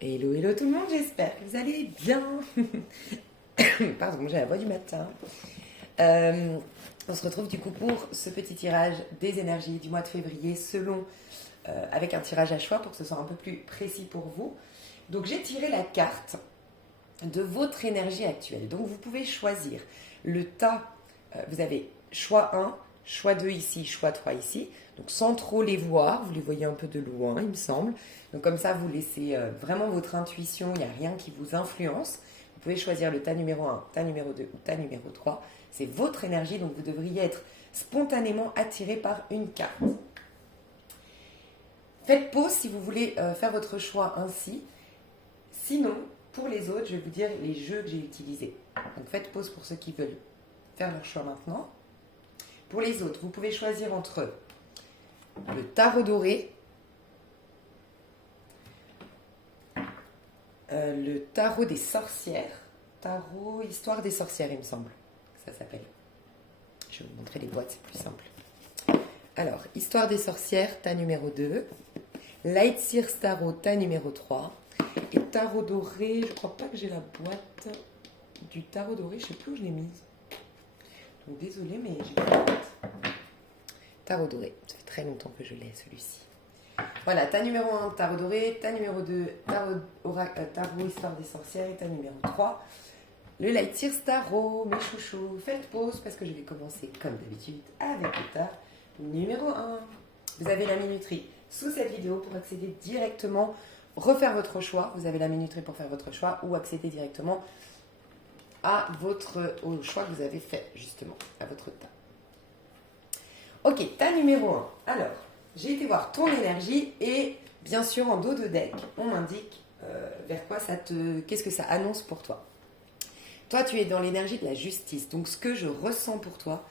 Hello, hello tout le monde, j'espère que vous allez bien. Pardon, j'ai la voix du matin. Euh, on se retrouve du coup pour ce petit tirage des énergies du mois de février avec un tirage à choix pour que ce soit un peu plus précis pour vous. Donc j'ai tiré la carte de votre énergie actuelle. Donc vous pouvez choisir le tas, vous avez choix 1, choix 2 ici, choix 3 ici. Donc sans trop les voir, vous les voyez un peu de loin il me semble. Donc comme ça vous laissez vraiment votre intuition, il n'y a rien qui vous influence. Vous pouvez choisir le tas numéro 1, tas numéro 2 ou tas numéro 3. C'est votre énergie, donc vous devriez être spontanément attiré par une carte. Faites pause si vous voulez faire votre choix ainsi. Sinon, pour les autres, je vais vous dire les jeux que j'ai utilisés. Donc faites pause pour ceux qui veulent faire leur choix maintenant. Pour les autres, vous pouvez choisir entre le tarot doré, le tarot des sorcières, tarot histoire des sorcières il me semble, que ça s'appelle. Je vais vous montrer les boîtes, c'est plus simple. Alors, histoire des sorcières, tas numéro 2, Light Sears Tarot, tas numéro 3, et tarot doré, je crois pas que j'ai la boîte du tarot doré, je sais plus où je l'ai mise. Donc désolée, mais j'ai pas la boîte. Tarot doré, ça fait très longtemps que je l'ai celui-ci. Voilà, tas numéro 1, tarot doré, tas numéro 2, tarot histoire des sorcières, et tas numéro 3, le Light Sears Tarot, mes chouchous. Faites pause parce que je vais commencer comme d'habitude avec le tas numéro 1. Vous avez la minuterie sous cette vidéo pour accéder directement, refaire votre choix. Vous avez la minuterie pour faire votre choix ou accéder directement au choix que vous avez fait justement, à votre tas. Ok, tas numéro 1. Alors, j'ai été voir ton énergie et bien sûr en dos de deck, on m'indique vers quoi qu'est-ce que ça annonce pour toi. Toi, tu es dans l'énergie de la justice. Donc, ce que je ressens pour toi,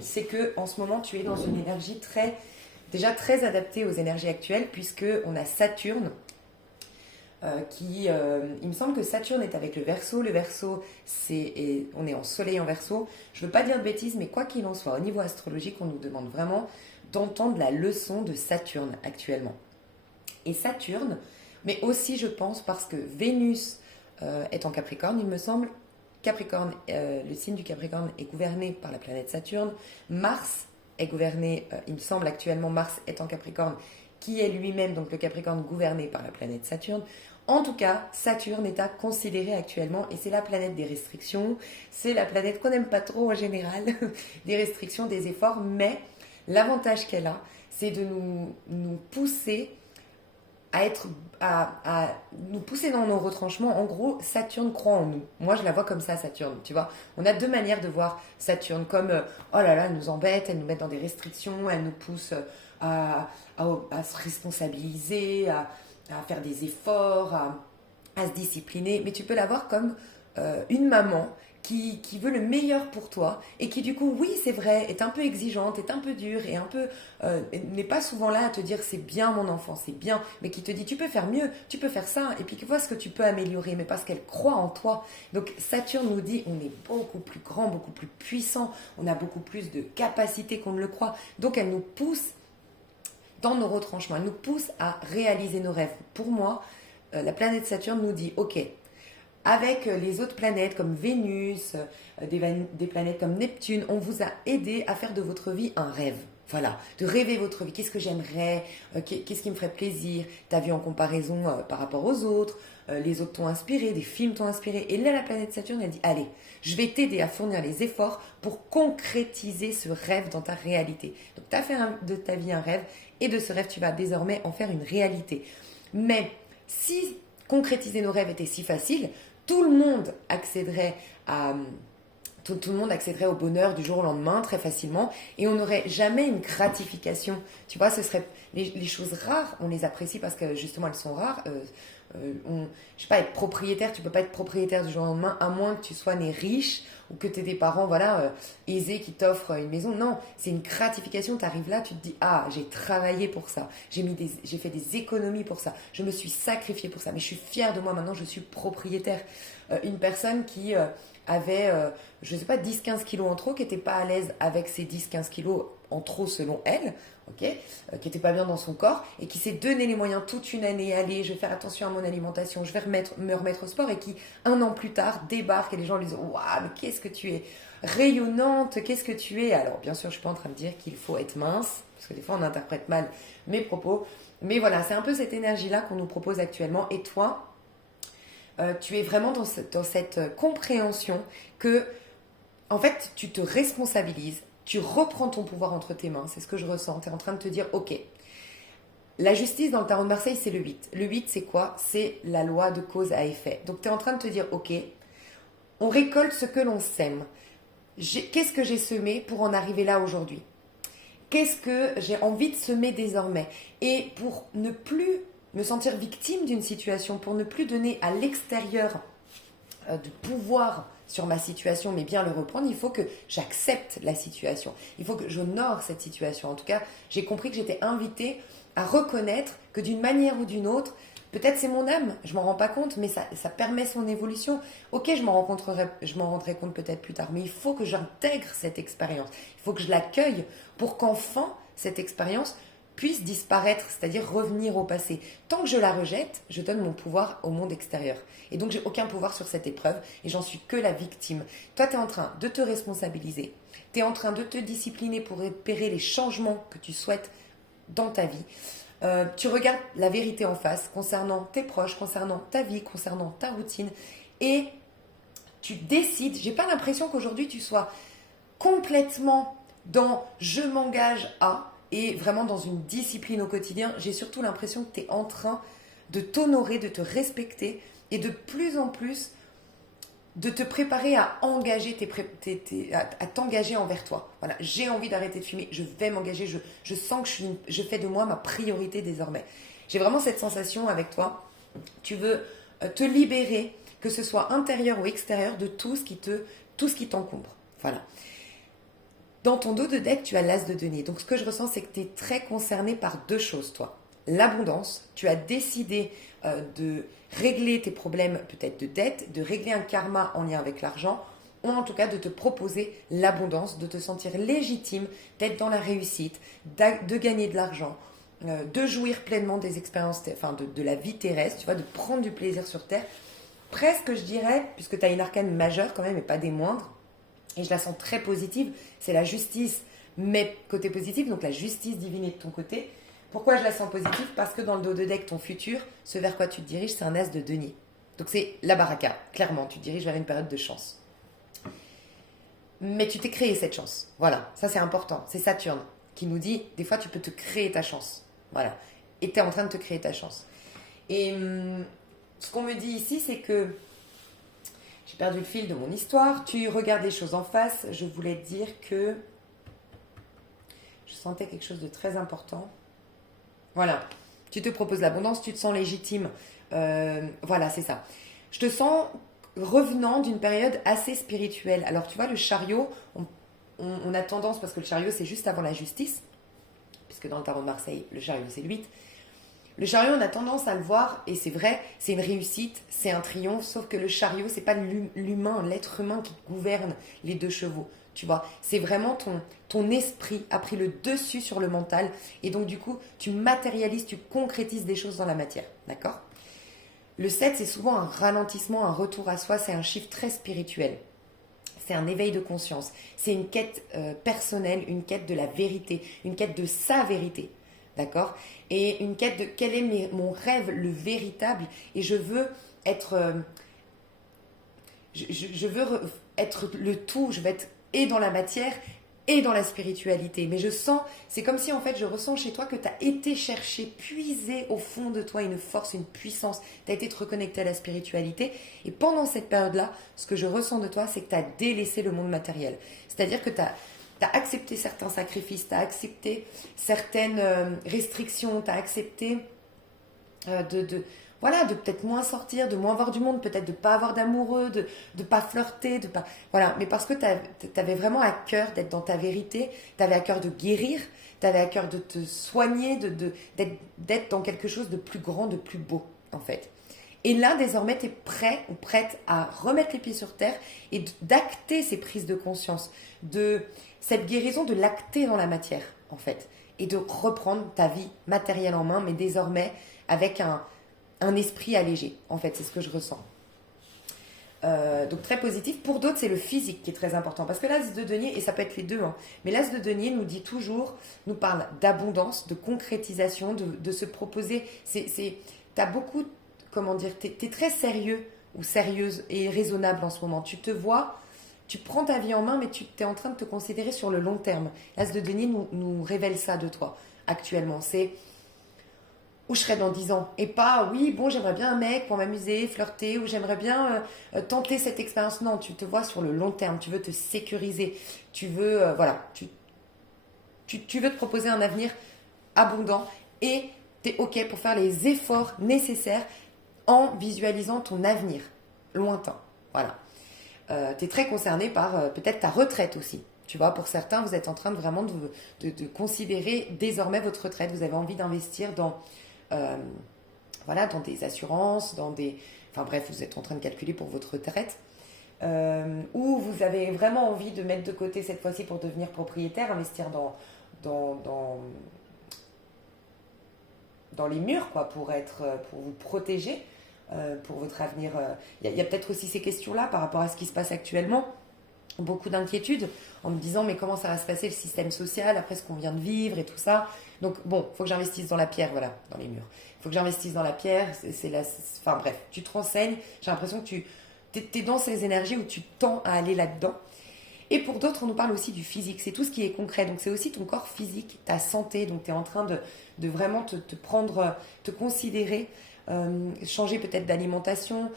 c'est que en ce moment, tu es dans une énergie déjà très adaptée aux énergies actuelles, puisque on a Saturne il me semble que Saturne est avec le Verseau. Le Verseau, on est en Soleil en Verseau. Je ne veux pas dire de bêtises, mais quoi qu'il en soit, au niveau astrologique, on nous demande vraiment d'entendre la leçon de Saturne actuellement. Et Saturne, mais aussi, je pense, parce que Vénus est en Capricorne, il me semble. Capricorne, le signe du Capricorne est gouverné par la planète Saturne. Mars est gouverné, il me semble actuellement, Mars est en Capricorne, qui est lui-même, donc le Capricorne, gouverné par la planète Saturne. En tout cas, Saturne est à considérer actuellement et c'est la planète des restrictions, c'est la planète qu'on n'aime pas trop en général, des restrictions, des efforts, mais l'avantage qu'elle a, c'est de nous pousser à nous pousser dans nos retranchements. En gros, Saturne croit en nous. Moi, je la vois comme ça, Saturne, tu vois. On a deux manières de voir Saturne, comme, oh là là, elle nous embête, elle nous met dans des restrictions, elle nous pousse à se responsabiliser, à faire des efforts, à se discipliner. Mais tu peux la voir comme une maman qui veut le meilleur pour toi et qui du coup, oui c'est vrai, est un peu exigeante, est un peu dure et n'est pas souvent là à te dire c'est bien mon enfant, c'est bien, mais qui te dit tu peux faire mieux, tu peux faire ça et puis vois ce que tu peux améliorer, mais parce qu'elle croit en toi. Donc Saturne nous dit on est beaucoup plus grand, beaucoup plus puissant, on a beaucoup plus de capacité qu'on ne le croit. Donc elle nous pousse dans nos retranchements, elle nous pousse à réaliser nos rêves. Pour moi, la planète Saturne nous dit ok, avec les autres planètes comme Vénus, des planètes comme Neptune, on vous a aidé à faire de votre vie un rêve. Voilà, de rêver votre vie. Qu'est-ce que j'aimerais, qu'est-ce qui me ferait plaisir, ta vie en comparaison par rapport aux autres, les autres t'ont inspiré, des films t'ont inspiré. Et là, la planète Saturne, elle dit, allez, je vais t'aider à fournir les efforts pour concrétiser ce rêve dans ta réalité. Donc, tu as fait de ta vie un rêve et de ce rêve, tu vas désormais en faire une réalité. Mais si concrétiser nos rêves était si facile, tout le monde accéderait tout le monde accéderait au bonheur du jour au lendemain très facilement et on n'aurait jamais une gratification. Tu vois, ce serait les choses rares, on les apprécie parce que justement elles sont rares. Je sais pas, être propriétaire, tu peux pas être propriétaire du jour au lendemain à moins que tu sois né riche ou que tu aies des parents aisés qui t'offrent une maison. Non, c'est une gratification. Tu arrives là, tu te dis ah, j'ai travaillé pour ça, j'ai fait des économies pour ça, je me suis sacrifié pour ça, mais je suis fière de moi maintenant, je suis propriétaire. Une personne qui avait, je sais pas, 10-15 kilos en trop, qui n'était pas à l'aise avec ses 10-15 kilos en trop selon elle, ok, qui n'était pas bien dans son corps et qui s'est donné les moyens toute une année, allez, je vais faire attention à mon alimentation, je vais me remettre au sport et qui, un an plus tard, débarque et les gens lui disent, waouh, mais qu'est-ce que tu es rayonnante, qu'est-ce que tu es. Alors bien sûr, je ne suis pas en train de dire qu'il faut être mince, parce que des fois on interprète mal mes propos, mais voilà, c'est un peu cette énergie-là qu'on nous propose actuellement. Et toi, tu es vraiment dans cette compréhension que, en fait, tu te responsabilises, tu reprends ton pouvoir entre tes mains, c'est ce que je ressens. Tu es en train de te dire, ok, la justice dans le tarot de Marseille, c'est le 8. Le 8, c'est quoi? C'est la loi de cause à effet. Donc tu es en train de te dire, ok, on récolte ce que l'on sème. Qu'est-ce que j'ai semé pour en arriver là aujourd'hui? Qu'est-ce que j'ai envie de semer désormais? Et pour ne plus me sentir victime d'une situation, pour ne plus donner à l'extérieur de pouvoir sur ma situation, mais bien le reprendre, il faut que j'accepte la situation. Il faut que j'honore cette situation. En tout cas, j'ai compris que j'étais invitée à reconnaître que d'une manière ou d'une autre, peut-être c'est mon âme, je m'en rends pas compte, mais ça permet son évolution. Ok, je m'en rendrai compte peut-être plus tard, mais il faut que j'intègre cette expérience. Il faut que je l'accueille pour qu'enfin, cette expérience puisse disparaître, c'est-à-dire revenir au passé. Tant que je la rejette, je donne mon pouvoir au monde extérieur. Et donc, j'ai aucun pouvoir sur cette épreuve et j'en suis que la victime. Toi, tu es en train de te responsabiliser. Tu es en train de te discipliner pour repérer les changements que tu souhaites dans ta vie. Tu regardes la vérité en face concernant tes proches, concernant ta vie, concernant ta routine et tu décides. J'ai pas l'impression qu'aujourd'hui tu sois complètement dans je m'engage à et vraiment dans une discipline au quotidien. J'ai surtout l'impression que tu es en train de t'honorer, de te respecter et de plus en plus de te préparer à engager à t'engager envers toi. Voilà, j'ai envie d'arrêter de fumer, je vais m'engager, je sens que je fais de moi ma priorité désormais. J'ai vraiment cette sensation avec toi. Tu veux te libérer, que ce soit intérieur ou extérieur, de tout ce qui t'encombre. Voilà. Dans ton dos de deck, tu as l'as de denier. Donc ce que je ressens, c'est que tu es très concerné par deux choses, toi. L'abondance, tu as décidé de régler tes problèmes peut-être de dette, de régler un karma en lien avec l'argent, ou en tout cas de te proposer l'abondance, de te sentir légitime, d'être dans la réussite, de gagner de l'argent, de jouir pleinement des expériences, enfin de la vie terrestre, tu vois, de prendre du plaisir sur Terre. Presque, je dirais, puisque tu as une arcane majeure quand même, et pas des moindres, et je la sens très positive, c'est la justice, mais côté positif, donc la justice divine est de ton côté. Pourquoi je la sens positive? Parce que dans le dos de deck, ton futur, ce vers quoi tu te diriges, c'est un as de denier. Donc c'est la baraka, clairement, tu te diriges vers une période de chance. Mais tu t'es créé cette chance, voilà, ça c'est important. C'est Saturne qui nous dit, des fois tu peux te créer ta chance, voilà. Et tu es en train de te créer ta chance. Et ce qu'on me dit ici, c'est que j'ai perdu le fil de mon histoire. Tu regardes les choses en face. Je voulais te dire que je sentais quelque chose de très important. Voilà. Tu te proposes l'abondance, tu te sens légitime. Voilà, c'est ça. Je te sens revenant d'une période assez spirituelle. Alors, tu vois, le chariot, on a tendance, parce que le chariot, c'est juste avant la justice, puisque dans le tarot de Marseille, le chariot, c'est le 8. Le chariot, on a tendance à le voir, et c'est vrai, c'est une réussite, c'est un triomphe, sauf que le chariot, c'est pas l'humain, l'être humain qui gouverne les deux chevaux, tu vois. C'est vraiment ton esprit a pris le dessus sur le mental, et donc du coup, tu matérialises, tu concrétises des choses dans la matière, d'accord? Le 7, c'est souvent un ralentissement, un retour à soi, c'est un chiffre très spirituel. C'est un éveil de conscience, c'est une quête personnelle, une quête de la vérité, une quête de sa vérité. D'accord? Et une quête de quel est mon rêve, le véritable. Et je veux être... je veux être le tout. Je veux être et dans la matière et dans la spiritualité. Mais je sens... C'est comme si en fait je ressens chez toi que tu as été chercher, puiser au fond de toi une force, une puissance. Tu as été te reconnecter à la spiritualité. Et pendant cette période-là, ce que je ressens de toi, c'est que tu as délaissé le monde matériel. C'est-à-dire que tu as accepté certains sacrifices, tu as accepté certaines restrictions, tu as accepté voilà, de peut-être moins sortir, de moins voir du monde, peut-être de ne pas avoir d'amoureux, de ne pas flirter, de pas... Voilà, mais parce que tu avais vraiment à cœur d'être dans ta vérité, tu avais à cœur de guérir, tu avais à cœur de te soigner, d'être dans quelque chose de plus grand, de plus beau, en fait. Et là, désormais, tu es prêt ou prête à remettre les pieds sur terre et d'acter ces prises de conscience, de cette guérison, de l'acter dans la matière, en fait, et de reprendre ta vie matérielle en main, mais désormais avec un esprit allégé, en fait, c'est ce que je ressens. Donc très positif. Pour d'autres, c'est le physique qui est très important. Parce que l'as de denier, et ça peut être les deux, hein, mais l'as de denier nous dit toujours, nous parle d'abondance, de concrétisation, de se proposer. T'as beaucoup, comment dire, t'es très sérieux ou sérieuse et raisonnable en ce moment. Tu te vois, tu prends ta vie en main, mais tu es en train de te considérer sur le long terme. L'as de denier nous révèle ça de toi actuellement. C'est où je serai dans 10 ans. Et pas, oui, bon, j'aimerais bien un mec pour m'amuser, flirter, ou j'aimerais bien tenter cette expérience. Non, tu te vois sur le long terme, tu veux te sécuriser, tu veux, voilà, tu veux te proposer un avenir abondant et tu es OK pour faire les efforts nécessaires en visualisant ton avenir lointain. Voilà. Tu es très concerné par peut-être ta retraite aussi. Tu vois, pour certains, vous êtes en train de vraiment de considérer désormais votre retraite. Vous avez envie d'investir voilà, dans des assurances, dans des... Enfin bref, vous êtes en train de calculer pour votre retraite. Ou vous avez vraiment envie de mettre de côté cette fois-ci pour devenir propriétaire, investir dans les murs, quoi, pour vous protéger, pour votre avenir. Il y a peut-être aussi ces questions-là par rapport à ce qui se passe actuellement. Beaucoup d'inquiétudes en me disant mais comment ça va se passer le système social après ce qu'on vient de vivre et tout ça. Donc bon, il faut que j'investisse dans la pierre, voilà, dans les murs. Il faut que j'investisse dans la pierre, enfin bref, tu te renseignes, j'ai l'impression que tu es dans ces énergies où tu tends à aller là-dedans. Et pour d'autres, on nous parle aussi du physique, c'est tout ce qui est concret, donc c'est aussi ton corps physique, ta santé, donc tu es en train de vraiment te prendre, te considérer, changer peut-être d'alimentation,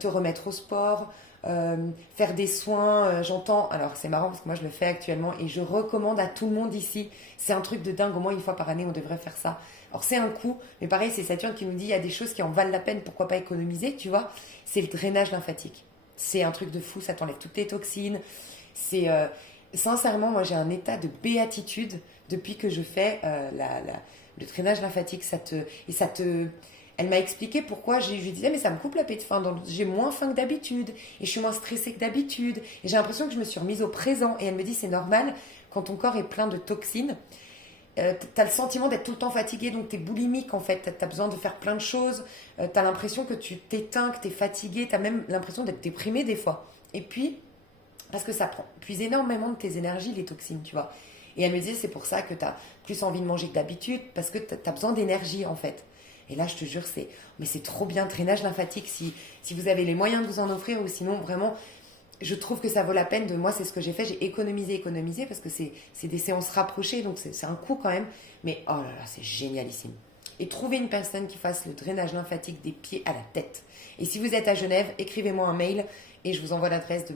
te remettre au sport, faire des soins, j'entends, alors c'est marrant parce que moi je le fais actuellement et je recommande à tout le monde ici, c'est un truc de dingue, au moins une fois par année on devrait faire ça. Alors c'est un coût, mais pareil c'est Saturne qui nous dit il y a des choses qui en valent la peine, pourquoi pas économiser, tu vois, c'est le drainage lymphatique. C'est un truc de fou, ça t'enlève toutes les toxines, c'est sincèrement moi j'ai un état de béatitude depuis que je fais le drainage lymphatique, elle m'a expliqué pourquoi je lui disais mais ça me coupe l'appétit, j'ai moins faim que d'habitude et je suis moins stressée que d'habitude et j'ai l'impression que je me suis remise au présent et elle me dit c'est normal quand ton corps est plein de toxines, t'as le sentiment d'être tout le temps fatigué donc t'es boulimique en fait, t'as besoin de faire plein de choses, t'as l'impression que tu t'éteins, que t'es fatigué, t'as même l'impression d'être déprimé des fois et puis parce que ça puise énormément de tes énergies les toxines tu vois et elle me disait c'est pour ça que t'as plus envie de manger que d'habitude parce que t'as besoin d'énergie en fait. Et là, je te jure, c'est trop bien, drainage lymphatique, si vous avez les moyens de vous en offrir, ou sinon, vraiment, je trouve que ça vaut la peine. Moi, c'est ce que j'ai fait, j'ai économisé, parce que c'est des séances rapprochées, donc c'est un coût quand même. Mais oh là là, c'est génialissime. Et trouvez une personne qui fasse le drainage lymphatique des pieds à la tête. Et si vous êtes à Genève, écrivez-moi un mail et je vous envoie l'adresse de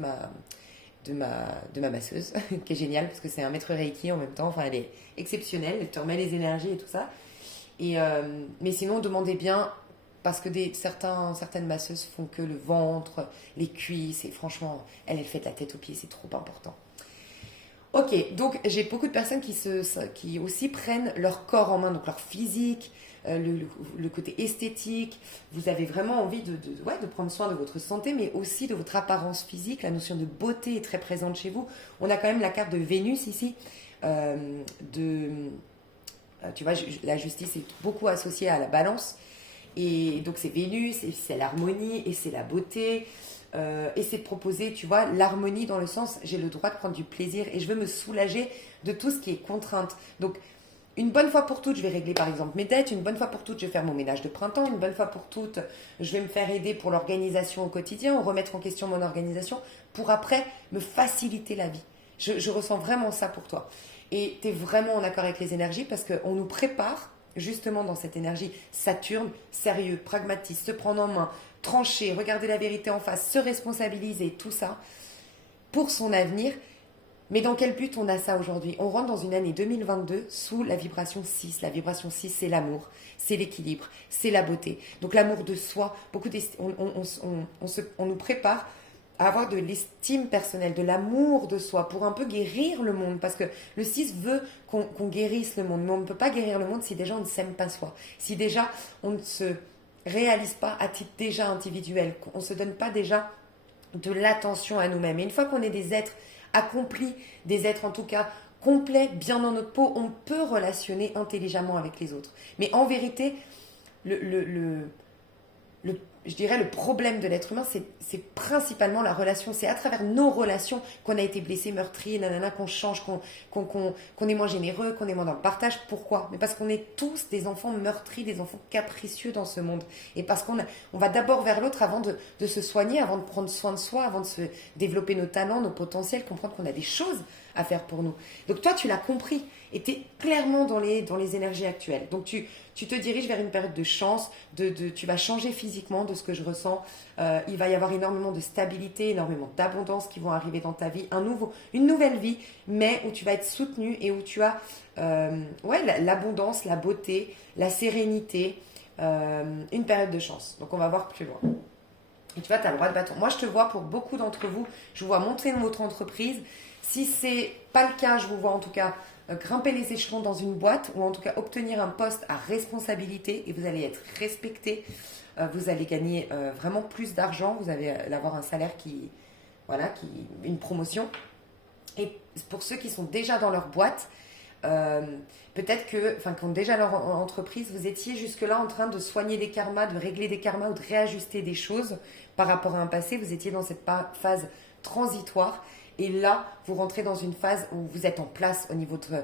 ma masseuse, qui est géniale, parce que c'est un maître Reiki en même temps. Enfin, elle est exceptionnelle, elle te remet les énergies et tout ça. Mais sinon, demandez bien, parce que certaines masseuses font que le ventre, les cuisses, et franchement, elle fait de la tête aux pieds, c'est trop important. Ok, donc j'ai beaucoup de personnes qui aussi prennent leur corps en main, donc leur physique, le côté esthétique. Vous avez vraiment envie de prendre soin de votre santé, mais aussi de votre apparence physique. La notion de beauté est très présente chez vous. On a quand même la carte de Vénus ici, tu vois, la justice est beaucoup associée à la balance. Et donc c'est Vénus, et c'est l'harmonie, et c'est la beauté. Et c'est de proposer, tu vois, l'harmonie dans le sens, j'ai le droit de prendre du plaisir et je veux me soulager de tout ce qui est contrainte. Donc, une bonne fois pour toutes, je vais régler par exemple mes dettes. Une bonne fois pour toutes, je vais faire mon ménage de printemps. Une bonne fois pour toutes, je vais me faire aider pour l'organisation au quotidien ou remettre en question mon organisation pour après me faciliter la vie. Je ressens vraiment ça pour toi. Et tu es vraiment en accord avec les énergies parce qu'on nous prépare justement dans cette énergie Saturne, sérieux, pragmatiste, se prendre en main, trancher, regarder la vérité en face, se responsabiliser, tout ça pour son avenir. Mais dans quel but on a ça aujourd'hui? On rentre dans une année 2022 sous la vibration 6. La vibration 6, c'est l'amour, c'est l'équilibre, c'est la beauté. Donc l'amour de soi, on nous prépare à avoir de l'estime personnelle, de l'amour de soi pour un peu guérir le monde. Parce que le 6 veut qu'on guérisse le monde. Mais on ne peut pas guérir le monde si déjà on ne s'aime pas soi. Si déjà on ne se réalise pas à titre déjà individuel, qu'on ne se donne pas déjà de l'attention à nous-mêmes. Et une fois qu'on est des êtres accomplis, des êtres en tout cas complets, bien dans notre peau, on peut relationner intelligemment avec les autres. Mais en vérité, je dirais le problème de l'être humain, c'est principalement la relation. C'est à travers nos relations qu'on a été blessé, meurtri, nanana, qu'on change, qu'on est moins généreux, qu'on est moins dans le partage. Pourquoi? Mais parce qu'on est tous des enfants meurtris, des enfants capricieux dans ce monde. Et parce on va d'abord vers l'autre avant de se soigner, avant de prendre soin de soi, avant de se développer nos talents, nos potentiels, comprendre qu'on a des choses à faire pour nous. Donc toi, tu l'as compris et tu es clairement dans les énergies actuelles. Donc tu te diriges vers une période de chance, tu vas changer physiquement de ce que je ressens. Il va y avoir énormément de stabilité, énormément d'abondance qui vont arriver dans ta vie. Une nouvelle vie, mais où tu vas être soutenu et où tu as l'abondance, la beauté, la sérénité, une période de chance. Donc on va voir plus loin. Et tu vois, tu as le roi de bâton. Moi, je te vois pour beaucoup d'entre vous, je vous vois monter dans votre entreprise. Si ce n'est pas le cas, je vous vois en tout cas grimper les échelons dans une boîte ou en tout cas obtenir un poste à responsabilité et vous allez être respecté. Vous allez gagner vraiment plus d'argent. Vous allez avoir un salaire une promotion. Et pour ceux qui sont déjà dans leur boîte, peut-être qui ont déjà leur entreprise, vous étiez jusque-là en train de soigner des karmas, de régler des karmas ou de réajuster des choses par rapport à un passé. Vous étiez dans cette phase transitoire. Et là, vous rentrez dans une phase où vous êtes en place au niveau de...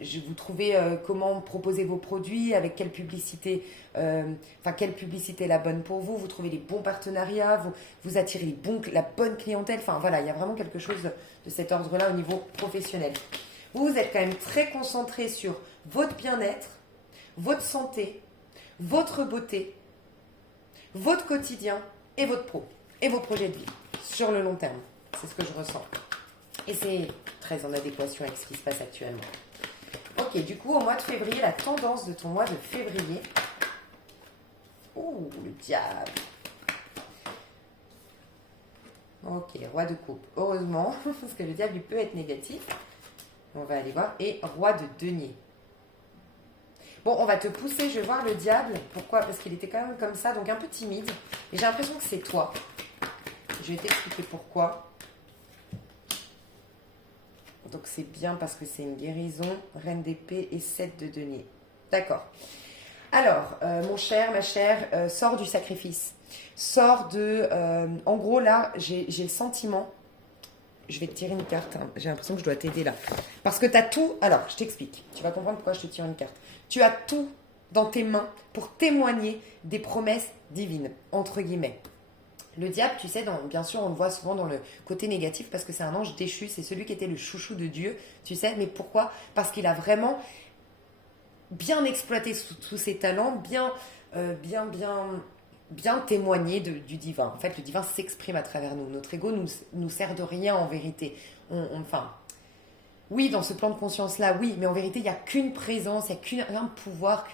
Vous trouvez comment proposer vos produits, avec quelle publicité, quelle publicité est la bonne pour vous. Vous trouvez les bons partenariats, vous attirez la bonne clientèle. Enfin voilà, il y a vraiment quelque chose de cet ordre-là au niveau professionnel. Vous êtes quand même très concentré sur votre bien-être, votre santé, votre beauté, votre quotidien et votre pro et vos projets de vie sur le long terme. C'est ce que je ressens. Et c'est très en adéquation avec ce qui se passe actuellement. Ok, du coup, au mois de février, la tendance de ton mois de février. Ouh, le diable. Ok, roi de coupe. Heureusement, parce que le diable, il peut être négatif. On va aller voir. Et roi de denier. Bon, on va te pousser, je vais voir le diable. Pourquoi? Parce qu'il était quand même comme ça, donc un peu timide. Et j'ai l'impression que c'est toi. Je vais t'expliquer pourquoi. Donc c'est bien parce que c'est une guérison, reine d'épée et 7 de denier. D'accord. Alors, mon cher, ma chère, sors du sacrifice. Sors de... en gros, là, j'ai le sentiment... Je vais te tirer une carte. Hein. J'ai l'impression que je dois t'aider là. Parce que tu as tout... Alors, je t'explique. Tu vas comprendre pourquoi je te tire une carte. Tu as tout dans tes mains pour témoigner des promesses divines, entre guillemets. Le diable, tu sais, bien sûr, on le voit souvent dans le côté négatif parce que c'est un ange déchu, c'est celui qui était le chouchou de Dieu, tu sais. Mais pourquoi? Parce qu'il a vraiment bien exploité tous ses talents, bien témoigné du divin. En fait, le divin s'exprime à travers nous. Notre ego nous sert de rien en vérité. Oui, dans ce plan de conscience-là, oui, mais en vérité, il n'y a qu'une présence, il n'y a qu'un pouvoir,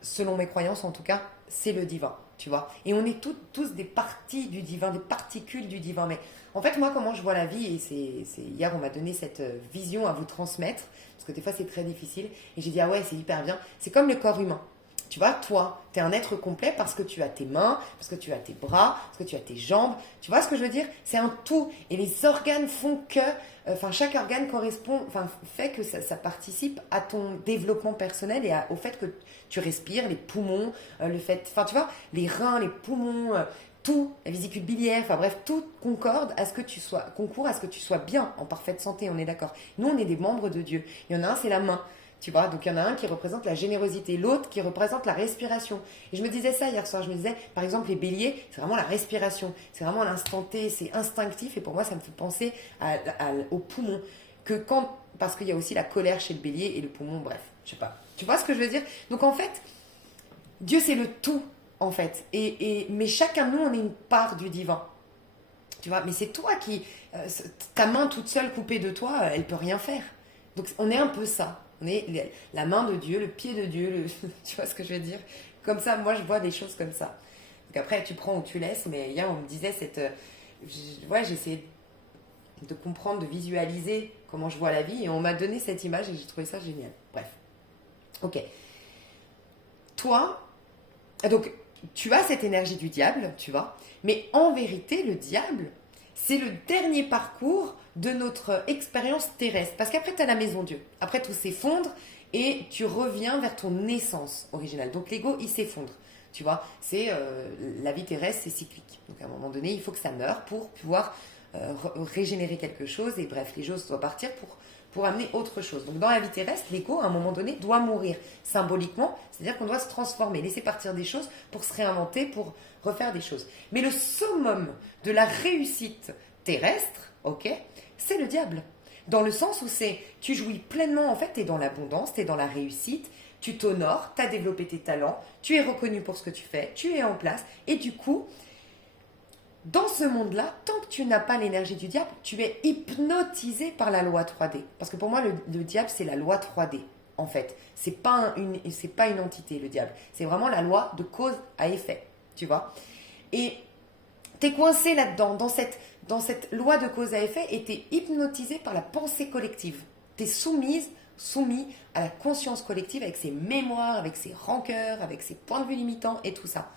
selon mes croyances en tout cas, c'est le divin. Tu vois, et on est tous des parties du divin, des particules du divin. Mais en fait, moi, comment je vois la vie, et c'est hier, on m'a donné cette vision à vous transmettre, parce que des fois, c'est très difficile. Et j'ai dit, ah ouais, c'est hyper bien. C'est comme le corps humain. Tu vois, toi, tu es un être complet parce que tu as tes mains, parce que tu as tes bras, parce que tu as tes jambes. Tu vois ce que je veux dire? C'est un tout. Et les organes font que... chaque organe fait que ça participe à ton développement personnel et au fait que tu respires, les poumons, tu vois, les reins, les poumons, tout, la vésicule biliaire, enfin bref, tout concourt à ce que tu sois bien, en parfaite santé, on est d'accord. Nous, on est des membres de Dieu. Il y en a un, c'est la main. Tu vois, donc il y en a un qui représente la générosité, l'autre qui représente la respiration. Et je me disais ça hier soir, je me disais, par exemple, les béliers, c'est vraiment la respiration, c'est vraiment l'instant T, c'est instinctif, et pour moi, ça me fait penser au poumon. Parce qu'il y a aussi la colère chez le bélier et le poumon, bref, je sais pas. Tu vois ce que je veux dire? Donc en fait, Dieu c'est le tout, en fait. Mais chacun de nous, on est une part du divin. Tu vois, mais c'est toi ta main toute seule coupée de toi, elle peut rien faire. Donc on est un peu ça. On est la main de Dieu, le pied de Dieu, tu vois ce que je veux dire? Comme ça, moi, je vois des choses comme ça. Donc après, tu prends ou tu laisses, mais hier, on me disait j'essayais de comprendre, de visualiser comment je vois la vie, et on m'a donné cette image et j'ai trouvé ça génial. Bref. Ok. Toi, donc, tu as cette énergie du diable, tu vois, mais en vérité, le diable, c'est le dernier parcours de notre expérience terrestre. Parce qu'après, tu as la maison Dieu. Après, tout s'effondre et tu reviens vers ton essence originale. Donc, l'ego, il s'effondre. Tu vois, c'est la vie terrestre, c'est cyclique. Donc, à un moment donné, il faut que ça meure pour pouvoir régénérer quelque chose. Et bref, les choses doivent partir pour amener autre chose. Donc, dans la vie terrestre, l'ego, à un moment donné, doit mourir symboliquement. C'est-à-dire qu'on doit se transformer, laisser partir des choses pour se réinventer, pour refaire des choses. Mais le summum de la réussite terrestre, ok, c'est le diable. Dans le sens où tu jouis pleinement, en fait, tu es dans l'abondance, tu es dans la réussite, tu t'honores, tu as développé tes talents, tu es reconnu pour ce que tu fais, tu es en place. Et du coup, dans ce monde-là, tant que tu n'as pas l'énergie du diable, tu es hypnotisé par la loi 3D. Parce que pour moi, le diable, c'est la loi 3D, en fait. C'est pas une entité, le diable. C'est vraiment la loi de cause à effet, tu vois. Et tu es coincé là-dedans, dans cette loi de cause à effet, et tu es hypnotisé par la pensée collective. Tu es soumis à la conscience collective avec ses mémoires, avec ses rancœurs, avec ses points de vue limitants et tout ça.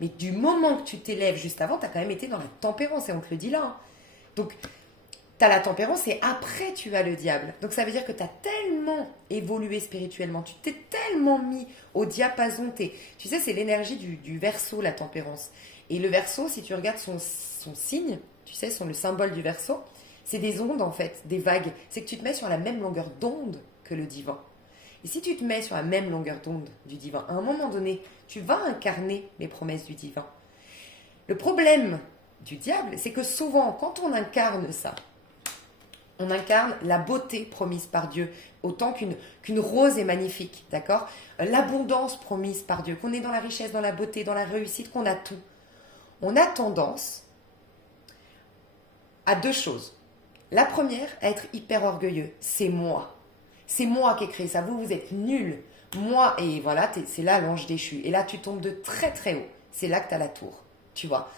Mais du moment que tu t'élèves juste avant, tu as quand même été dans la tempérance, et on te le dit là. Hein. Donc, tu as la tempérance et après tu as le diable. Donc, ça veut dire que tu as tellement évolué spirituellement, tu t'es tellement mis au diapason. Tu sais, c'est l'énergie du Verseau, la tempérance. Et le Verseau, si tu regardes son signe, tu sais, le symbole du Verseau, c'est des ondes en fait, des vagues. C'est que tu te mets sur la même longueur d'onde que le divin. Et si tu te mets sur la même longueur d'onde du divin, à un moment donné, tu vas incarner les promesses du divin. Le problème du diable, c'est que souvent, quand on incarne ça, on incarne la beauté promise par Dieu, autant qu'une rose est magnifique, d'accord ? L'abondance promise par Dieu, qu'on est dans la richesse, dans la beauté, dans la réussite, qu'on a tout. On a tendance à deux choses. La première, à être hyper orgueilleux. C'est moi. C'est moi qui ai créé ça. Vous êtes nuls. Moi, et voilà, c'est là l'ange déchu. Et là, tu tombes de très très haut. C'est là que tu as la tour. Tu vois ?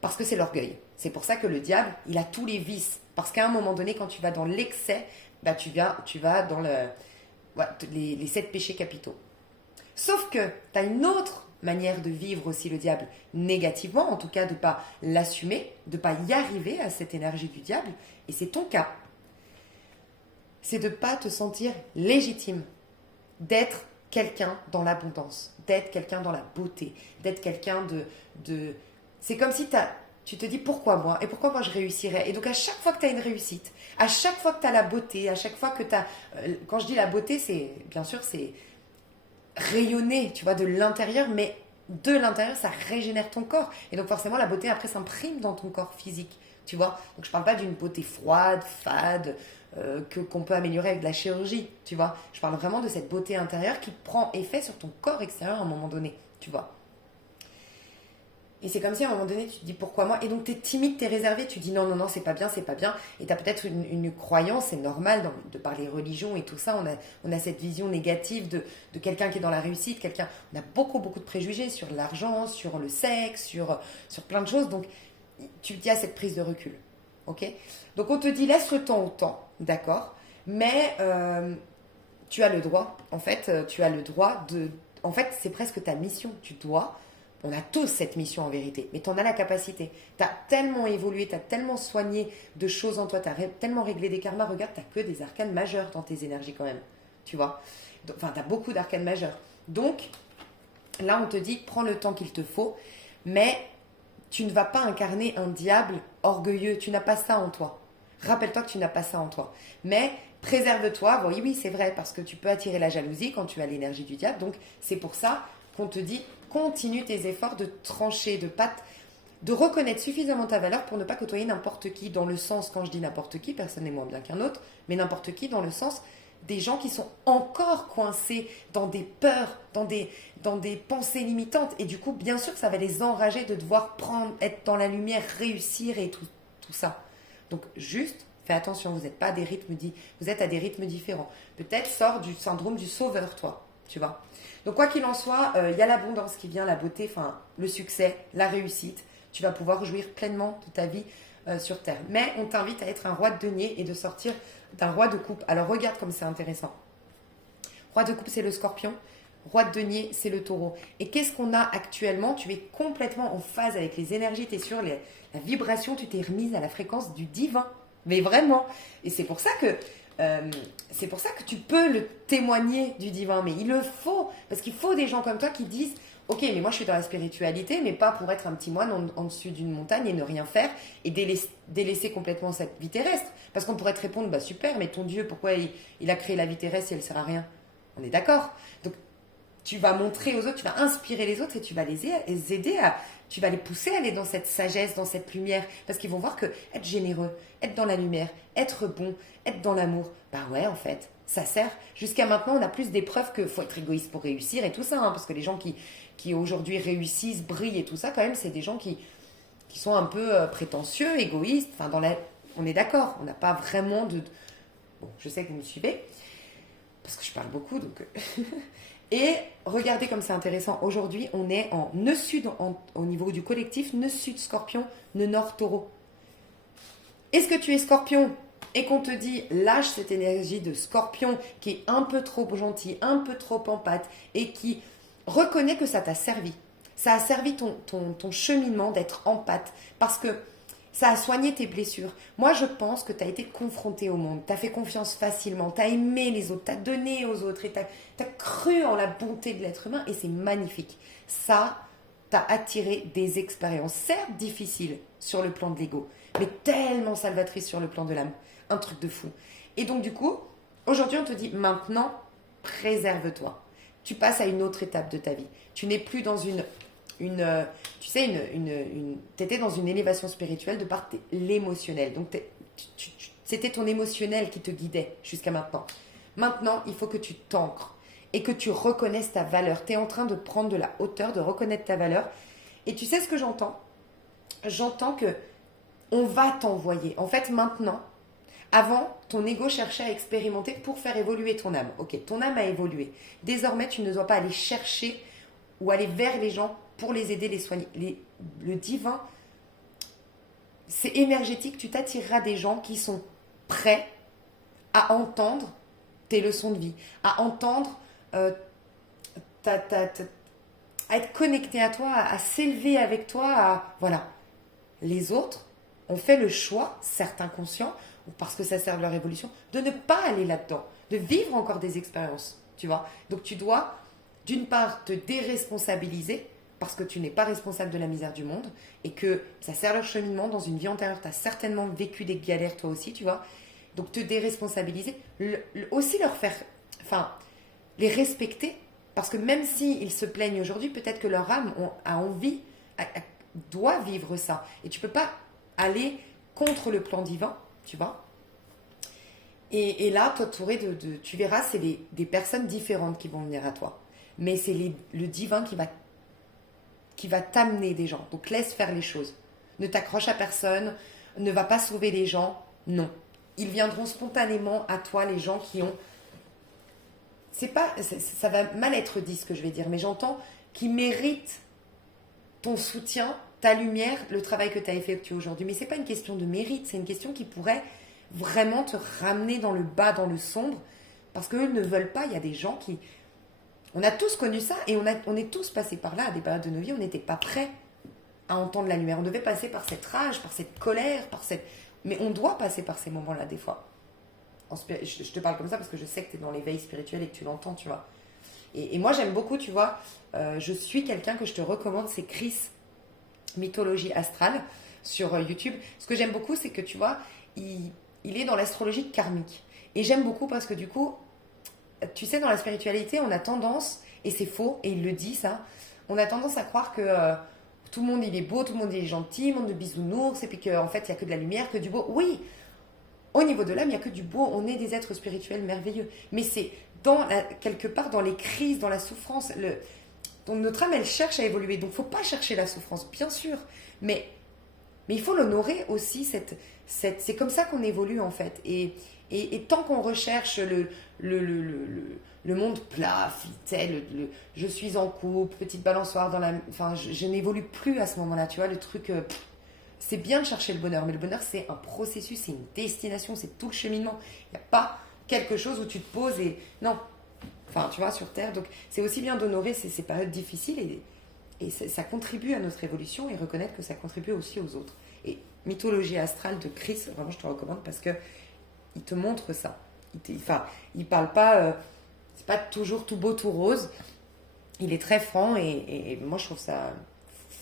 Parce que c'est l'orgueil. C'est pour ça que le diable, il a tous les vices. Parce qu'à un moment donné, quand tu vas dans l'excès, bah, tu vas dans les 7 péchés capitaux. Sauf que tu as une autre manière de vivre aussi le diable négativement, en tout cas de ne pas l'assumer, de ne pas y arriver à cette énergie du diable. Et c'est ton cas. C'est de ne pas te sentir légitime, d'être quelqu'un dans l'abondance, d'être quelqu'un dans la beauté, d'être quelqu'un de... C'est comme si tu te dis pourquoi moi et pourquoi moi je réussirais. Et donc à chaque fois que tu as une réussite, à chaque fois que tu as la beauté, à chaque fois que tu as... quand je dis la beauté, c'est bien sûr c'est rayonner, tu vois, de l'intérieur, mais de l'intérieur, ça régénère ton corps. Et donc forcément, la beauté après s'imprime dans ton corps physique, tu vois. Donc je parle pas d'une beauté froide, fade, qu'on peut améliorer avec de la chirurgie, tu vois. Je parle vraiment de cette beauté intérieure qui prend effet sur ton corps extérieur à un moment donné, tu vois. Et c'est comme si à un moment donné, tu te dis pourquoi moi ? Et donc tu es timide, tu es réservé, tu dis non, non, non, c'est pas bien, c'est pas bien. Et tu as peut-être une croyance, c'est normal de parler religion et tout ça. On a cette vision négative de quelqu'un qui est dans la réussite, on a beaucoup, beaucoup de préjugés sur l'argent, sur le sexe, sur plein de choses. Donc tu te dis à cette prise de recul. Ok ? Donc on te dit laisse le temps au temps, d'accord ? Mais tu as le droit, en fait, En fait, c'est presque ta mission, tu dois. On a tous cette mission en vérité, mais tu en as la capacité. Tu as tellement évolué, tu as tellement soigné de choses en toi, tu as tellement réglé des karmas. Regarde, tu n'as que des arcanes majeures dans tes énergies quand même. Tu vois ? Enfin, tu as beaucoup d'arcanes majeures. Donc, là, on te dit, prends le temps qu'il te faut, mais tu ne vas pas incarner un diable orgueilleux. Tu n'as pas ça en toi. Rappelle-toi que tu n'as pas ça en toi. Mais préserve-toi. Bon, oui, c'est vrai, parce que tu peux attirer la jalousie quand tu as l'énergie du diable. Donc, c'est pour ça qu'on te dit, continue tes efforts de trancher, de reconnaître suffisamment ta valeur pour ne pas côtoyer n'importe qui, dans le sens, quand je dis n'importe qui, personne n'est moins bien qu'un autre, mais n'importe qui dans le sens des gens qui sont encore coincés dans des peurs, dans des pensées limitantes. Et du coup, bien sûr, ça va les enrager de devoir être dans la lumière, réussir et tout ça. Donc, juste, fais attention, vous êtes à des rythmes différents. Peut-être sors du syndrome du sauveur, toi, tu vois. Donc, quoi qu'il en soit, il y a l'abondance qui vient, la beauté, enfin, le succès, la réussite. Tu vas pouvoir jouir pleinement de ta vie sur Terre. Mais on t'invite à être un roi de denier et de sortir d'un roi de coupe. Alors, regarde comme c'est intéressant. Roi de coupe, c'est le scorpion. Roi de denier, c'est le taureau. Et qu'est-ce qu'on a actuellement? Tu es complètement en phase avec les énergies, tu es sur la vibration, tu t'es remise à la fréquence du divin. Mais vraiment. Et c'est pour ça que tu peux le témoigner du divin. Mais il le faut. Parce qu'il faut des gens comme toi qui disent, ok, mais moi je suis dans la spiritualité, mais pas pour être un petit moine en dessus d'une montagne et ne rien faire et délaisser complètement cette vie terrestre. Parce qu'on pourrait te répondre, bah super, mais ton Dieu, pourquoi il a créé la vie terrestre si elle ne sert à rien? On est d'accord. Donc tu vas montrer aux autres, tu vas inspirer les autres et tu vas les aider tu vas les pousser à aller dans cette sagesse, dans cette lumière. Parce qu'ils vont voir que être généreux, être dans la lumière, être bon, être dans l'amour, bah ouais, en fait, ça sert. Jusqu'à maintenant, on a plus des preuves qu'il faut être égoïste pour réussir et tout ça. Hein, parce que les gens qui aujourd'hui réussissent, brillent et tout ça, quand même, c'est des gens qui sont un peu prétentieux, égoïstes. Enfin, on est d'accord, on n'a pas vraiment de. Bon, je sais que vous me suivez, parce que je parle beaucoup, donc. Et regardez comme c'est intéressant. Aujourd'hui, on est en nœud sud au niveau du collectif, nœud sud scorpion, nœud nord taureau. Est-ce que tu es scorpion et qu'on te dit lâche cette énergie de scorpion qui est un peu trop gentil, un peu trop empathe et qui reconnaît que ça t'a servi. Ça a servi ton cheminement d'être empathe parce que ça a soigné tes blessures. Moi, je pense que tu as été confronté au monde. Tu as fait confiance facilement. Tu as aimé les autres. Tu as donné aux autres. Et tu as cru en la bonté de l'être humain. Et c'est magnifique. Ça t'a attiré des expériences, certes difficiles sur le plan de l'ego, mais tellement salvatrices sur le plan de l'âme. Un truc de fou. Et donc, du coup, aujourd'hui, on te dit maintenant, préserve-toi. Tu passes à une autre étape de ta vie. Tu n'es plus dans t'étais dans une élévation spirituelle de par l'émotionnel. Donc, c'était ton émotionnel qui te guidait jusqu'à maintenant. Maintenant, il faut que tu t'ancres et que tu reconnaisses ta valeur. Tu es en train de prendre de la hauteur, de reconnaître ta valeur. Et tu sais ce que j'entends? J'entends que on va t'envoyer. En fait, maintenant, avant, ton ego cherchait à expérimenter pour faire évoluer ton âme. Ok, ton âme a évolué. Désormais, tu ne dois pas aller chercher ou aller vers les gens pour les aider, les soigner. Le divin, c'est énergétique. Tu t'attireras des gens qui sont prêts à entendre tes leçons de vie, à entendre, à être connecté à toi, à s'élever avec toi. Voilà. Les autres ont fait le choix, certains conscients, ou parce que ça sert de leur évolution, de ne pas aller là-dedans, de vivre encore des expériences. Tu vois. Donc tu dois, d'une part, te déresponsabiliser parce que tu n'es pas responsable de la misère du monde et que ça sert leur cheminement dans une vie antérieure. Tu as certainement vécu des galères toi aussi, tu vois. Donc te déresponsabiliser, aussi leur faire, enfin, les respecter parce que même s'ils se plaignent aujourd'hui, peut-être que leur âme a envie, doit vivre ça. Et tu ne peux pas aller contre le plan divin, tu vois. Et là, t'entourer tu verras, c'est des personnes différentes qui vont venir à toi. Mais c'est le divin qui va t'amener des gens. Donc laisse faire les choses. Ne t'accroche à personne, ne va pas sauver les gens. Non. Ils viendront spontanément à toi, les gens qui ont... ça va mal être dit ce que je vais dire, mais j'entends qui méritent ton soutien, ta lumière, le travail que tu as effectué aujourd'hui. Mais ce n'est pas une question de mérite, c'est une question qui pourrait vraiment te ramener dans le bas, dans le sombre, parce qu'eux ne veulent pas. Il y a des gens qui... On a tous connu ça et on est tous passés par là à des périodes de nos vies. On n'était pas prêts à entendre la lumière. On devait passer par cette rage, par cette colère, mais on doit passer par ces moments-là des fois. Je te parle comme ça parce que je sais que tu es dans l'éveil spirituel et que tu l'entends, tu vois. Et moi, j'aime beaucoup, tu vois, je suis quelqu'un que je te recommande, c'est Chris, Mythologie Astrale, sur YouTube. Ce que j'aime beaucoup, c'est que, tu vois, il est dans l'astrologie karmique. Et j'aime beaucoup parce que, du coup, tu sais, dans la spiritualité, on a tendance, et c'est faux, et il le dit, ça, on a tendance à croire que tout le monde, il est beau, tout le monde, il est gentil, monde de bisounours, et puis qu'en fait, il n'y a que de la lumière, que du beau. Oui, au niveau de l'âme, il n'y a que du beau. On est des êtres spirituels merveilleux. Mais c'est quelque part dans les crises, dans la souffrance. Donc notre âme, elle cherche à évoluer. Donc il ne faut pas chercher la souffrance, bien sûr. Mais il faut l'honorer aussi. C'est comme ça qu'on évolue, en fait. Et tant qu'on recherche le monde plat, je suis en couple, petite balançoire enfin, je n'évolue plus à ce moment-là, tu vois, le truc... c'est bien de chercher le bonheur, mais le bonheur, c'est un processus, c'est une destination, c'est tout le cheminement. Il n'y a pas quelque chose où tu te poses et... Non, enfin, tu vois, sur Terre. Donc, c'est aussi bien d'honorer ces périodes difficiles et ça contribue à notre évolution et reconnaître que ça contribue aussi aux autres. Et Mythologie astrale de Chris, vraiment, je te recommande parce que il te montre ça. Enfin, il parle pas, c'est pas toujours tout beau, tout rose. Il est très franc et moi, je trouve ça.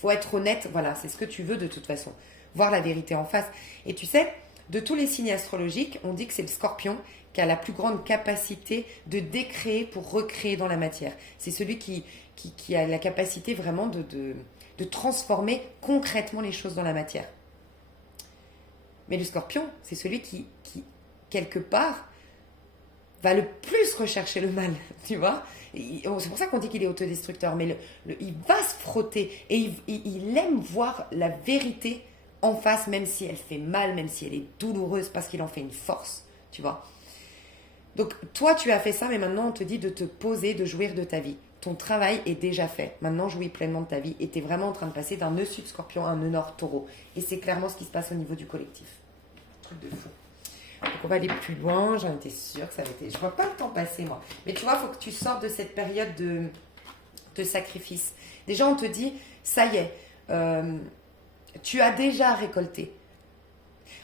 Faut être honnête, voilà, c'est ce que tu veux de toute façon. Voir la vérité en face. Et tu sais, de tous les signes astrologiques, on dit que c'est le Scorpion qui a la plus grande capacité de décréer pour recréer dans la matière. C'est celui qui a la capacité vraiment de transformer concrètement les choses dans la matière. Mais le Scorpion, c'est celui qui, quelque part, va le plus rechercher le mal, tu vois. C'est pour ça qu'on dit qu'il est autodestructeur, mais il va se frotter et il aime voir la vérité en face, même si elle fait mal, même si elle est douloureuse, parce qu'il en fait une force, tu vois. Donc toi, tu as fait ça, mais maintenant on te dit de te poser, de jouir de ta vie. Ton travail est déjà fait. Maintenant, jouis pleinement de ta vie et tu es vraiment en train de passer d'un nœud sud Scorpion à un nœud nord Taureau. Et c'est clairement ce qui se passe au niveau du collectif. Truc de fou. Donc on va aller plus loin, j'en étais sûre que ça avait été... Je vois pas le temps passer, moi. Mais tu vois, il faut que tu sortes de cette période de sacrifice. Déjà, on te dit, ça y est, tu as déjà récolté.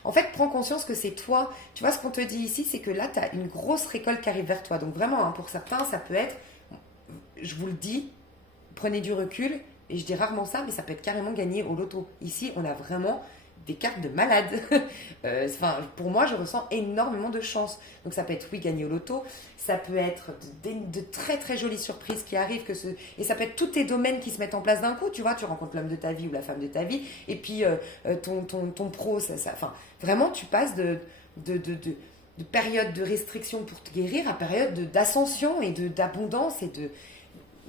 En fait, prends conscience que c'est toi. Tu vois, ce qu'on te dit ici, c'est que là, tu as une grosse récolte qui arrive vers toi. Donc vraiment, hein, pour certains, ça peut être, je vous le dis, prenez du recul, et je dis rarement ça, mais ça peut être carrément gagné au loto. Ici, on a vraiment des cartes de malade. Pour moi, je ressens énormément de chance. Donc ça peut être, oui, gagner au loto, ça peut être de très très jolies surprises qui arrivent, et ça peut être tous tes domaines qui se mettent en place d'un coup. Tu vois, tu rencontres l'homme de ta vie ou la femme de ta vie, et puis ton pro, enfin, vraiment, tu passes de période de restriction pour te guérir à période d'ascension et d'abondance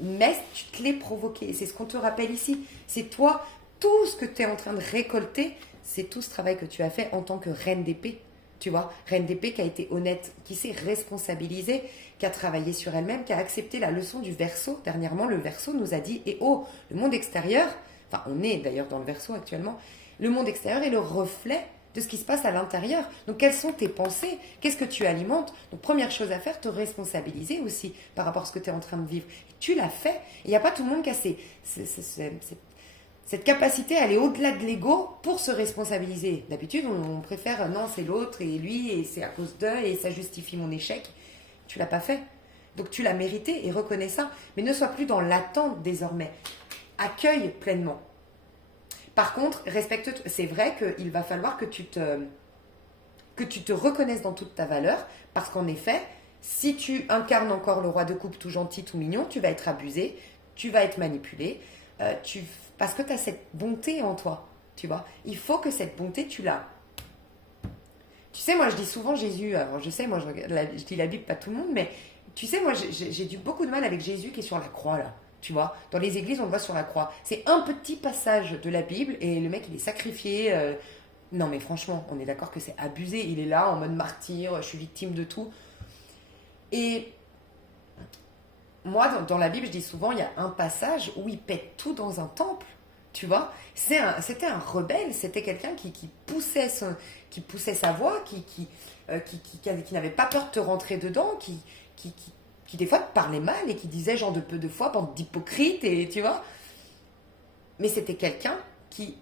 mais tu te l'es provoqué. C'est ce qu'on te rappelle ici. C'est toi, tout ce que tu es en train de récolter, c'est tout ce travail que tu as fait en tant que reine d'épée. Tu vois, reine d'épée qui a été honnête, qui s'est responsabilisée, qui a travaillé sur elle-même, qui a accepté la leçon du Verseau. Dernièrement, le Verseau nous a dit, le monde extérieur, enfin on est d'ailleurs dans le Verseau actuellement, le monde extérieur est le reflet de ce qui se passe à l'intérieur. Donc, quelles sont tes pensées? Qu'est-ce que tu alimentes? Donc, première chose à faire, te responsabiliser aussi par rapport à ce que tu es en train de vivre. Et tu l'as fait. Il n'y a pas tout le monde qui a cette capacité à aller au-delà de l'ego pour se responsabiliser. D'habitude, on préfère, non, c'est l'autre et lui, et c'est à cause d'eux, et ça justifie mon échec. Tu l'as pas fait. Donc, tu l'as mérité et reconnais ça. Mais ne sois plus dans l'attente désormais. Accueille pleinement. Par contre, respecte. C'est vrai qu'il va falloir que tu te reconnaisses dans toute ta valeur, parce qu'en effet, si tu incarnes encore le roi de coupe tout gentil, tout mignon, tu vas être abusé, tu vas être manipulé, parce que tu as cette bonté en toi, tu vois. Il faut que cette bonté, tu l'as. Tu sais, moi, je dis souvent Jésus, alors je sais, moi, je dis la Bible, pas tout le monde, mais tu sais, moi, j'ai eu beaucoup de mal avec Jésus qui est sur la croix, là. Tu vois, dans les églises, on le voit sur la croix. C'est un petit passage de la Bible et le mec, il est sacrifié. Non, mais franchement, on est d'accord que c'est abusé. Il est là en mode martyr, je suis victime de tout. Et moi, dans la Bible, je dis souvent, il y a un passage où il pète tout dans un temple. Tu vois, c'était un rebelle, c'était quelqu'un qui poussait sa voix, qui n'avait pas peur de te rentrer dedans, qui des fois te parlait mal et qui disait genre de peu de foi, bande d'hypocrites, et tu vois. Mais c'était quelqu'un qui...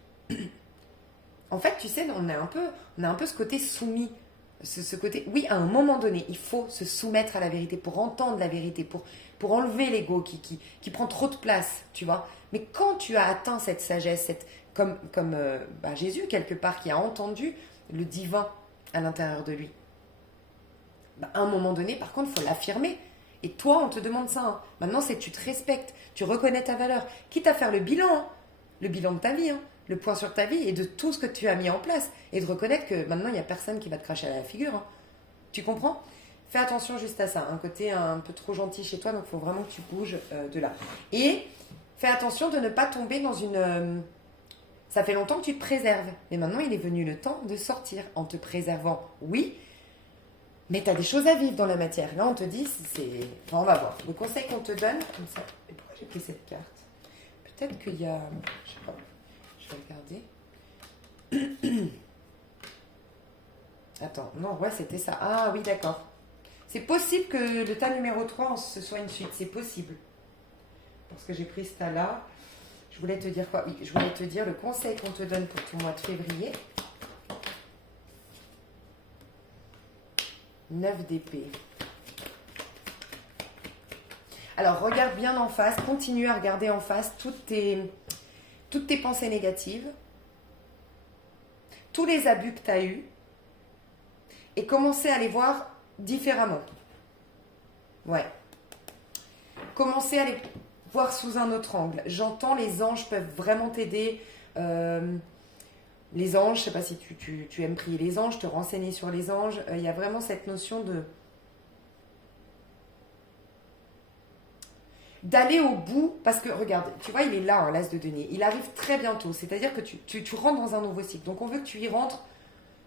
En fait, tu sais, on a un peu ce côté soumis. Ce côté... Oui, à un moment donné, il faut se soumettre à la vérité pour entendre la vérité, pour enlever l'ego qui prend trop de place, tu vois. Mais quand tu as atteint cette sagesse, comme Jésus, quelque part, qui a entendu le divin à l'intérieur de lui, à un moment donné, par contre, il faut l'affirmer. Et toi, on te demande ça. Hein. Maintenant, c'est tu te respectes, tu reconnais ta valeur. Quitte à faire le bilan de ta vie, hein, le point sur ta vie et de tout ce que tu as mis en place. Et de reconnaître que maintenant, il n'y a personne qui va te cracher à la figure. Hein. Tu comprends? Fais attention juste à ça. Un côté un peu trop gentil chez toi, donc il faut vraiment que tu bouges de là. Et fais attention de ne pas tomber dans une... Ça fait longtemps que tu te préserves. Mais maintenant, il est venu le temps de sortir en te préservant. Oui, mais tu as des choses à vivre dans la matière. Là, on te dit, Enfin, on va voir. Le conseil qu'on te donne, comme ça. Et pourquoi j'ai pris cette carte? Peut-être qu'il y a... Je sais pas. Je vais regarder. Attends, non, ouais, c'était ça. Ah oui, d'accord. C'est possible que le tas numéro 3, ce soit une suite. C'est possible. Parce que j'ai pris ce tas-là. Je voulais te dire quoi? Oui, je voulais te dire le conseil qu'on te donne pour ton mois de février. 9 d'épée. Alors, regarde bien en face. Continue à regarder en face toutes tes pensées négatives. Tous les abus que tu as eus. Et commencer à les voir différemment. Ouais. Commencer à les voir sous un autre angle. J'entends les anges peuvent vraiment t'aider. Les anges, je ne sais pas si tu aimes prier les anges, te renseigner sur les anges. Il y a vraiment cette notion d'aller au bout, parce que regarde, tu vois, il est là, hein, l'as de denier. Il arrive très bientôt, c'est-à-dire que tu rentres dans un nouveau cycle. Donc on veut que tu y rentres,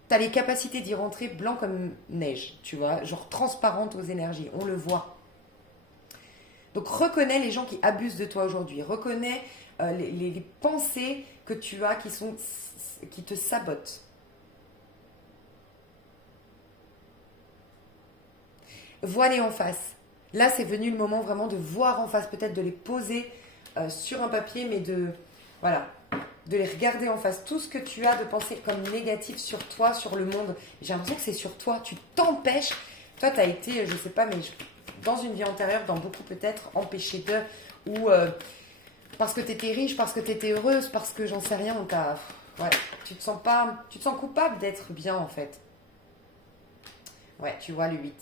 tu as les capacités d'y rentrer blanc comme neige, tu vois, genre transparente aux énergies, on le voit. Donc reconnais les gens qui abusent de toi aujourd'hui, reconnais les pensées que tu as qui te sabotent. Vois-les en face. Là, c'est venu le moment vraiment de voir en face, peut-être de les poser sur un papier, mais voilà, de les regarder en face. Tout ce que tu as de pensée comme négatif sur toi, sur le monde, j'ai l'impression que c'est sur toi. Tu t'empêches. Toi, tu as été, je ne sais pas, mais dans une vie antérieure, dans beaucoup peut-être, empêché de, ou parce que tu étais riche, parce que tu étais heureuse, parce que j'en sais rien, ouais, tu te sens coupable d'être bien en fait. Ouais, tu vois le 8.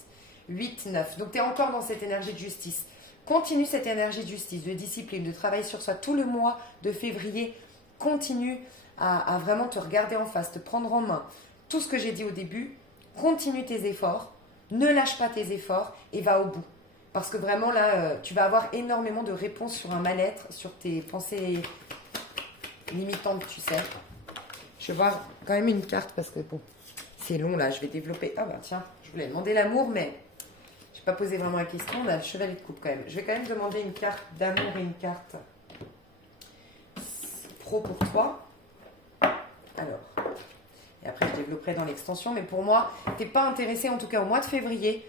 8, 9. Donc tu es encore dans cette énergie de justice. Continue cette énergie de justice, de discipline, de travail sur soi. Tout le mois de février, continue à vraiment te regarder en face, te prendre en main. Tout ce que j'ai dit au début, continue tes efforts, ne lâche pas tes efforts et va au bout. Parce que vraiment là, tu vas avoir énormément de réponses sur un mal-être, sur tes pensées limitantes, tu sais. Je vais voir quand même une carte parce que bon, c'est long là, je vais développer. Ah bah tiens, je voulais demander l'amour, mais je n'ai pas posé vraiment la question. On a le chevalier de coupe quand même. Je vais quand même demander une carte d'amour et une carte pro pour toi. Alors, et après je développerai dans l'extension, mais pour moi, tu n'es pas intéressé, en tout cas au mois de février.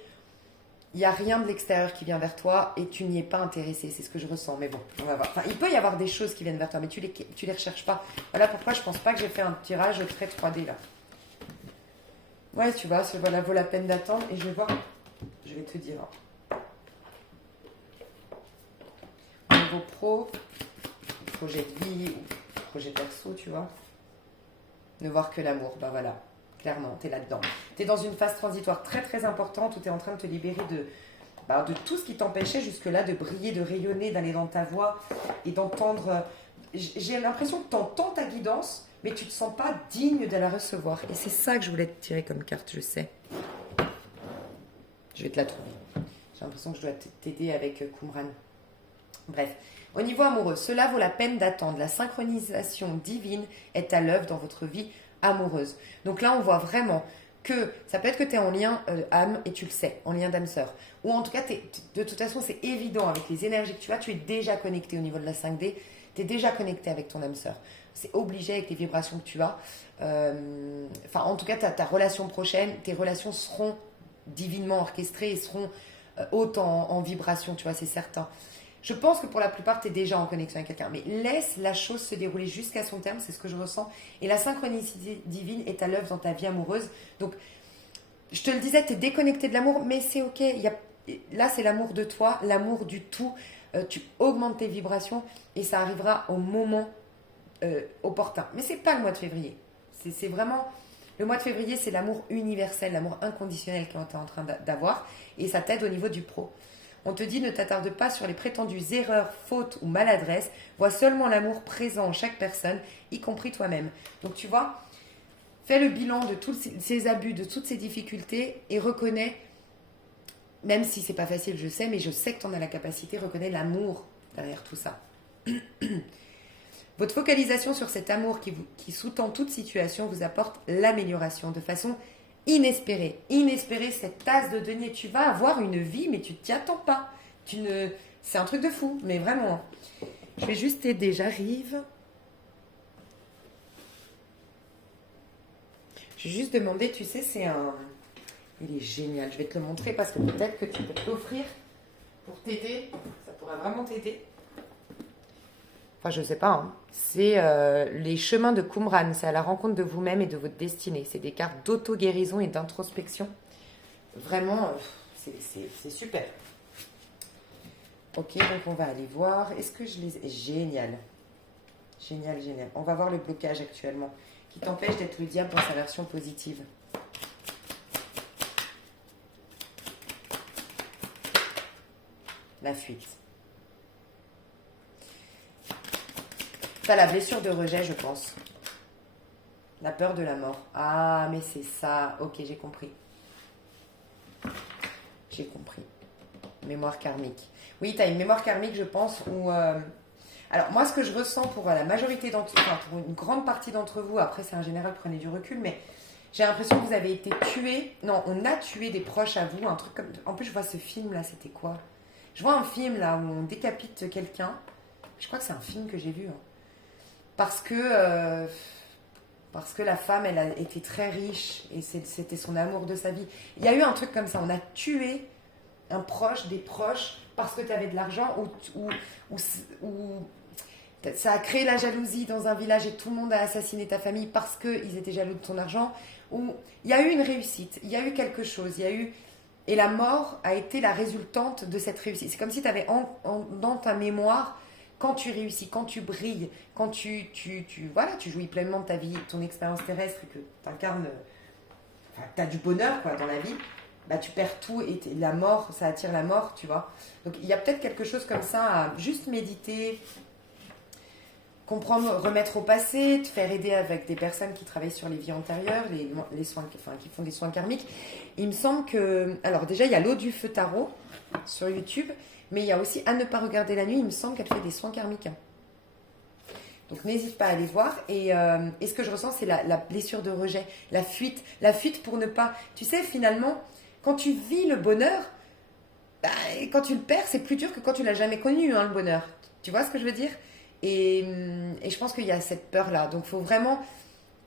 Il n'y a rien de l'extérieur qui vient vers toi et tu n'y es pas intéressé, c'est ce que je ressens. Mais bon, on va voir. Enfin, il peut y avoir des choses qui viennent vers toi, mais tu les recherches pas. Voilà pourquoi je pense pas que j'ai fait un tirage très 3D là. Ouais, tu vois, ça vaut la peine d'attendre et je vais voir. Je vais te dire. Au niveau pro, projet de vie ou projet perso, tu vois. Ne voir que l'amour, bah voilà. Clairement, tu es là-dedans. Tu es dans une phase transitoire très très importante où tu es en train de te libérer de tout ce qui t'empêchait jusque-là de briller, de rayonner, d'aller dans ta voix et d'entendre. J'ai l'impression que tu entends ta guidance, mais tu ne te sens pas digne de la recevoir. Et c'est ça que je voulais te tirer comme carte, je sais. Je vais te la trouver. J'ai l'impression que je dois t'aider avec Qumran. Bref. Au niveau amoureux, cela vaut la peine d'attendre. La synchronisation divine est à l'œuvre dans votre vie amoureuse. Donc là, on voit vraiment que ça peut être que tu es en lien âme et tu le sais, en lien d'âme-sœur. Ou en tout cas, de toute façon, c'est évident avec les énergies que tu es déjà connecté au niveau de la 5D, tu es déjà connecté avec ton âme-sœur. C'est obligé avec les vibrations que tu as. Enfin, en tout cas, ta relation prochaine, tes relations seront divinement orchestrées et seront hautes en vibration, tu vois, c'est certain. Je pense que pour la plupart, tu es déjà en connexion avec quelqu'un. Mais laisse la chose se dérouler jusqu'à son terme, c'est ce que je ressens. Et la synchronicité divine est à l'œuvre dans ta vie amoureuse. Donc, je te le disais, tu es déconnecté de l'amour, mais c'est ok. Là, c'est l'amour de toi, l'amour du tout. Tu augmentes tes vibrations et ça arrivera au moment opportun. Mais c'est pas le mois de février. C'est vraiment... Le mois de février, c'est l'amour universel, l'amour inconditionnel qu'on est en train d'avoir. Et ça t'aide au niveau du pro. On te dit ne t'attarde pas sur les prétendues erreurs, fautes ou maladresses. Vois seulement l'amour présent en chaque personne, y compris toi-même. Donc tu vois, fais le bilan de tous ces abus, de toutes ces difficultés et reconnais, même si c'est pas facile, je sais, mais je sais que tu en as la capacité, reconnais l'amour derrière tout ça. Votre focalisation sur cet amour qui sous-tend toute situation vous apporte l'amélioration de façon inespérée. Inespérée, cette tasse de denier. Tu vas avoir une vie, mais tu ne t'y attends pas. C'est un truc de fou, mais vraiment. Je vais juste t'aider, j'arrive. Je vais juste demander, tu sais, c'est un Il est génial. Je vais te le montrer parce que peut-être que tu peux te l'offrir pour t'aider. Ça pourrait vraiment t'aider. Enfin, je sais pas. Hein. C'est les chemins de Qumran. C'est à la rencontre de vous-même et de votre destinée. C'est des cartes d'auto-guérison et d'introspection. Vraiment, c'est super. Ok, donc on va aller voir. Est-ce que je les ai... Génial. Génial, génial. On va voir le blocage actuellement qui t'empêche d'être le diable dans sa version positive. La fuite. T'as la blessure de rejet, je pense. La peur de la mort. Ah, mais c'est ça. Ok, j'ai compris. J'ai compris. Mémoire karmique. Oui, tu as une mémoire karmique, je pense, où... Alors, moi, ce que je ressens pour la majorité d'entre... Enfin, pour une grande partie d'entre vous, après, c'est en général, prenez du recul, mais j'ai l'impression que vous avez été tué. Non, on a tué des proches à vous, un truc comme... En plus, je vois ce film-là, c'était quoi? Je vois un film, là, où on décapite quelqu'un. Je crois que c'est un film que j'ai vu. Hein. Parce que la femme, elle a été très riche, et c'était son amour de sa vie. Il y a eu un truc comme ça, on a tué un proche, des proches, parce que tu avais de l'argent, ou ça a créé la jalousie dans un village et tout le monde a assassiné ta famille parce qu'ils étaient jaloux de ton argent, ou il y a eu une réussite, il y a eu quelque chose, il y a eu... Et la mort a été la résultante de cette réussite. C'est comme si tu avais dans ta mémoire, quand tu réussis, quand tu brilles, quand tu jouis pleinement de ta vie, ton expérience terrestre, et que tu incarnes... Enfin, tu as du bonheur quoi, dans la vie, bah, tu perds tout et la mort, ça attire la mort, tu vois. Donc il y a peut-être quelque chose comme ça à juste méditer, comprendre, remettre au passé, te faire aider avec des personnes qui travaillent sur les vies antérieures, les soins, enfin, qui font des soins karmiques. Il me semble que... Alors déjà, il y a l'eau du feu tarot sur YouTube, mais il y a aussi À ne pas regarder la nuit, il me semble qu'elle fait des soins karmiques. Donc n'hésite pas à aller voir. Et ce que je ressens, c'est la blessure de rejet, la fuite pour ne pas... Tu sais, finalement, quand tu vis le bonheur, bah, quand tu le perds, c'est plus dur que quand tu l'as jamais connu, hein, le bonheur. Tu vois ce que je veux dire? Et je pense qu'il y a cette peur-là. Donc il faut vraiment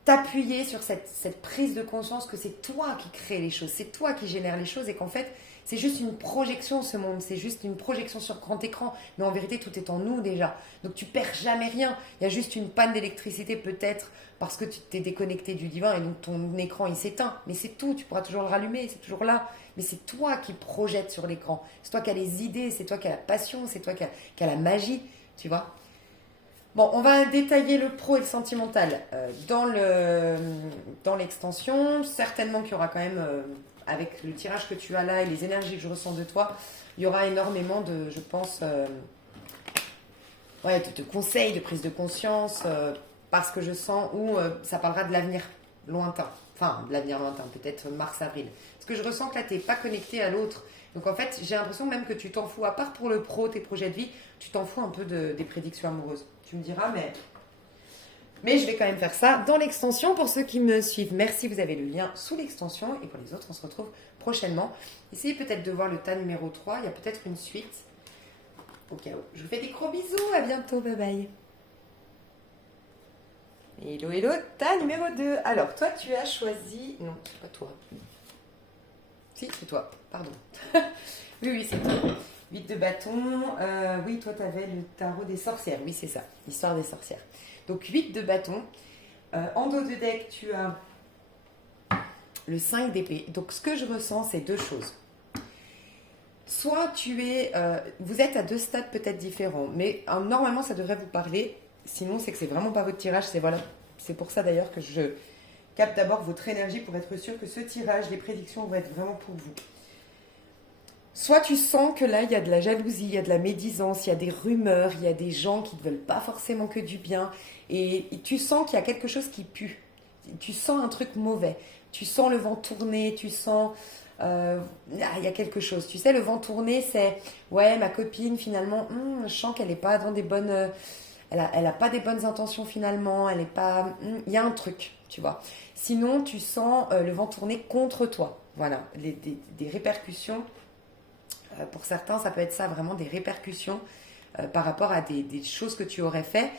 t'appuyer sur cette prise de conscience que c'est toi qui crée les choses, c'est toi qui génère les choses et qu'en fait, c'est juste une projection ce monde, c'est juste une projection sur grand écran. Mais en vérité, tout est en nous déjà. Donc tu perds jamais rien. Il y a juste une panne d'électricité peut-être parce que tu t'es déconnecté du divin et donc ton écran il s'éteint. Mais c'est tout, tu pourras toujours le rallumer, c'est toujours là. Mais c'est toi qui projettes sur l'écran. C'est toi qui as les idées, c'est toi qui as la passion, c'est toi qui as la magie, tu vois. Bon, on va détailler le pro et le sentimental dans l'extension. Certainement qu'il y aura quand même, avec le tirage que tu as là et les énergies que je ressens de toi, il y aura énormément de, je pense, de conseils, de prise de conscience, parce que je sens où ça parlera de l'avenir lointain. Enfin, de l'avenir lointain, peut-être mars-avril. Parce que je ressens que là, tu n'es pas connecté à l'autre. Donc en fait, j'ai l'impression même que tu t'en fous, à part pour le pro, tes projets de vie, tu t'en fous un peu des prédictions amoureuses. Tu me diras, mais je vais quand même faire ça dans l'extension pour ceux qui me suivent. Merci, vous avez le lien sous l'extension. Et pour les autres, on se retrouve prochainement. Essayez peut-être de voir le tas numéro 3. Il y a peut-être une suite. Au cas où. Je vous fais des gros bisous. À bientôt. Bye bye. Hello, hello. Tas numéro 2. Alors, toi, tu as choisi... Non, c'est pas toi. Si, c'est toi. Pardon. oui, c'est toi. 8 de bâton. Oui, toi, tu avais le tarot des sorcières. Oui, c'est ça. L'histoire des sorcières. Donc, 8 de bâton. En dos de deck, tu as le 5 d'épée. Donc, ce que je ressens, c'est deux choses. Soit vous êtes à deux stades peut-être différents, mais normalement, ça devrait vous parler. Sinon, c'est que c'est vraiment pas votre tirage. C'est pour ça, d'ailleurs, que je capte d'abord votre énergie pour être sûr que ce tirage, les prédictions vont être vraiment pour vous. Soit tu sens que là, il y a de la jalousie, il y a de la médisance, il y a des rumeurs, il y a des gens qui ne veulent pas forcément que du bien. Et tu sens qu'il y a quelque chose qui pue. Tu sens un truc mauvais. Tu sens le vent tourner, tu sens... il y a quelque chose. Tu sais, le vent tourner, c'est... Ouais, ma copine, finalement, je sens qu'elle n'est pas dans des bonnes... Elle a pas des bonnes intentions, finalement. Elle n'est pas... il y a un truc, tu vois. Sinon, tu sens le vent tourner contre toi. Voilà, des répercussions... Pour certains, ça peut être ça, vraiment des répercussions par rapport à des choses que tu aurais fait.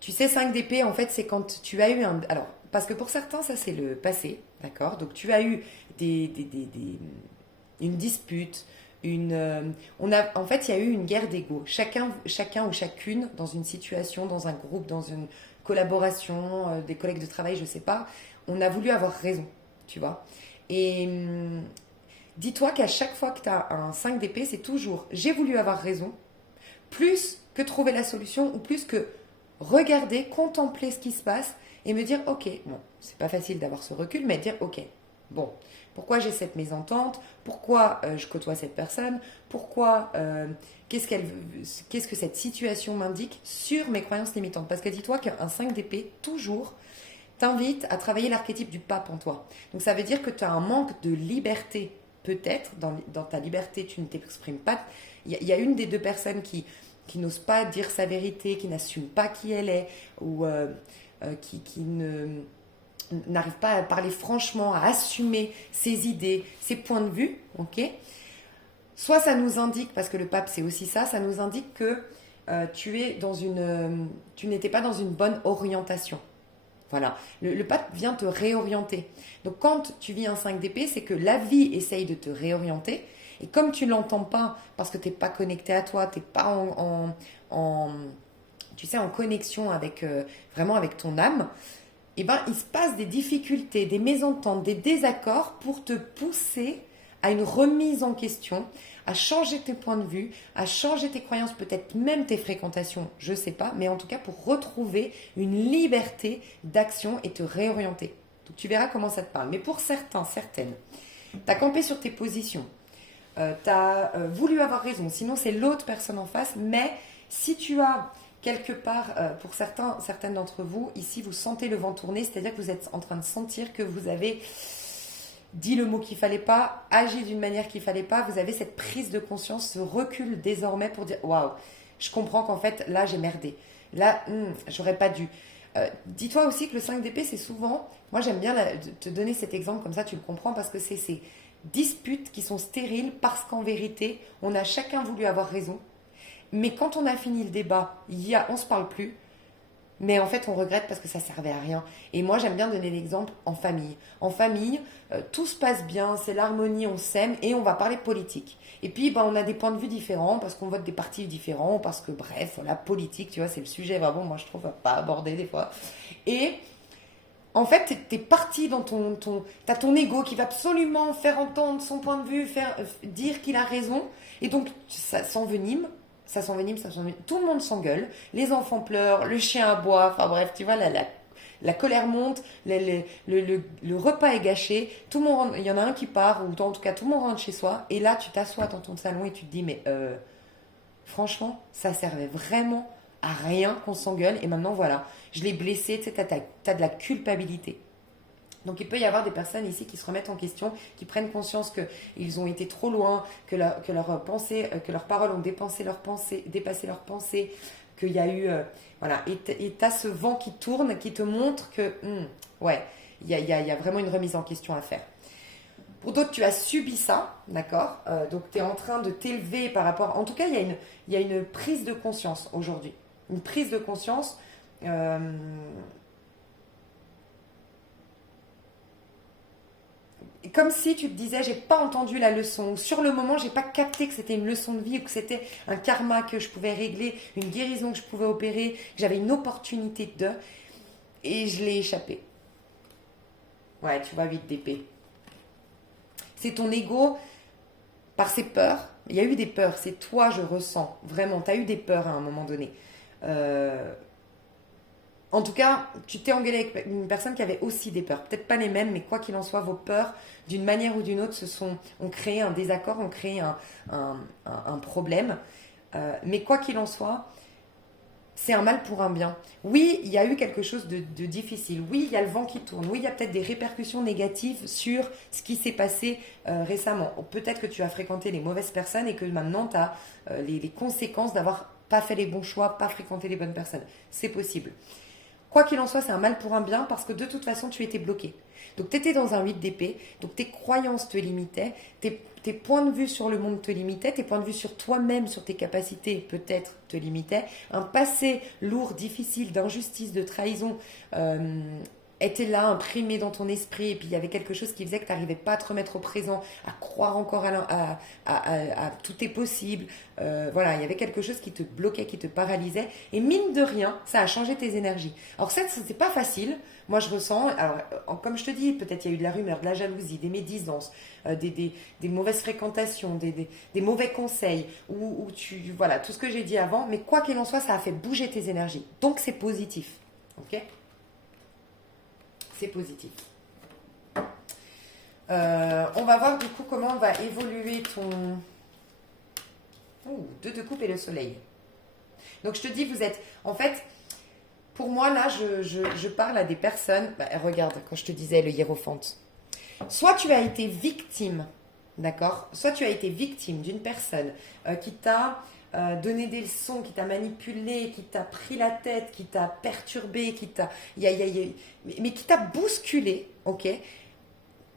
Tu sais, 5 d'épée, en fait, c'est quand tu as eu un... Alors, parce que pour certains, ça c'est le passé, d'accord? Donc tu as eu une dispute, en fait, il y a eu une guerre d'ego. Chacun ou chacune, dans une situation, dans un groupe, dans une collaboration, des collègues de travail, je sais pas, on a voulu avoir raison, tu vois. Et dis-toi qu'à chaque fois que tu as un 5 d'épée, c'est toujours j'ai voulu avoir raison, plus que trouver la solution, ou plus que regarder, contempler ce qui se passe et me dire, ok, bon, c'est pas facile d'avoir ce recul, mais dire, ok, bon, pourquoi j'ai cette mésentente, pourquoi je côtoie cette personne, pourquoi, qu'est-ce que cette situation m'indique sur mes croyances limitantes. Parce que dis-toi qu'un 5 d'épée, toujours, t'invite à travailler l'archétype du pape en toi. Donc ça veut dire que tu as un manque de liberté, peut-être, dans ta liberté, tu ne t'exprimes pas. Il y a une des deux personnes qui n'ose pas dire sa vérité, qui n'assume pas qui elle est, ou qui n'arrive pas à parler franchement, à assumer ses idées, ses points de vue, ok? Soit ça nous indique, parce que le pape c'est aussi ça, ça nous indique que tu n'étais pas dans une bonne orientation. Voilà, le pape vient te réorienter. Donc quand tu vis un 5 d'épée, c'est que la vie essaye de te réorienter. Et comme tu ne l'entends pas, parce que tu n'es pas connecté à toi, tu n'es pas tu sais, en connexion avec, vraiment avec ton âme, eh ben, il se passe des difficultés, des mésententes, des désaccords pour te pousser à une remise en question, à changer tes points de vue, à changer tes croyances, peut-être même tes fréquentations, je ne sais pas, mais en tout cas pour retrouver une liberté d'action et te réorienter. Donc tu verras comment ça te parle. Mais pour certains, certaines, tu as campé sur tes positions, tu as voulu avoir raison, sinon c'est l'autre personne en face, mais si tu as quelque part, pour certaines d'entre vous, ici vous sentez le vent tourner, c'est-à-dire que vous êtes en train de sentir que vous avez dit le mot qu'il fallait pas, agi d'une manière qu'il fallait pas, vous avez cette prise de conscience, ce recul désormais pour dire waouh, je comprends qu'en fait là j'ai merdé, là j'aurais pas dû. Dis-toi aussi que le 5 d'épée c'est souvent, moi j'aime bien te donner cet exemple comme ça tu le comprends parce que c'est ces disputes qui sont stériles parce qu'en vérité on a chacun voulu avoir raison, mais quand on a fini le débat, on se parle plus. Mais en fait, on regrette parce que ça servait à rien. Et moi, j'aime bien donner l'exemple en famille. En famille, tout se passe bien, c'est l'harmonie, on s'aime et on va parler politique. Et puis, on a des points de vue différents parce qu'on vote des partis différents, parce que, bref, la politique, tu vois, c'est le sujet vraiment, moi, je trouve, à pas aborder des fois. Et en fait, t'es parti dans t'as ton ego qui va absolument faire entendre son point de vue, dire qu'il a raison. Et donc, ça s'envenime. Ça s'envenime. Tout le monde s'engueule. Les enfants pleurent, le chien aboie. Enfin bref, tu vois, la colère monte, le repas est gâché. Tout le monde il y en a un qui part, ou en tout cas tout le monde rentre chez soi. Et là, tu t'assois dans ton salon et tu te dis, mais franchement, ça servait vraiment à rien qu'on s'engueule. Et maintenant, voilà, je l'ai blessé. Tu sais, t'as de la culpabilité. Donc il peut y avoir des personnes ici qui se remettent en question, qui prennent conscience qu'ils ont été trop loin, que leurs pensées, que leurs paroles ont dépassé leurs pensées, qu'il y a eu... voilà, et tu as ce vent qui tourne, qui te montre que, ouais, il y a vraiment une remise en question à faire. Pour d'autres, tu as subi ça, d'accord? Donc tu es en train de t'élever par rapport... En tout cas, il y a une prise de conscience aujourd'hui. Une prise de conscience... comme si tu te disais j'ai pas entendu la leçon, sur le moment j'ai pas capté que c'était une leçon de vie ou que c'était un karma que je pouvais régler, une guérison que je pouvais opérer, que j'avais une opportunité et je l'ai échappé. Ouais, tu vois, 8 d'épée. C'est ton ego par ses peurs. Il y a eu des peurs, c'est toi je ressens, vraiment, tu as eu des peurs à un moment donné. En tout cas, tu t'es engueulé avec une personne qui avait aussi des peurs. Peut-être pas les mêmes, mais quoi qu'il en soit, vos peurs, d'une manière ou d'une autre, ont créé un désaccord, ont créé un problème. Mais quoi qu'il en soit, c'est un mal pour un bien. Oui, il y a eu quelque chose de difficile. Oui, il y a le vent qui tourne. Oui, il y a peut-être des répercussions négatives sur ce qui s'est passé récemment. Peut-être que tu as fréquenté les mauvaises personnes et que maintenant, tu as les conséquences d'avoir pas fait les bons choix, pas fréquenté les bonnes personnes. C'est possible. Quoi qu'il en soit, c'est un mal pour un bien parce que de toute façon, tu étais bloqué. Donc, tu étais dans un 8 d'épée. Donc, tes croyances te limitaient. Tes points de vue sur le monde te limitaient. Tes points de vue sur toi-même, sur tes capacités, peut-être, te limitaient. Un passé lourd, difficile, d'injustice, de trahison était là, imprimé dans ton esprit, et puis il y avait quelque chose qui faisait que tu n'arrivais pas à te remettre au présent, à croire encore à tout est possible. Voilà, il y avait quelque chose qui te bloquait, qui te paralysait, et mine de rien, ça a changé tes énergies. Alors ça, c'est pas facile. Moi, je ressens, alors, comme je te dis, peut-être il y a eu de la rumeur, de la jalousie, des médisances, des mauvaises fréquentations, des mauvais conseils, ou voilà, tout ce que j'ai dit avant, mais quoi qu'il en soit, ça a fait bouger tes énergies. Donc, c'est positif. Ok ? C'est positif. On va voir du coup comment va évoluer ton... Deux de coupe et le soleil. Donc je te dis, vous êtes... En fait, pour moi là, je parle à des personnes... regarde, quand je te disais le hiérophante. Soit tu as été victime, d'accord ? Soit tu as été victime d'une personne qui t'a... donné des leçons, qui t'a manipulé, qui t'a pris la tête, qui t'a perturbé, mais qui t'a bousculé, ok ?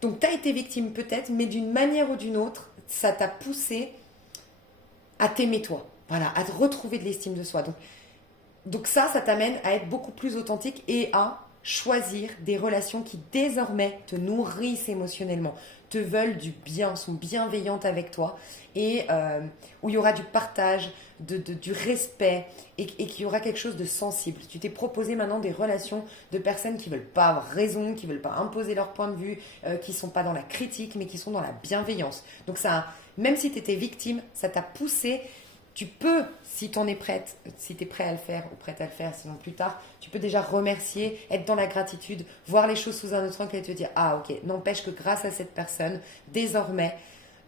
Donc tu as été victime peut-être, mais d'une manière ou d'une autre, ça t'a poussé à t'aimer toi, voilà, à te retrouver de l'estime de soi. Donc ça t'amène à être beaucoup plus authentique et à choisir des relations qui désormais te nourrissent émotionnellement, te veulent du bien, sont bienveillantes avec toi et où il y aura du partage, du respect et qu'il y aura quelque chose de sensible. Tu t'es proposé maintenant des relations de personnes qui ne veulent pas avoir raison, qui ne veulent pas imposer leur point de vue, qui ne sont pas dans la critique mais qui sont dans la bienveillance. Donc ça, même si tu étais victime, ça t'a poussé. Tu peux, si tu es prête, si tu es prêt à le faire ou prête à le faire, sinon plus tard, tu peux déjà remercier, être dans la gratitude, voir les choses sous un autre angle et te dire « Ah ok, n'empêche que grâce à cette personne, désormais,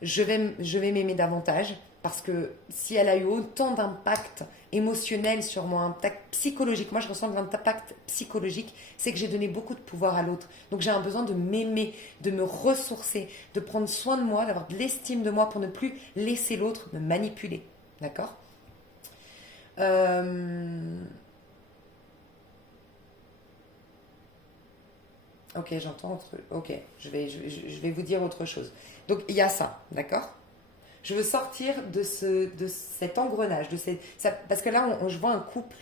je vais m'aimer davantage parce que si elle a eu autant d'impact émotionnel sur moi, un impact psychologique, moi je ressens de l'impact psychologique, c'est que j'ai donné beaucoup de pouvoir à l'autre. Donc j'ai un besoin de m'aimer, de me ressourcer, de prendre soin de moi, d'avoir de l'estime de moi pour ne plus laisser l'autre me manipuler. » D'accord ? Ok, j'entends. Ok, je vais vous dire autre chose. Donc, il y a ça, d'accord ? Je veux sortir de cet engrenage, parce que là, je vois un couple.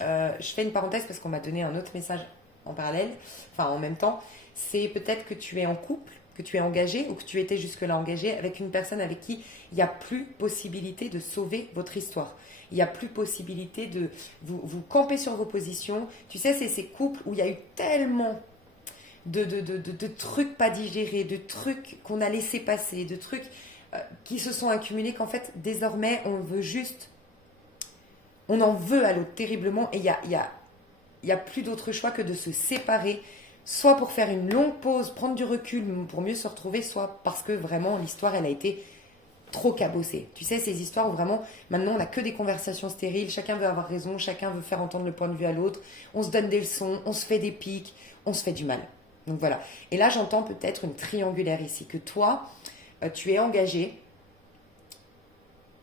Je fais une parenthèse parce qu'on m'a donné un autre message en parallèle, enfin en même temps. C'est peut-être que tu es en couple, que tu es engagé ou que tu étais jusque-là engagé avec une personne avec qui il n'y a plus possibilité de sauver votre histoire. Il n'y a plus possibilité de vous camper sur vos positions. Tu sais, c'est ces couples où il y a eu tellement de trucs pas digérés, de trucs qu'on a laissé passer, de trucs qui se sont accumulés qu'en fait, désormais, on en veut à l'autre terriblement et il y a plus d'autre choix que de se séparer, soit pour faire une longue pause, prendre du recul pour mieux se retrouver, soit parce que vraiment l'histoire elle a été trop cabossée. Tu sais, ces histoires où vraiment maintenant on n'a que des conversations stériles, chacun veut avoir raison, chacun veut faire entendre le point de vue à l'autre, on se donne des leçons, on se fait des pics, on se fait du mal. Donc voilà. Et là j'entends peut-être une triangulaire ici, que toi tu es engagé,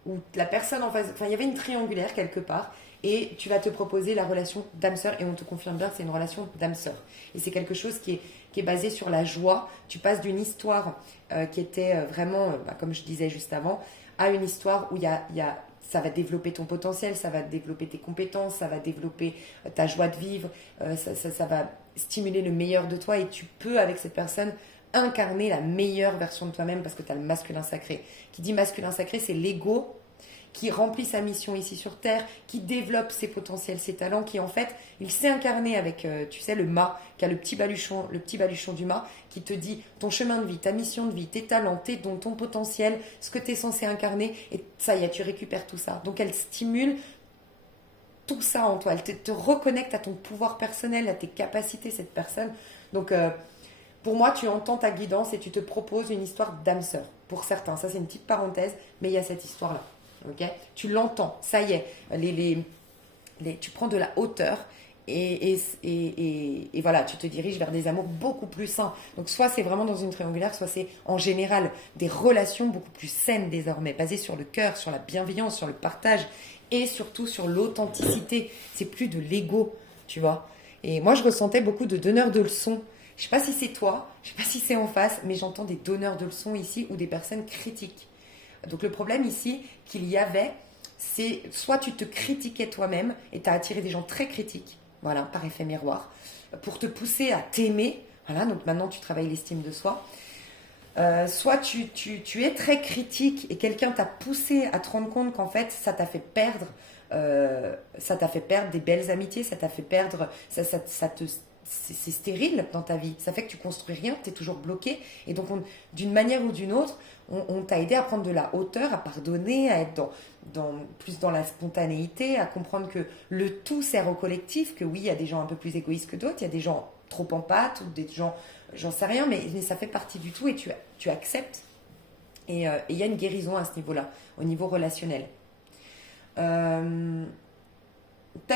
ou la personne en face, enfin il y avait une triangulaire quelque part, et tu vas te proposer la relation d'âme-sœur, et on te confirme bien que c'est une relation d'âme-sœur. Et c'est quelque chose qui est basé sur la joie. Tu passes d'une histoire qui était vraiment, comme je disais juste avant, à une histoire où ça va développer ton potentiel, ça va développer tes compétences, ça va développer ta joie de vivre, ça va stimuler le meilleur de toi, et tu peux avec cette personne incarner la meilleure version de toi-même parce que tu as le masculin sacré. Qui dit masculin sacré, c'est l'ego qui remplit sa mission ici sur Terre, qui développe ses potentiels, ses talents, qui en fait, il s'est incarné avec, tu sais, le mât, qui a le petit baluchon du mât, qui te dit ton chemin de vie, ta mission de vie, tes talents, tes dons, ton potentiel, ce que tu es censé incarner, et ça y est, tu récupères tout ça. Donc elle stimule tout ça en toi, elle te reconnecte à ton pouvoir personnel, à tes capacités, cette personne. Donc pour moi, tu entends ta guidance et tu te proposes une histoire d'âme-sœur. Pour certains, ça c'est une petite parenthèse, mais il y a cette histoire-là. Okay, tu l'entends, ça y est, tu prends de la hauteur et voilà, tu te diriges vers des amours beaucoup plus sains. Donc soit c'est vraiment dans une triangulaire, soit c'est en général des relations beaucoup plus saines désormais, basées sur le cœur, sur la bienveillance, sur le partage et surtout sur l'authenticité. C'est plus de l'ego, tu vois. Et moi je ressentais beaucoup de donneurs de leçons. Je sais pas si c'est toi, je sais pas si c'est en face, mais j'entends des donneurs de leçons ici ou des personnes critiques. Donc le problème ici qu'il y avait, c'est soit tu te critiquais toi-même et tu as attiré des gens très critiques, voilà, par effet miroir, pour te pousser à t'aimer. Voilà, donc maintenant tu travailles l'estime de soi. Soit tu es très critique et quelqu'un t'a poussé à te rendre compte qu'en fait ça t'a fait perdre des belles amitiés, ça t'a fait perdre, c'est stérile dans ta vie, ça fait que tu construis rien, tu es toujours bloqué et donc d'une manière ou d'une autre on t'a aidé à prendre de la hauteur, à pardonner, à être plus dans la spontanéité, à comprendre que le tout sert au collectif, que oui il y a des gens un peu plus égoïstes que d'autres, il y a des gens trop empathes ou des gens j'en sais rien, mais ça fait partie du tout et tu acceptes. Et il y a une guérison à ce niveau-là, au niveau relationnel. Tu as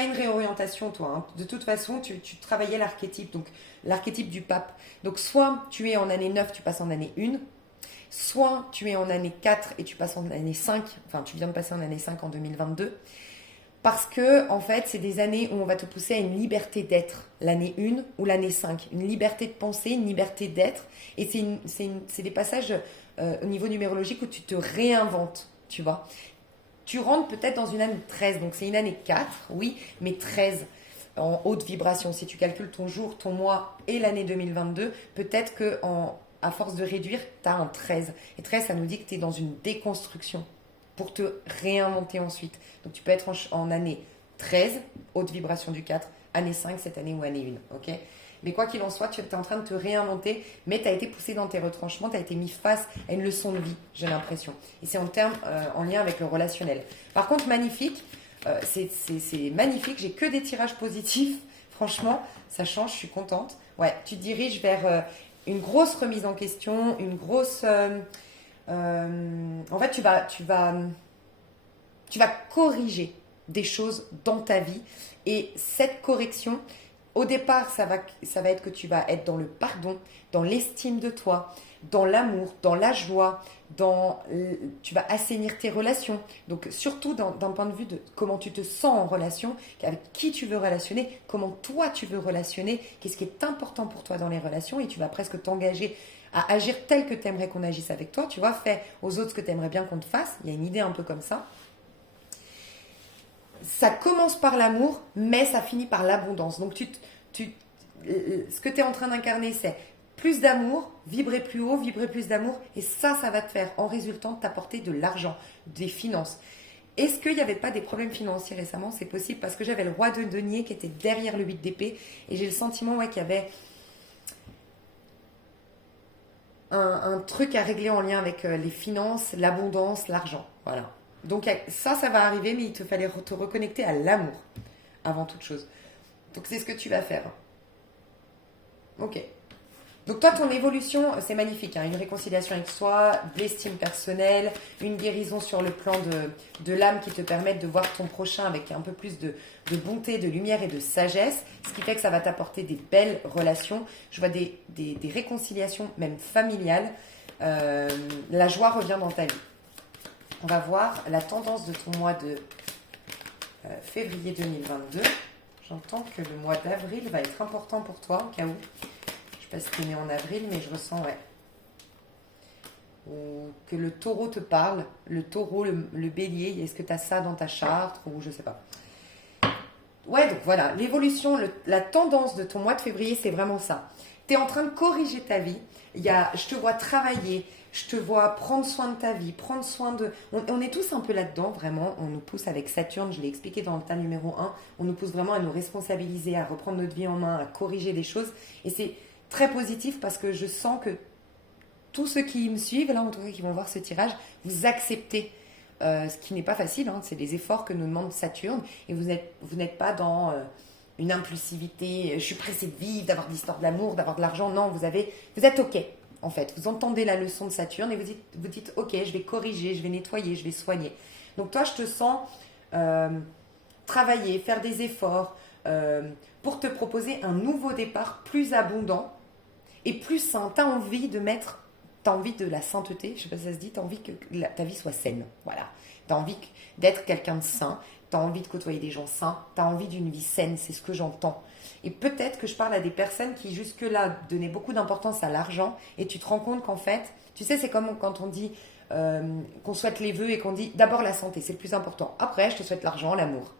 une réorientation, toi. Hein. De toute façon, tu travaillais l'archétype, donc l'archétype du pape. Donc, soit tu es en année 9, tu passes en année 1, soit tu es en année 4 et tu passes en année 5, enfin, tu viens de passer en année 5 en 2022. Parce que, en fait, c'est des années où on va te pousser à une liberté d'être, l'année 1 ou l'année 5. Une liberté de penser, une liberté d'être. Et c'est des passages au niveau numérologique où tu te réinventes, tu vois. Tu rentres peut-être dans une année 13, donc c'est une année 4, oui, mais 13 en haute vibration. Si tu calcules ton jour, ton mois et l'année 2022, peut-être à force de réduire, tu as un 13. Et 13, ça nous dit que tu es dans une déconstruction pour te réinventer ensuite. Donc tu peux être en année 13, haute vibration du 4, année 5 cette année ou année 1, ok. Mais quoi qu'il en soit, tu es en train de te réinventer, mais tu as été poussé dans tes retranchements, tu as été mis face à une leçon de vie, j'ai l'impression. Et c'est en lien avec le relationnel. Par contre, magnifique, c'est magnifique, j'ai que des tirages positifs, franchement, ça change, je suis contente. Ouais, tu te diriges vers une grosse remise en question, une grosse... en fait, tu vas corriger des choses dans ta vie et cette correction, au départ, ça va être que tu vas être dans le pardon, dans l'estime de toi, dans l'amour, dans la joie, tu vas assainir tes relations. Donc surtout d'un point de vue de comment tu te sens en relation, avec qui tu veux relationner, comment toi tu veux relationner, qu'est-ce qui est important pour toi dans les relations et tu vas presque t'engager à agir tel que tu aimerais qu'on agisse avec toi. Tu vois, fais aux autres ce que tu aimerais bien qu'on te fasse. Il y a une idée un peu comme ça. Ça commence par l'amour, mais ça finit par l'abondance. Donc, ce que tu es en train d'incarner, c'est plus d'amour, vibrer plus haut, vibrer plus d'amour. Et ça va te faire, en résultant, t'apporter de l'argent, des finances. Est-ce qu'il n'y avait pas des problèmes financiers récemment? C'est possible parce que j'avais le roi de denier qui était derrière le 8 d'épée. Et j'ai le sentiment qu'il y avait un truc à régler en lien avec les finances, l'abondance, l'argent. Voilà. Donc ça va arriver, mais il te fallait te reconnecter à l'amour avant toute chose. Donc c'est ce que tu vas faire. Ok. Donc toi, ton évolution, c'est magnifique. Hein, une réconciliation avec soi, de l'estime personnelle, une guérison sur le plan de l'âme qui te permettent de voir ton prochain avec un peu plus de bonté, de lumière et de sagesse. Ce qui fait que ça va t'apporter des belles relations. Je vois des réconciliations, même familiales. La joie revient dans ta vie. On va voir la tendance de ton mois de février 2022. J'entends que le mois d'avril va être important pour toi, au cas où. Je ne sais pas si tu es né en avril, mais je ressens, ouais. Ou que le taureau te parle. Le taureau, le bélier. Est-ce que tu as ça dans ta charte? Ou je ne sais pas. Ouais, donc voilà. L'évolution, la tendance de ton mois de février, c'est vraiment ça. Tu es en train de corriger ta vie. Je te vois travailler. Je te vois prendre soin de ta vie, prendre soin de... On est tous un peu là-dedans, vraiment. On nous pousse avec Saturne, je l'ai expliqué dans le tas numéro 1. On nous pousse vraiment à nous responsabiliser, à reprendre notre vie en main, à corriger des choses. Et c'est très positif parce que je sens que tous ceux qui me suivent, là en tout cas qui vont voir ce tirage, vous acceptez ce qui n'est pas facile. Hein, c'est des efforts que nous demande Saturne. Et vous n'êtes pas dans une impulsivité, je suis pressée de vivre, d'avoir de l'histoire de l'amour, d'avoir de l'argent. Non, vous êtes OK. En fait, vous entendez la leçon de Saturne et vous dites ok, je vais corriger, je vais nettoyer, je vais soigner. Donc toi, je te sens travailler, faire des efforts pour te proposer un nouveau départ plus abondant et plus sain. Tu as envie de la sainteté, je ne sais pas si ça se dit, tu as envie que ta vie soit saine. Voilà. Tu as envie d'être quelqu'un de sain, tu as envie de côtoyer des gens sains, tu as envie d'une vie saine, c'est ce que j'entends. Et peut-être que je parle à des personnes qui jusque-là donnaient beaucoup d'importance à l'argent et tu te rends compte qu'en fait, tu sais, c'est comme quand on dit qu'on souhaite les vœux et qu'on dit d'abord la santé, c'est le plus important. Après, je te souhaite l'argent, l'amour.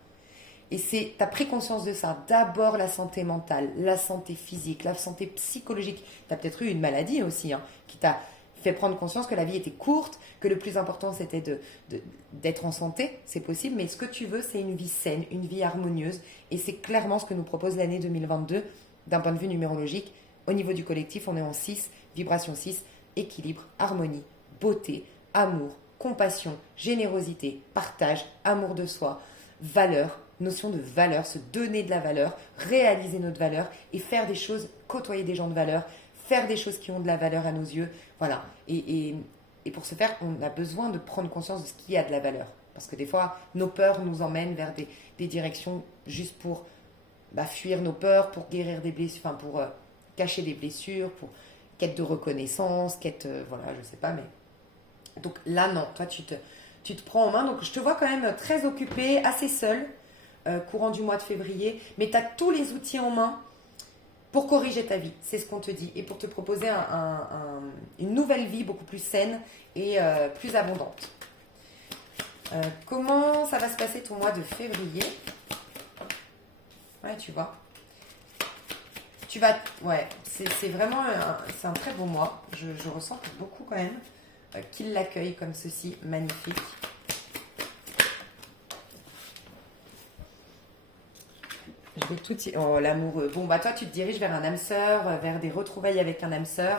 Et tu as pris conscience de ça. D'abord la santé mentale, la santé physique, la santé psychologique. Tu as peut-être eu une maladie aussi, hein, qui t'a fait prendre conscience que la vie était courte, que le plus important c'était d'être en santé, c'est possible, mais ce que tu veux, c'est une vie saine, une vie harmonieuse. Et c'est clairement ce que nous propose l'année 2022 d'un point de vue numérologique. Au niveau du collectif, on est en 6, vibration 6, équilibre, harmonie, beauté, amour, compassion, générosité, partage, amour de soi, valeur, notion de valeur, se donner de la valeur, réaliser notre valeur et faire des choses, côtoyer des gens de valeur, faire des choses qui ont de la valeur à nos yeux. Voilà. Et pour ce faire, on a besoin de prendre conscience de ce qui a de la valeur. Parce que des fois, nos peurs nous emmènent vers des directions juste pour fuir nos peurs, pour guérir des blessures, enfin pour cacher des blessures, pour quête de reconnaissance, quête, voilà, je sais pas, mais... Donc là, non, toi, tu te prends en main. Donc je te vois quand même très occupée, assez seule, courant du mois de février, mais tu as tous les outils en main pour corriger ta vie, c'est ce qu'on te dit, et pour te proposer une nouvelle vie beaucoup plus saine et plus abondante. Comment ça va se passer ton mois de février? Ouais, tu vois. Ouais, c'est vraiment c'est un très beau mois. Je ressens beaucoup quand même qu'il l'accueille comme ceci, magnifique. Je veux tout dire. Oh, l'amoureux. Bon, toi, tu te diriges vers un âme sœur, vers des retrouvailles avec un âme sœur.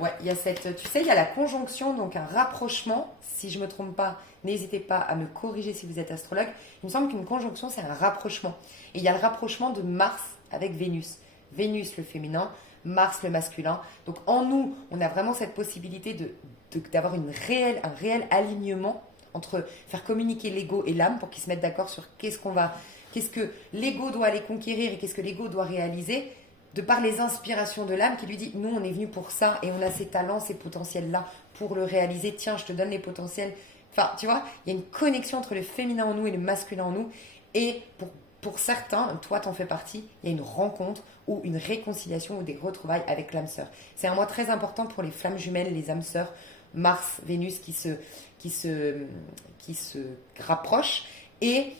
Ouais, il y a tu sais, il y a la conjonction, donc un rapprochement. Si je ne me trompe pas, n'hésitez pas à me corriger si vous êtes astrologue. Il me semble qu'une conjonction, c'est un rapprochement. Et il y a le rapprochement de Mars avec Vénus. Vénus, le féminin, Mars, le masculin. Donc en nous, on a vraiment cette possibilité d'avoir un réel alignement entre faire communiquer l'ego et l'âme pour qu'ils se mettent d'accord sur qu'est-ce que l'ego doit aller conquérir et qu'est-ce que l'ego doit réaliser, de par les inspirations de l'âme qui lui dit, nous on est venu pour ça et on a ces talents, ces potentiels-là pour le réaliser. Tiens, je te donne les potentiels. Enfin, tu vois, il y a une connexion entre le féminin en nous et le masculin en nous. Et pour certains, toi t'en fais partie, il y a une rencontre ou une réconciliation ou des retrouvailles avec l'âme sœur. C'est un mois très important pour les flammes jumelles, les âmes sœurs, Mars, Vénus qui se rapprochent. Et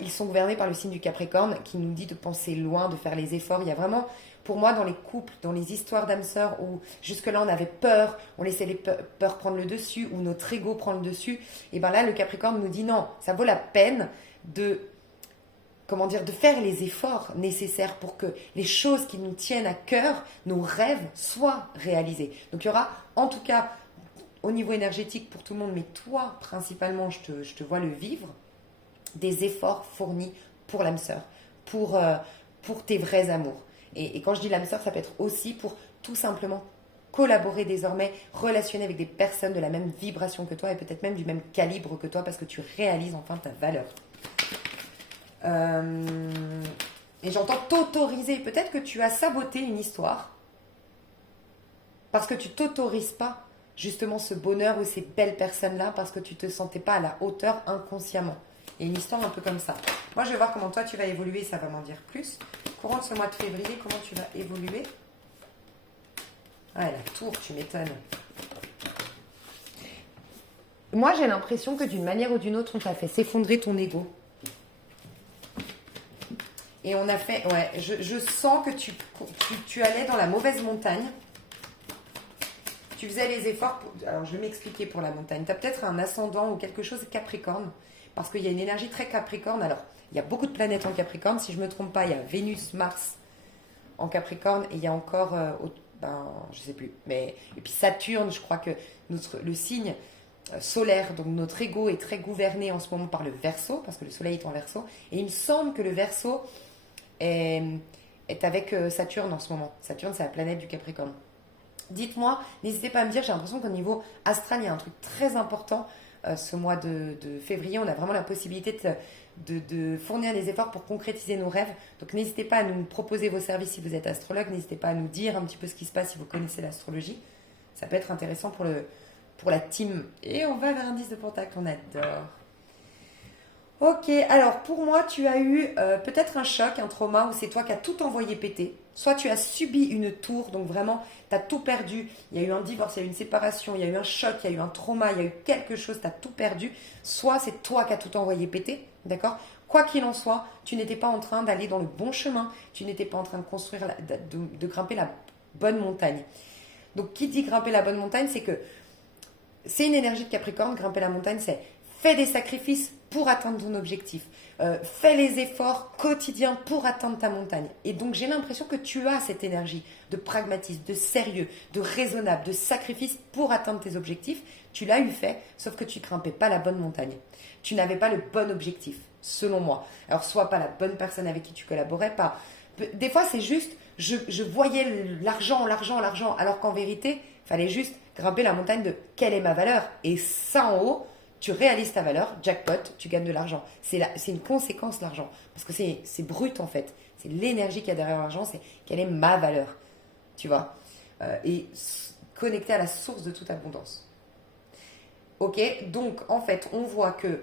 ils sont gouvernés par le signe du Capricorne qui nous dit de penser loin, de faire les efforts. Il y a vraiment, pour moi, dans les couples, dans les histoires d'âmes sœurs où jusque-là on avait peur, on laissait les peurs prendre le dessus ou notre ego prendre le dessus, et bien là le Capricorne nous dit non, ça vaut la peine de faire les efforts nécessaires pour que les choses qui nous tiennent à cœur, nos rêves, soient réalisés. Donc il y aura, en tout cas, au niveau énergétique pour tout le monde, mais toi principalement, je te vois le vivre, des efforts fournis pour l'âme sœur, pour tes vrais amours. Et quand je dis l'âme sœur, ça peut être aussi pour tout simplement collaborer désormais, relationner avec des personnes de la même vibration que toi et peut-être même du même calibre que toi parce que tu réalises enfin ta valeur. Et j'entends t'autoriser. Peut-être que tu as saboté une histoire parce que tu t'autorises pas justement ce bonheur ou ces belles personnes-là parce que tu te sentais pas à la hauteur inconsciemment. Il y a une histoire un peu comme ça. Moi, je vais voir comment toi tu vas évoluer, ça va m'en dire plus. Courant de ce mois de février, comment tu vas évoluer? Ah, la tour, tu m'étonnes. Moi, j'ai l'impression que d'une manière ou d'une autre, on t'a fait s'effondrer ton ego. Et on a fait... Ouais, je sens que tu allais dans la mauvaise montagne. Tu faisais les efforts... Alors, je vais m'expliquer pour la montagne. Tu as peut-être un ascendant ou quelque chose Capricorne. Parce qu'il y a une énergie très Capricorne. Alors, il y a beaucoup de planètes en Capricorne. Si je ne me trompe pas, il y a Vénus, Mars en Capricorne. Et il y a encore... je ne sais plus. Et puis Saturne, je crois que le signe solaire, donc notre ego est très gouverné en ce moment par le Verseau, parce que le soleil est en Verseau. Et il me semble que le Verseau est avec Saturne en ce moment. Saturne, c'est la planète du Capricorne. Dites-moi, n'hésitez pas à me dire, j'ai l'impression qu'au niveau astral, il y a un truc très important. Ce mois de février, on a vraiment la possibilité de fournir des efforts pour concrétiser nos rêves. Donc n'hésitez pas à nous proposer vos services si vous êtes astrologue. N'hésitez pas à nous dire un petit peu ce qui se passe si vous connaissez l'astrologie. Ça peut être intéressant pour la team. Et on va vers un 10 de pentacle, on adore. Ok, alors pour moi, tu as eu peut-être un choc, un trauma où c'est toi qui as tout envoyé péter. Soit tu as subi une tour, donc vraiment, tu as tout perdu. Il y a eu un divorce, il y a eu une séparation, il y a eu un choc, il y a eu un trauma, il y a eu quelque chose, tu as tout perdu. Soit c'est toi qui as tout envoyé péter, d'accord? Quoi qu'il en soit, tu n'étais pas en train d'aller dans le bon chemin, tu n'étais pas en train de construire, de grimper la bonne montagne. Donc, qui dit grimper la bonne montagne, c'est que c'est une énergie de Capricorne. Grimper la montagne, c'est fais des sacrifices pour atteindre ton objectif. Fais les efforts quotidiens pour atteindre ta montagne. Et donc, j'ai l'impression que tu as cette énergie de pragmatisme, de sérieux, de raisonnable, de sacrifice pour atteindre tes objectifs. Tu l'as eu fait, sauf que tu ne grimpais pas la bonne montagne. Tu n'avais pas le bon objectif, selon moi. Alors, soit pas la bonne personne avec qui tu collaborais, pas. Des fois, c'est juste, je voyais l'argent, alors qu'en vérité, il fallait juste grimper la montagne de quelle est ma valeur. Et ça en haut, tu réalises ta valeur, jackpot, tu gagnes de l'argent. C'est une conséquence, l'argent. Parce que c'est brut, en fait. C'est l'énergie qu'il y a derrière l'argent, c'est quelle est ma valeur. Tu vois, et connecté à la source de toute abondance. Ok, donc en fait, on voit que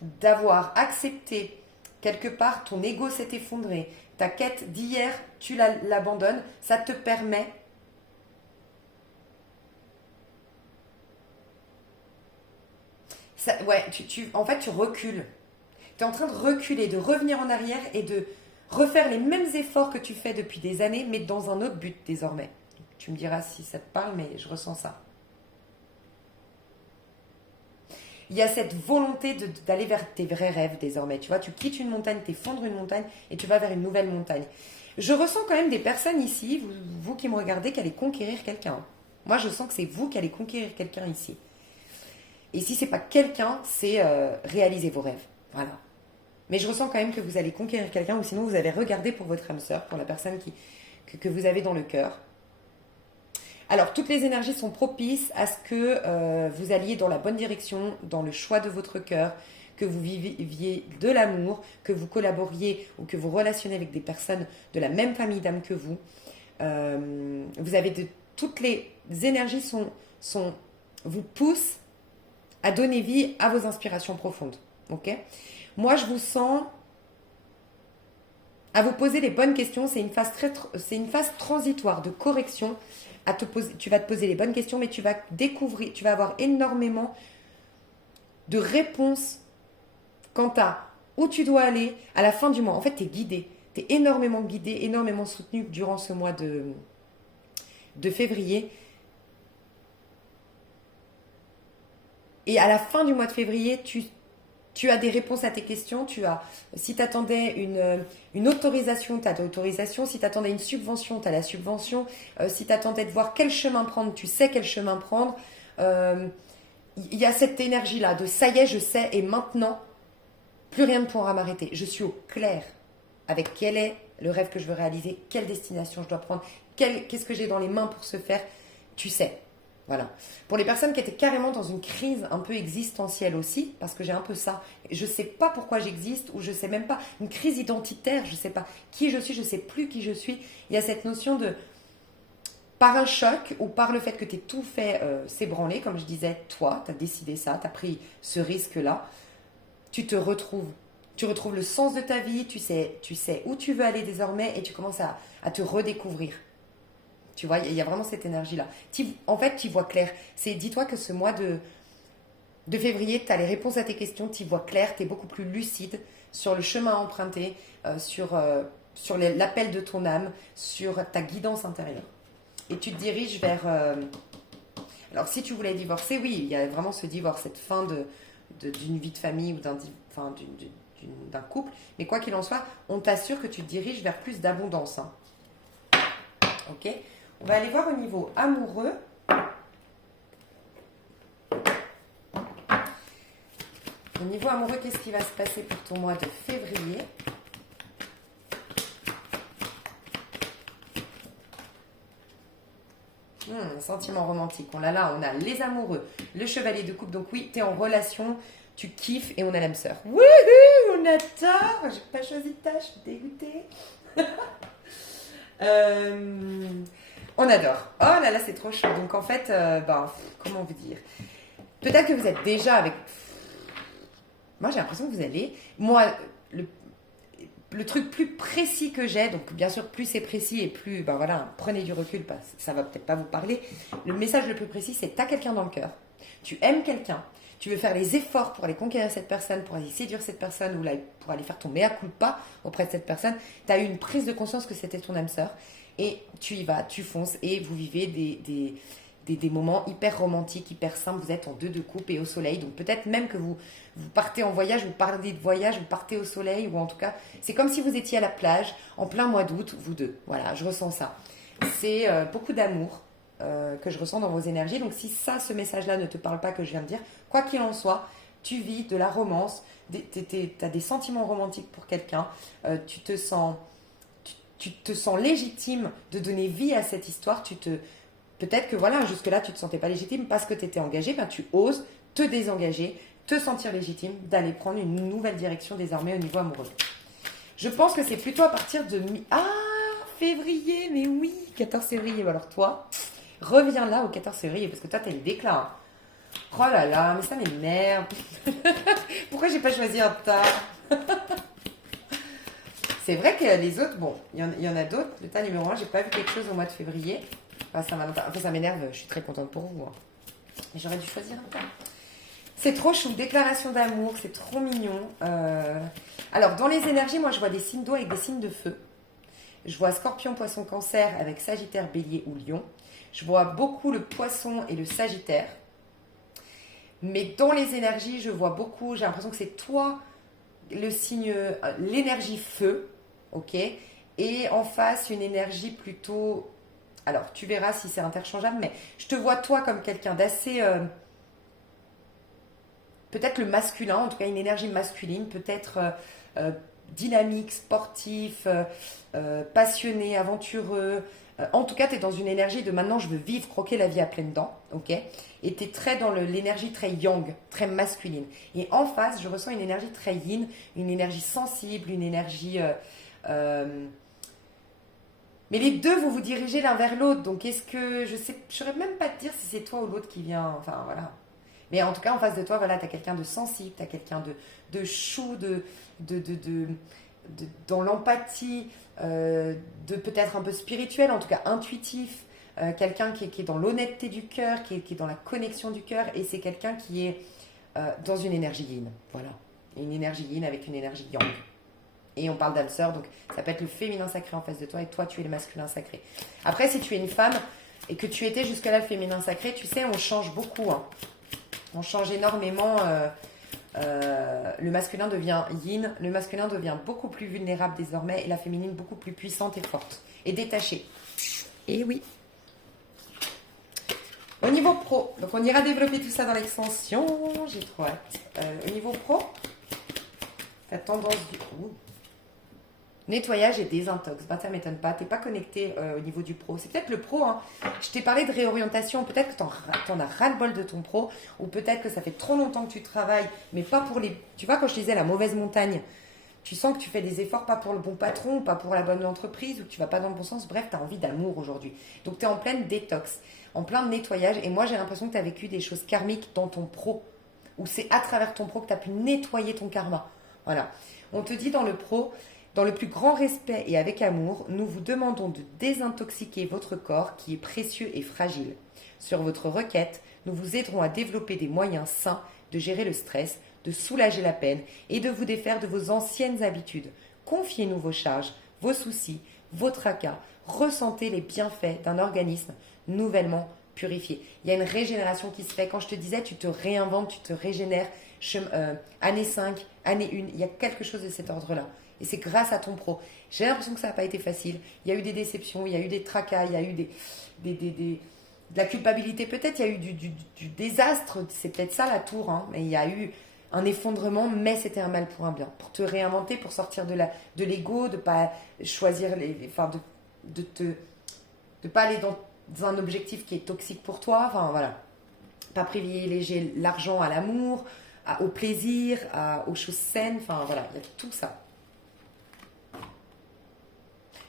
d'avoir accepté quelque part, ton ego s'est effondré, ta quête d'hier, tu l'abandonnes, ça te permet ouais, en fait, tu recules. Tu es en train de reculer, de revenir en arrière et de refaire les mêmes efforts que tu fais depuis des années, mais dans un autre but désormais. Tu me diras si ça te parle, mais je ressens ça. Il y a cette volonté d'aller vers tes vrais rêves désormais. Tu vois, tu quittes une montagne, t'effondres une montagne et tu vas vers une nouvelle montagne. Je ressens quand même des personnes ici, vous qui me regardez, qui allez conquérir quelqu'un. Moi, je sens que c'est vous qui allez conquérir quelqu'un ici. Et si c'est pas quelqu'un, c'est réaliser vos rêves. Voilà. Mais je ressens quand même que vous allez conquérir quelqu'un ou sinon vous allez regarder pour votre âme sœur, pour la personne que vous avez dans le cœur. Alors, toutes les énergies sont propices à ce que vous alliez dans la bonne direction, dans le choix de votre cœur, que vous viviez de l'amour, que vous collaboriez ou que vous relationnez avec des personnes de la même famille d'âme que vous. Vous avez toutes les énergies vous poussent à donner vie à vos inspirations profondes. Ok ? Moi, je vous sens à vous poser les bonnes questions. C'est une phase transitoire de correction. Tu vas te poser les bonnes questions, mais tu vas découvrir, tu vas avoir énormément de réponses quant à où tu dois aller à la fin du mois. En fait, tu es guidé. Tu es énormément guidé, énormément soutenu durant ce mois de février. Et à la fin du mois de février, tu as des réponses à tes questions. Si tu attendais une autorisation, tu as l'autorisation. Si tu attendais une subvention, tu as la subvention. Si tu attendais de voir quel chemin prendre, tu sais quel chemin prendre. Il y a cette énergie-là de ça y est, je sais, et maintenant, plus rien ne pourra m'arrêter. Je suis au clair avec quel est le rêve que je veux réaliser, quelle destination je dois prendre, qu'est-ce que j'ai dans les mains pour ce faire. Tu sais. Voilà. Pour les personnes qui étaient carrément dans une crise un peu existentielle aussi, parce que j'ai un peu ça, je ne sais pas pourquoi j'existe, ou je ne sais même pas, une crise identitaire, je ne sais pas qui je suis, je ne sais plus qui je suis. Il y a cette notion de, par un choc, ou par le fait que tu aies tout fait s'ébranler, comme je disais, toi, tu as décidé ça, tu as pris ce risque-là, tu retrouves le sens de ta vie, tu sais où tu veux aller désormais, et tu commences à te redécouvrir. Tu vois, il y a vraiment cette énergie-là. En fait, tu vois clair. Dis-toi que ce mois de février, tu as les réponses à tes questions, tu vois clair, tu es beaucoup plus lucide sur le chemin à emprunter, sur l'appel de ton âme, sur ta guidance intérieure. Et tu te diriges vers... alors, si tu voulais divorcer, oui, il y a vraiment ce divorce, cette fin d'une vie de famille ou d'un couple. Mais quoi qu'il en soit, on t'assure que tu te diriges vers plus d'abondance. Hein. Ok ? On va aller voir au niveau amoureux. Au niveau amoureux, qu'est-ce qui va se passer pour ton mois de février ? Un sentiment romantique. On a les amoureux, le chevalier de coupe. Donc oui, tu es en relation, tu kiffes et on a l'âme sœur. Wouhou, on adore. J'ai pas choisi de tâche, je suis dégoûtée. On adore. Oh là là, c'est trop chaud. Donc en fait, comment vous dire ? Peut-être que vous êtes déjà avec... Moi, j'ai l'impression que vous allez... Moi, le truc plus précis que j'ai, donc bien sûr, plus c'est précis et plus, prenez du recul, ça va peut-être pas vous parler. Le message le plus précis, c'est t'as quelqu'un dans le cœur. Tu aimes quelqu'un, tu veux faire les efforts pour aller conquérir cette personne, pour aller séduire cette personne ou pour aller faire ton mea culpa auprès de cette personne. Tu as eu une prise de conscience que c'était ton âme sœur et tu y vas, tu fonces et vous vivez des moments hyper romantiques, hyper simples. Vous êtes en deux de coupe et au soleil. Donc peut-être même que vous partez en voyage, vous parlez de voyage, vous partez au soleil ou en tout cas, c'est comme si vous étiez à la plage en plein mois d'août, vous deux. Voilà, je ressens ça. C'est beaucoup d'amour que je ressens dans vos énergies. Donc si ça, ce message-là ne te parle pas que je viens de dire, quoi qu'il en soit, tu vis de la romance, tu as des sentiments romantiques pour quelqu'un, tu te sens légitime de donner vie à cette histoire, peut-être que voilà, jusque-là, tu ne te sentais pas légitime parce que tu étais engagé, ben, tu oses te désengager, te sentir légitime d'aller prendre une nouvelle direction désormais au niveau amoureux. Je pense que c'est plutôt à partir de février, mais oui, 14 février. Alors toi, reviens là au 14 février parce que toi, t'as une déclat. Hein. Oh là là, mais ça m'énerve. Pourquoi j'ai pas choisi un tas? C'est vrai que les autres, bon, il y en a d'autres. Le tas numéro 1, j'ai pas vu quelque chose au mois de février. Enfin, ça m'énerve, je suis très contente pour vous. Hein. Mais j'aurais dû choisir un tas. C'est trop chou, déclaration d'amour, c'est trop mignon. Alors, dans les énergies, moi, je vois des signes d'eau avec des signes de feu. Je vois Scorpion, Poisson, Cancer avec Sagittaire, Bélier ou Lion. Je vois beaucoup le Poisson et le Sagittaire. Mais dans les énergies, je vois beaucoup, j'ai l'impression que c'est toi, le signe, l'énergie feu, ok? Et en face, une énergie plutôt... Alors, tu verras si c'est interchangeable, mais je te vois toi comme quelqu'un d'assez... peut-être le masculin, en tout cas une énergie masculine, peut-être dynamique, sportif, passionné, aventureux. En tout cas, tu es dans une énergie de maintenant, je veux vivre, croquer la vie à pleines dents, ok? Et tu es très dans l'énergie très yang, très masculine. Et en face, je ressens une énergie très yin, une énergie sensible, une énergie... Mais les deux, vous vous dirigez l'un vers l'autre. Donc, est-ce que... Je ne saurais même pas te dire si c'est toi ou l'autre qui vient... Enfin, voilà. Mais en tout cas, en face de toi, voilà, tu as quelqu'un de sensible, tu as quelqu'un de chou, dans l'empathie, de peut-être un peu spirituel, en tout cas intuitif, quelqu'un qui est dans l'honnêteté du cœur, qui est dans la connexion du cœur, et c'est quelqu'un qui est dans une énergie yin. Voilà, une énergie yin avec une énergie yang. Et on parle d'âme sœur, donc ça peut être le féminin sacré en face de toi, et toi, tu es le masculin sacré. Après, si tu es une femme, et que tu étais jusque-là le féminin sacré, tu sais, on change beaucoup, hein. On change énormément. Le masculin devient yin. Le masculin devient beaucoup plus vulnérable désormais. Et la féminine beaucoup plus puissante et forte. Et détachée. Et oui. Au niveau pro. Donc on ira développer tout ça dans l'extension. J'ai trop hâte. Au niveau pro. Ta tendance du... Nettoyage et désintox. Bah, ça ne m'étonne pas. Tu n'es pas connecté au niveau du pro. C'est peut-être le pro. Hein. Je t'ai parlé de réorientation. Peut-être que tu en as ras-le-bol de ton pro. Ou peut-être que ça fait trop longtemps que tu travailles. Mais pas pour les... Tu vois, quand je te disais la mauvaise montagne, tu sens que tu fais des efforts pas pour le bon patron, ou pas pour la bonne entreprise, ou que tu vas pas dans le bon sens. Bref, tu as envie d'amour aujourd'hui. Donc, tu es en pleine détox, en plein nettoyage. Et moi, j'ai l'impression que tu as vécu des choses karmiques dans ton pro. Ou c'est à travers ton pro que tu as pu nettoyer ton karma. Voilà. On te dit dans le pro... Dans le plus grand respect et avec amour, nous vous demandons de désintoxiquer votre corps qui est précieux et fragile. Sur votre requête, nous vous aiderons à développer des moyens sains de gérer le stress, de soulager la peine et de vous défaire de vos anciennes habitudes. Confiez-nous vos charges, vos soucis, vos tracas. Ressentez les bienfaits d'un organisme nouvellement purifié. Il y a une régénération qui se fait. Quand je te disais, tu te réinventes, tu te régénères. Année 5, année 1, il y a quelque chose de cet ordre-là. Et c'est grâce à ton pro. J'ai l'impression que ça n'a pas été facile. Il y a eu des déceptions, il y a eu des tracas, il y a eu de la culpabilité. Peut-être il y a eu du désastre. C'est peut-être ça la tour. Hein. Mais il y a eu un effondrement, mais c'était un mal pour un bien. Pour te réinventer, pour sortir de l'ego, de ne pas choisir, de pas aller dans un objectif qui est toxique pour toi. Enfin voilà. Pas privilégier l'argent à l'amour, au plaisir, aux choses saines. Enfin voilà, il y a tout ça.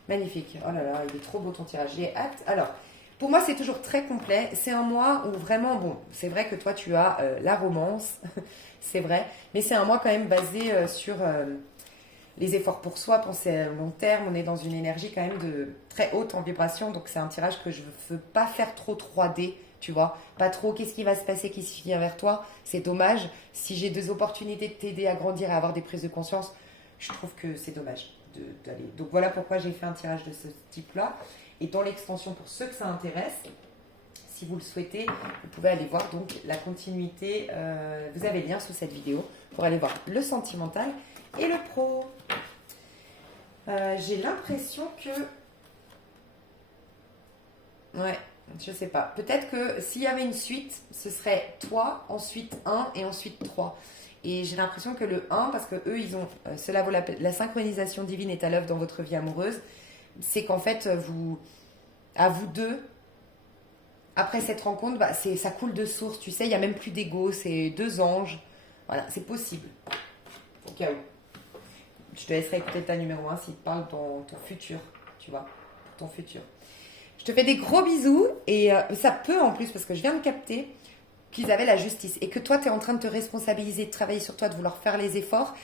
Magnifique. Oh là là, il est trop beau ton tirage. J'ai hâte. Alors, pour moi, c'est toujours très complet. C'est un mois où vraiment, bon, c'est vrai que toi, tu as la romance. C'est vrai. Mais c'est un mois quand même basé sur les efforts pour soi, penser à long terme. On est dans une énergie quand même de très haute en vibration. Donc, c'est un tirage que je ne veux pas faire trop 3D tu vois. Pas trop qu'est-ce qui va se passer, qui vient vers toi. C'est dommage. Si j'ai des opportunités de t'aider à grandir et à avoir des prises de conscience, je trouve que c'est dommage d'aller. Donc voilà pourquoi j'ai fait un tirage de ce type-là. Et dans l'extension, pour ceux que ça intéresse, si vous le souhaitez, vous pouvez aller voir donc la continuité. Vous avez le lien sous cette vidéo pour aller voir le sentimental et le pro. J'ai l'impression que... Ouais, je sais pas. Peut-être que s'il y avait une suite, ce serait toi, ensuite 1 et ensuite 3. Et j'ai l'impression que le 1, parce que eux, ils ont... cela vaut la synchronisation divine est à l'œuvre dans votre vie amoureuse. C'est qu'en fait, à vous deux, après cette rencontre, bah, ça coule de source. Tu sais, il n'y a même plus d'ego. C'est deux anges. Voilà, c'est possible. Au cas où. Je te laisserai écouter ta numéro 1 s'il te parle dans ton futur. Tu vois, ton futur. Je te fais des gros bisous. Et ça peut en plus, parce que je viens de capter qu'ils avaient la justice. Et que toi, tu es en train de te responsabiliser, de travailler sur toi, de vouloir faire les efforts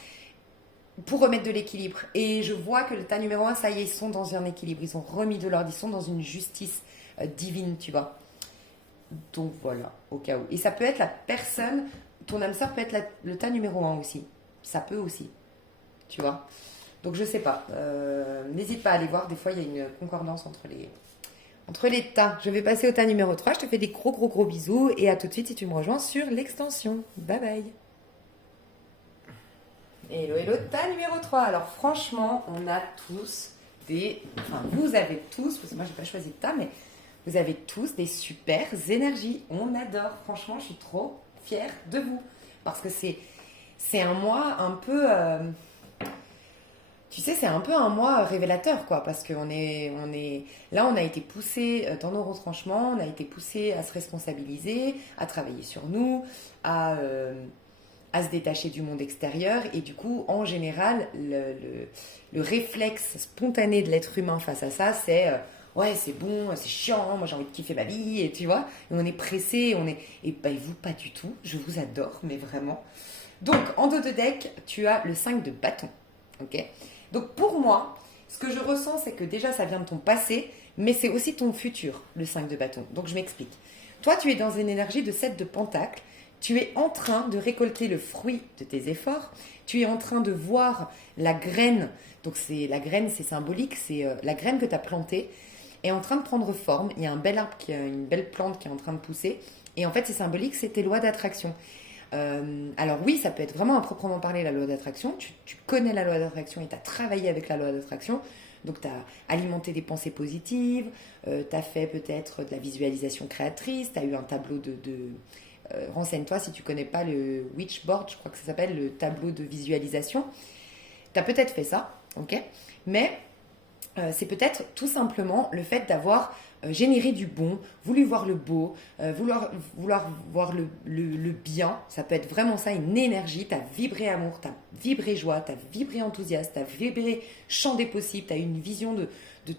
pour remettre de l'équilibre. Et je vois que ta numéro 1, ça y est, ils sont dans un équilibre. Ils ont remis de l'ordre. Ils sont dans une justice divine, tu vois. Donc voilà, au cas où. Et ça peut être la personne, ton âme sœur peut être le tas numéro 1 aussi. Ça peut aussi, tu vois. Donc je sais pas. N'hésite pas à aller voir. Des fois, il y a une concordance entre les tas. Je vais passer au tas numéro 3. Je te fais des gros bisous. Et à tout de suite si tu me rejoins sur l'extension. Bye bye. Hello, tas numéro 3. Alors franchement, on a tous Enfin, vous avez tous, parce que moi, j'ai pas choisi de tas, mais... Vous avez tous des super énergies. On adore. Franchement, je suis trop fière de vous. Parce que c'est un mois un peu... tu sais, c'est un peu un mois révélateur, quoi. Parce qu'on là, on a été poussé dans nos retranchements. On a été poussé à se responsabiliser, à travailler sur nous, à se détacher du monde extérieur. Et du coup, en général, le réflexe spontané de l'être humain face à ça, c'est... ouais, c'est bon, c'est chiant, moi j'ai envie de kiffer ma vie, et tu vois, et on est pressé, et ben, vous pas du tout, je vous adore, mais vraiment. Donc, en dos de deck, tu as le 5 de bâton, ok. Donc pour moi, ce que je ressens, c'est que déjà ça vient de ton passé, mais c'est aussi ton futur, le 5 de bâton. Donc je m'explique. Toi, tu es dans une énergie de 7 de pentacle, tu es en train de récolter le fruit de tes efforts, tu es en train de voir la graine, donc la graine c'est symbolique, c'est la graine que tu as plantée, est en train de prendre forme. Il y a un bel arbre, une belle plante qui est en train de pousser. Et en fait, c'est symbolique, c'est tes lois d'attraction. Alors oui, ça peut être vraiment à proprement parler la loi d'attraction. Tu connais la loi d'attraction et tu as travaillé avec la loi d'attraction. Donc tu as alimenté des pensées positives, tu as fait peut-être de la visualisation créatrice, tu as eu un tableau renseigne-toi si tu connais pas le Witchboard, je crois que ça s'appelle le tableau de visualisation. Tu as peut-être fait ça, ok. Mais... c'est peut-être tout simplement le fait d'avoir généré du bon, voulu voir le beau, vouloir voir le bien. Ça peut être vraiment ça, une énergie. Tu as vibré amour, tu as vibré joie, tu as vibré enthousiasme, tu as vibré champ des possibles, tu as eu une vision de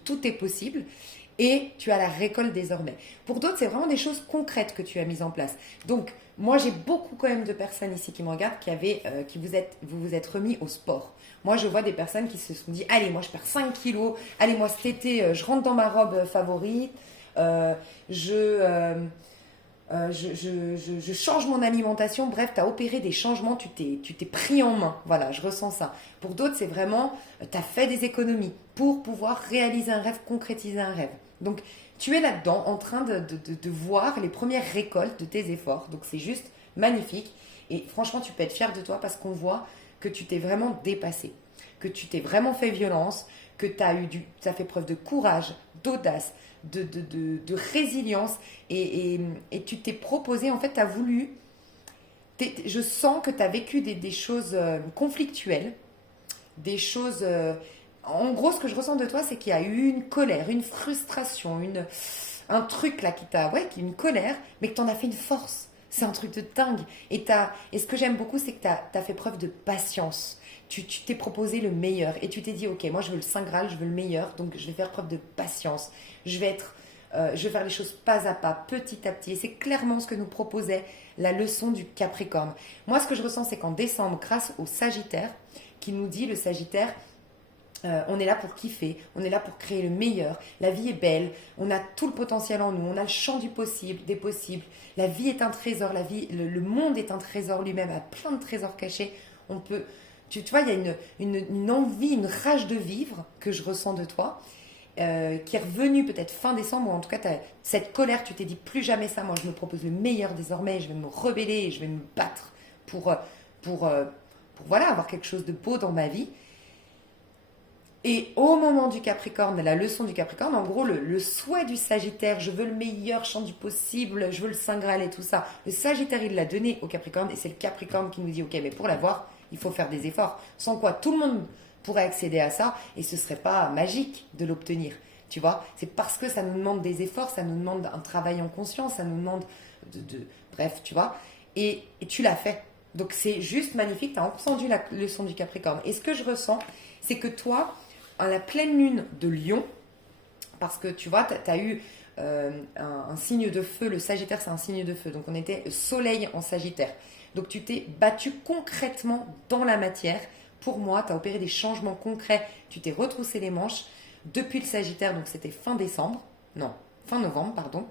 tout est possible. Et tu as la récolte désormais. Pour d'autres, c'est vraiment des choses concrètes que tu as mises en place. Donc, moi, j'ai beaucoup quand même de personnes ici qui me regardent vous vous êtes remis au sport. Moi, je vois des personnes qui se sont dit « Allez, moi, je perds 5 kilos. Allez, moi, cet été, je rentre dans ma robe favorite. Je change mon alimentation. » Bref, tu as opéré des changements. Tu t'es pris en main. Voilà, je ressens ça. Pour d'autres, c'est vraiment tu as fait des économies pour pouvoir réaliser un rêve, concrétiser un rêve. Donc, tu es là-dedans en train de voir les premières récoltes de tes efforts. Donc, c'est juste magnifique. Et franchement, tu peux être fier de toi parce qu'on voit que tu t'es vraiment dépassé, que tu t'es vraiment fait violence, que tu as fait preuve de courage, d'audace, de résilience et tu t'es proposé, en fait, tu as voulu... je sens que tu as vécu des choses conflictuelles, des choses... en gros, ce que je ressens de toi, c'est qu'il y a eu une colère, une frustration, un truc là une colère, mais que tu en as fait une force. C'est un truc de dingue. Et ce que j'aime beaucoup, c'est que tu as fait preuve de patience. Tu t'es proposé le meilleur. Et tu t'es dit, ok, moi je veux le Saint Graal, je veux le meilleur. Donc je vais faire preuve de patience. Je vais faire les choses pas à pas, petit à petit. Et c'est clairement ce que nous proposait la leçon du Capricorne. Moi, ce que je ressens, c'est qu'en décembre, grâce au Sagittaire, qui nous dit, le Sagittaire, On est là pour kiffer, on est là pour créer le meilleur. La vie est belle, on a tout le potentiel en nous, on a le champ du possible, des possibles. La vie est un trésor, la vie, le monde est un trésor lui-même, a plein de trésors cachés. On peut, tu vois, il y a une envie, une rage de vivre que je ressens de toi, qui est revenue peut-être fin décembre, ou en tout cas, cette colère, tu t'es dit plus jamais ça. Moi, je me propose le meilleur désormais, je vais me rebeller, je vais me battre pour, pour, euh, pour voilà, avoir quelque chose de beau dans ma vie. Et au moment du Capricorne, la leçon du Capricorne, en gros, le souhait du Sagittaire, je veux le meilleur champ du possible, je veux le Saint Graal et tout ça. Le Sagittaire, il l'a donné au Capricorne et c'est le Capricorne qui nous dit, ok, mais pour l'avoir, il faut faire des efforts. Sans quoi, tout le monde pourrait accéder à ça et ce serait pas magique de l'obtenir. Tu vois, c'est parce que ça nous demande des efforts, ça nous demande un travail en conscience, ça nous demande bref, tu vois. Et tu l'as fait. Donc c'est juste magnifique, tu as entendu la leçon du Capricorne. Et ce que je ressens, c'est que toi, à la pleine lune de Lion, parce que tu vois, tu as eu un signe de feu, le Sagittaire c'est un signe de feu, donc on était soleil en Sagittaire. Donc tu t'es battu concrètement dans la matière. Pour moi, tu as opéré des changements concrets, tu t'es retroussé les manches depuis le Sagittaire, donc c'était fin décembre, non, fin novembre, pardon,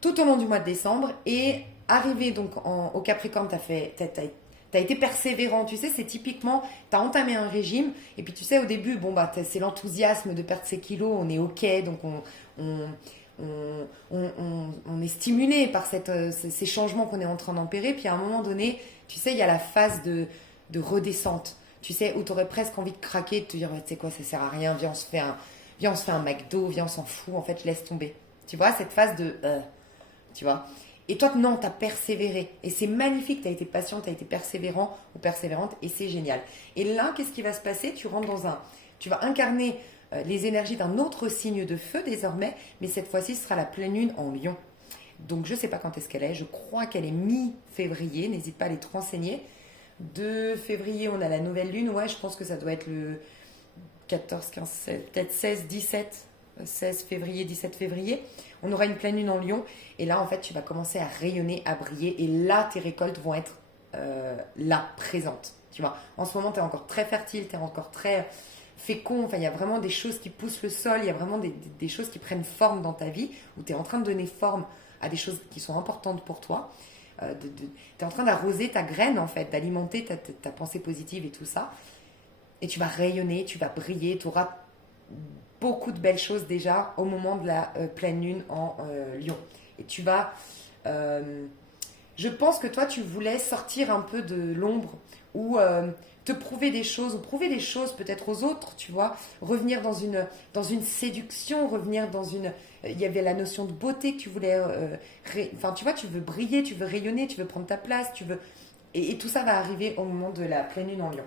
tout au long du mois de décembre, et arrivé donc au Capricorne, t'as été persévérant, tu sais, c'est typiquement, tu as entamé un régime, et puis tu sais, au début, bon, bah, c'est l'enthousiasme de perdre ses kilos, on est OK, donc on est stimulé par ces changements qu'on est en train d'opérer, puis à un moment donné, tu sais, il y a la phase de redescente, tu sais, où tu aurais presque envie de craquer, de te dire, ouais, tu sais quoi, ça sert à rien, viens, on se fait un McDo, viens, on s'en fout, en fait, laisse tomber. Tu vois, cette phase de... tu vois. Et toi, non, tu as persévéré. Et c'est magnifique, tu as été patient, tu as été persévérant ou persévérante, et c'est génial. Et là, qu'est-ce qui va se passer? Tu rentres tu vas incarner les énergies d'un autre signe de feu désormais, mais cette fois-ci, ce sera la pleine lune en Lion. Donc, je ne sais pas quand est-ce qu'elle est. Je crois qu'elle est mi-février. N'hésite pas à aller te renseigner. 2 février, on a la nouvelle lune. Ouais, je pense que ça doit être le 14, 15, 16, peut-être 16, 17, 16 février, 17 février. On aura une pleine lune en Lion. Et là, en fait, tu vas commencer à rayonner, à briller. Et là, tes récoltes vont être là, présentes. Tu vois, en ce moment, tu es encore très fertile, tu es encore très fécond. Enfin, il y a vraiment des choses qui poussent le sol. Il y a vraiment des choses qui prennent forme dans ta vie, où tu es en train de donner forme à des choses qui sont importantes pour toi. Tu es en train d'arroser ta graine, en fait, d'alimenter ta pensée positive et tout ça. Et tu vas rayonner, tu vas briller, tu auras beaucoup de belles choses déjà au moment de la pleine lune en Lion. Et tu vas... je pense que toi, tu voulais sortir un peu de l'ombre ou te prouver des choses, ou prouver des choses peut-être aux autres, tu vois. Revenir dans une séduction, revenir dans une... Il y avait la notion de beauté que tu voulais... Enfin, tu vois, tu veux briller, tu veux rayonner, tu veux prendre ta place, tu veux... Et tout ça va arriver au moment de la pleine lune en Lion,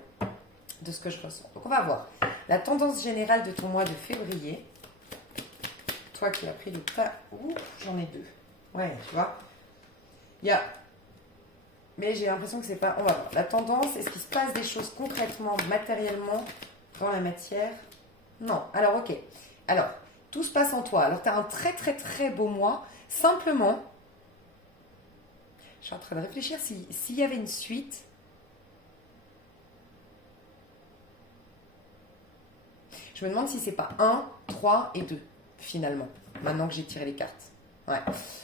de ce que je ressens. Donc, on va voir la tendance générale de ton mois de février. Toi qui as pris le pas... Ouh, j'en ai 2. Ouais, tu vois. Il y a... Mais j'ai l'impression que c'est pas... On va voir. La tendance, est-ce qu'il se passe des choses concrètement, matériellement, dans la matière? Non. Alors, ok. Alors, tout se passe en toi. Alors, tu as un très, très, très beau mois. Simplement, je suis en train de réfléchir s'il y avait une suite. Je me demande si c'est pas 1, 3 et 2, finalement, maintenant que j'ai tiré les cartes. Ouais.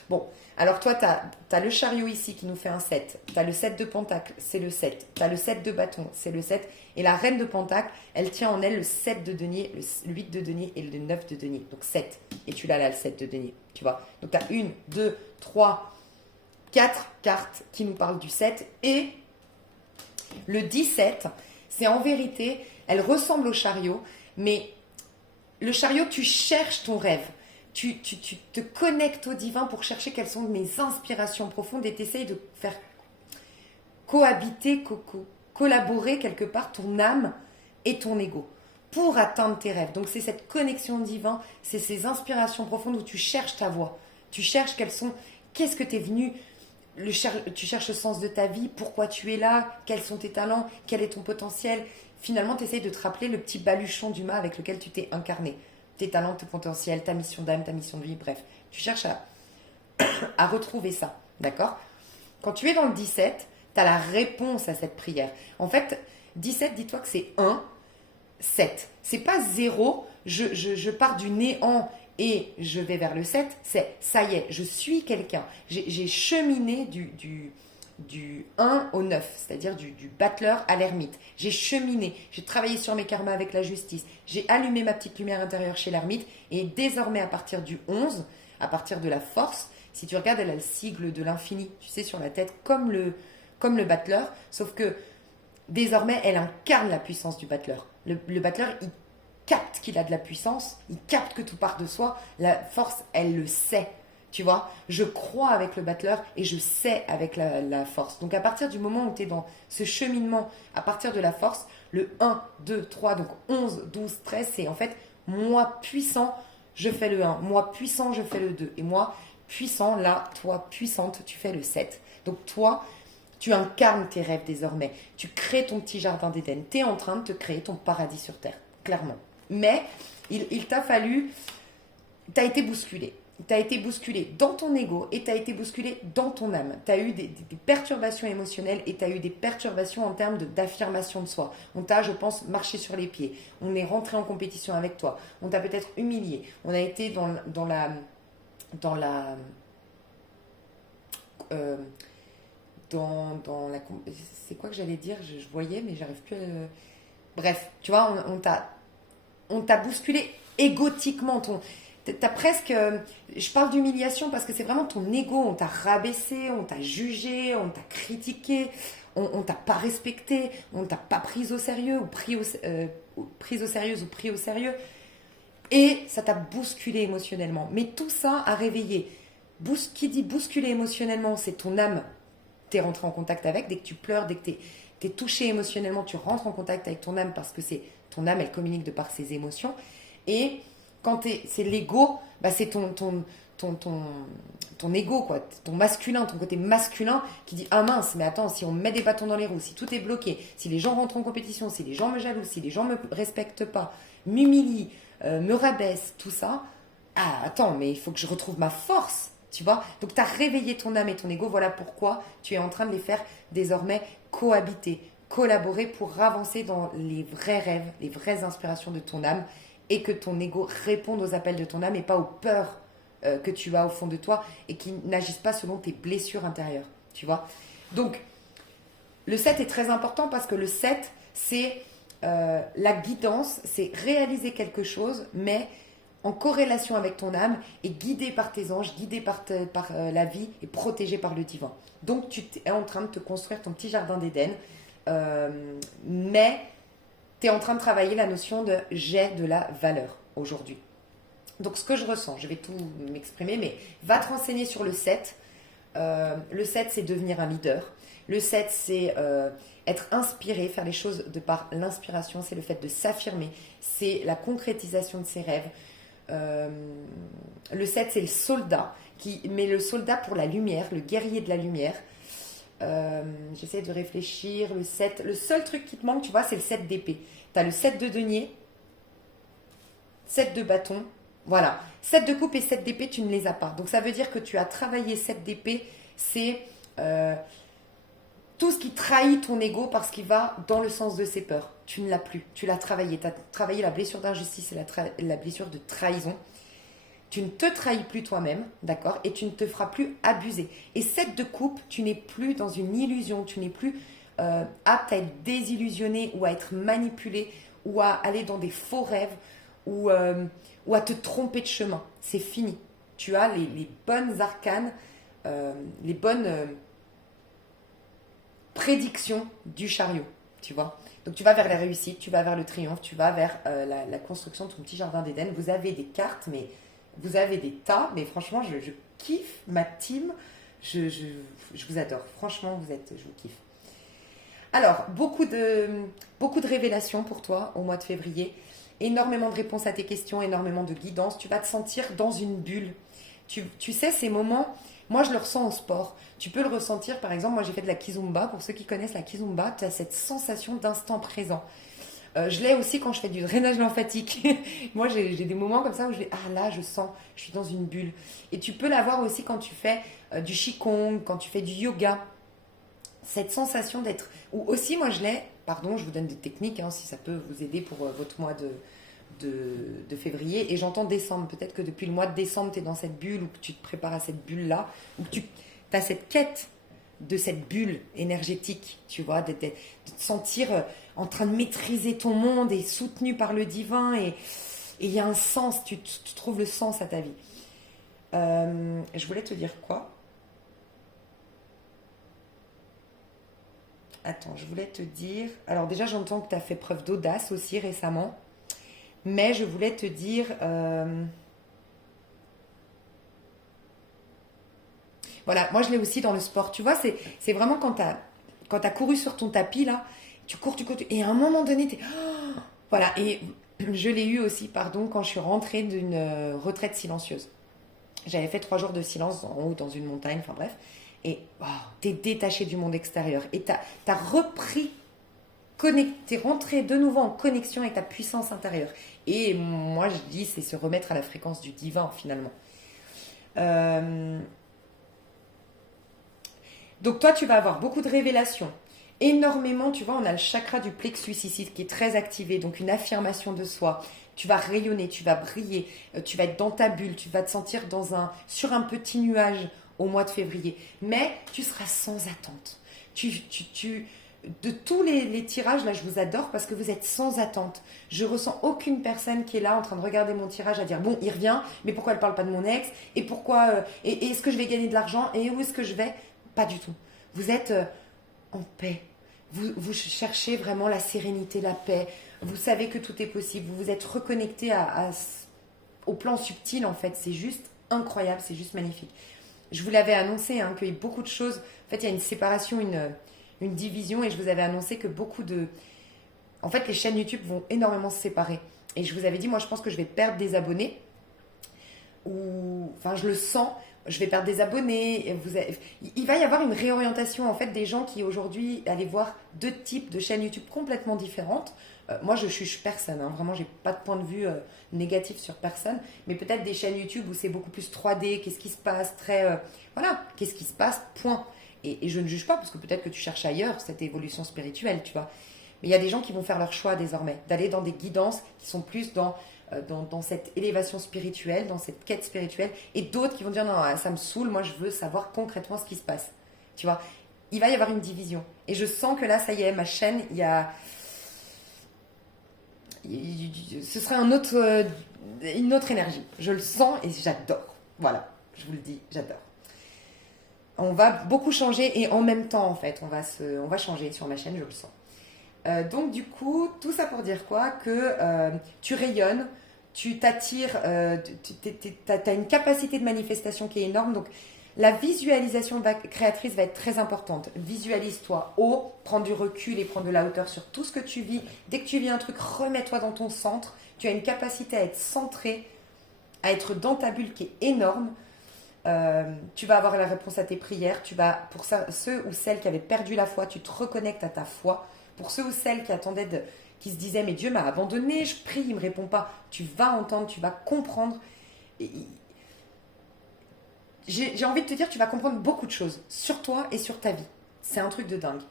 Bon, alors toi, tu as le chariot ici qui nous fait un 7. Tu as le 7 de pentacle, c'est le 7. Tu as le 7 de bâton, c'est le 7. Et la reine de pentacle, elle tient en elle le 7 de denier, le 8 de denier et le 9 de denier. Donc 7. Et tu l'as là, le 7 de denier. Tu vois. Donc tu as 1, 2, 3, 4 cartes qui nous parlent du 7. Et le 17, c'est en vérité, elle ressemble au chariot, mais le chariot, tu cherches ton rêve. Tu te connectes au divin pour chercher quelles sont mes inspirations profondes et tu essayes de faire cohabiter, collaborer quelque part ton âme et ton ego pour atteindre tes rêves. Donc c'est cette connexion au divin, c'est ces inspirations profondes où tu cherches ta voie. Tu cherches qu'est-ce que tu es venu, tu cherches le sens de ta vie, pourquoi tu es là, quels sont tes talents, quel est ton potentiel. Finalement, tu essayes de te rappeler le petit baluchon d'humain avec lequel tu t'es incarné. Tes talents, tes potentiels, ta mission d'âme, ta mission de vie, bref. Tu cherches à retrouver ça, d'accord? Quand tu es dans le 17, tu as la réponse à cette prière. En fait, 17, dis-toi que c'est 1, 7. C'est pas 0, je pars du néant et je vais vers le 7. C'est ça y est, je suis quelqu'un. J'ai cheminé du 1 au 9, c'est-à-dire du battleur à l'ermite. J'ai cheminé, j'ai travaillé sur mes karmas avec la justice, j'ai allumé ma petite lumière intérieure chez l'ermite, et désormais à partir du 11, à partir de la force, si tu regardes, elle a le sigle de l'infini, tu sais, sur la tête, comme le battleur, sauf que désormais, elle incarne la puissance du battleur. Le battleur, il capte qu'il a de la puissance, il capte que tout part de soi, la force, elle le sait. Tu vois, je crois avec le battleur et je sais avec la force. Donc à partir du moment où tu es dans ce cheminement, à partir de la force, le 1, 2, 3, donc 11, 12, 13, c'est en fait moi puissant, je fais le 1, moi puissant, je fais le 2. Et moi puissant, là, toi puissante, tu fais le 7. Donc toi, tu incarnes tes rêves désormais. Tu crées ton petit jardin d'Éden. Tu es en train de te créer ton paradis sur Terre, clairement. Mais il t'a fallu, tu as été bousculé. Tu as été bousculé dans ton ego et tu as été bousculé dans ton âme. Tu as eu des perturbations émotionnelles et tu as eu des perturbations en termes d'affirmation de soi. On t'a, je pense, marché sur les pieds. On est rentré en compétition avec toi. On t'a peut-être humilié. On a été dans la c'est quoi que j'allais dire, je voyais mais j'arrive plus à bref, tu vois, on t'a bousculé égotiquement. T'as presque, je parle d'humiliation parce que c'est vraiment ton ego. On t'a rabaissé, on t'a jugé, on t'a critiqué, on t'a pas respecté, on t'a pas pris au sérieux ou prise au sérieux ou pris au sérieux, et ça t'a bousculé émotionnellement. Mais tout ça a réveillé. Qui dit bousculé émotionnellement, c'est ton âme. T'es rentré en contact avec. Dès que tu pleures, dès que t'es touché émotionnellement, tu rentres en contact avec ton âme parce que c'est ton âme, elle communique de par ses émotions. Et quand c'est l'ego, bah c'est ton ego, quoi, ton masculin, ton côté masculin qui dit ah mince, mais attends, si on met des bâtons dans les roues, si tout est bloqué, si les gens rentrent en compétition, si les gens me jalousent, si les gens me respectent pas, m'humilient, me rabaissent, tout ça, ah attends, mais il faut que je retrouve ma force, tu vois. Donc tu as réveillé ton âme et ton ego, voilà pourquoi tu es en train de les faire désormais cohabiter, collaborer pour avancer dans les vrais rêves, les vraies inspirations de ton âme, et que ton ego réponde aux appels de ton âme et pas aux peurs que tu as au fond de toi et qui n'agissent pas selon tes blessures intérieures, tu vois. Donc, le 7 est très important parce que le 7, c'est la guidance, c'est réaliser quelque chose, mais en corrélation avec ton âme et guidé par tes anges, guidé par la vie et protégé par le divin. Donc, tu es en train de te construire ton petit jardin d'Éden, mais tu es en train de travailler la notion de j'ai de la valeur aujourd'hui. Donc ce que je ressens, je vais tout m'exprimer, mais va te renseigner sur le 7. Le 7, c'est devenir un leader. Le 7, c'est être inspiré, faire les choses de par l'inspiration. C'est le fait de s'affirmer. C'est la concrétisation de ses rêves. Le 7, c'est le soldat, qui met le soldat pour la lumière, le guerrier de la lumière. J'essaie de réfléchir. Le 7, le seul truc qui te manque, tu vois, c'est le 7 d'épée. Tu as le 7 de denier, 7 de bâton, voilà. 7 de coupe et 7 d'épée, tu ne les as pas. Donc ça veut dire que tu as travaillé 7 d'épée, c'est tout ce qui trahit ton ego parce qu'il va dans le sens de ses peurs. Tu ne l'as plus, tu l'as travaillé. Tu as travaillé la blessure d'injustice et la blessure de trahison. Tu ne te trahis plus toi-même, d'accord? Et tu ne te feras plus abuser. Et 7 de coupe, tu n'es plus dans une illusion, tu n'es plus apte à être désillusionné ou à être manipulé ou à aller dans des faux rêves ou à te tromper de chemin. C'est fini. Tu as les bonnes arcanes, les bonnes prédictions du chariot, tu vois. Donc tu vas vers la réussite, tu vas vers le triomphe, tu vas vers la construction de ton petit jardin d'Éden. Vous avez des cartes, mais vous avez des tas, mais franchement, je kiffe ma team. Je vous adore. Franchement, je vous kiffe. Alors, beaucoup de révélations pour toi au mois de février. Énormément de réponses à tes questions, énormément de guidance. Tu vas te sentir dans une bulle. Tu sais, ces moments, moi je le ressens au sport. Tu peux le ressentir, par exemple, moi j'ai fait de la kizomba. Pour ceux qui connaissent la kizomba, tu as cette sensation d'instant présent. Je l'ai aussi quand je fais du drainage lymphatique. Moi, j'ai des moments comme ça où là, je sens, je suis dans une bulle. Et tu peux l'avoir aussi quand tu fais du qigong, quand tu fais du yoga. Cette sensation d'être... Ou aussi, moi, je l'ai... Pardon, je vous donne des techniques, hein, si ça peut vous aider pour votre mois de février. Et j'entends décembre. Peut-être que depuis le mois de décembre, tu es dans cette bulle, ou que tu te prépares à cette bulle-là, ou que tu as cette quête de cette bulle énergétique, tu vois, de te sentir en train de maîtriser ton monde et soutenu par le divin. Et il y a un sens, tu trouves le sens à ta vie. Je voulais te dire quoi? Attends, je voulais te dire... Alors déjà, j'entends que tu as fait preuve d'audace aussi récemment. Mais je voulais te dire... Voilà, moi je l'ai aussi dans le sport. Tu vois, c'est vraiment quand t'as couru sur ton tapis, là, tu cours, et à un moment donné, t'es... Oh, voilà, et je l'ai eu aussi, pardon, quand je suis rentrée d'une retraite silencieuse. J'avais fait 3 jours de silence en haut dans une montagne, enfin bref. Et oh, t'es détaché du monde extérieur. Et t'as repris, t'es rentré de nouveau en connexion avec ta puissance intérieure. Et moi, je dis, c'est se remettre à la fréquence du divin, finalement. Euh, donc toi, tu vas avoir beaucoup de révélations. Énormément, tu vois, on a le chakra du plexus ici qui est très activé. Donc une affirmation de soi. Tu vas rayonner, tu vas briller, tu vas être dans ta bulle, tu vas te sentir sur un petit nuage au mois de février. Mais tu seras sans attente. De tous les tirages, là, je vous adore parce que vous êtes sans attente. Je ressens aucune personne qui est là en train de regarder mon tirage à dire bon, il revient, mais pourquoi elle parle pas de mon ex? Et pourquoi et est-ce que je vais gagner de l'argent? Et où est-ce que je vais? Pas du tout. Vous êtes en paix. Vous cherchez vraiment la sérénité, la paix. Vous savez que tout est possible. Vous vous êtes reconnecté au plan subtil, en fait. C'est juste incroyable, c'est juste magnifique. Je vous l'avais annoncé, hein, qu'il y a beaucoup de choses. En fait, il y a une séparation, une division, et je vous avais annoncé que En fait, les chaînes YouTube vont énormément se séparer. Et je vous avais dit, moi, je pense que je vais perdre des abonnés. Enfin, je le sens. Je vais perdre des abonnés. Il va y avoir une réorientation, en fait, des gens qui, aujourd'hui, allaient voir 2 types de chaînes YouTube complètement différentes. Moi, je juge personne. Hein. Vraiment, j'ai pas de point de vue négatif sur personne. Mais peut-être des chaînes YouTube où c'est beaucoup plus 3D. Qu'est-ce qui se passe? Voilà. Qu'est-ce qui se passe? Point. Et je ne juge pas parce que peut-être que tu cherches ailleurs cette évolution spirituelle, tu vois. Mais il y a des gens qui vont faire leur choix désormais, d'aller dans des guidances qui sont plus dans cette élévation spirituelle, dans cette quête spirituelle. Et d'autres qui vont dire non, ça me saoule, moi je veux savoir concrètement ce qui se passe. Tu vois, il va y avoir une division. Et je sens que là, ça y est, ma chaîne, ce sera une autre énergie. Je le sens et j'adore. Voilà, je vous le dis, j'adore. On va beaucoup changer et en même temps, en fait, on va changer sur ma chaîne, je le sens. Donc du coup, tout ça pour dire quoi? Que tu rayonnes, tu t'attires, tu as une capacité de manifestation qui est énorme. Donc la visualisation créatrice va être très importante. Visualise-toi haut, prends du recul et prends de la hauteur sur tout ce que tu vis. Dès que tu vis un truc, remets-toi dans ton centre. Tu as une capacité à être centré, à être dans ta bulle qui est énorme. Tu vas avoir la réponse à tes prières. Pour ceux ou celles qui avaient perdu la foi, tu te reconnectes à ta foi. Pour ceux ou celles qui se disaient mais Dieu m'a abandonné, je prie, il ne me répond pas. Tu vas entendre, tu vas comprendre. J'ai envie de te dire, tu vas comprendre beaucoup de choses sur toi et sur ta vie. C'est un truc de dingue.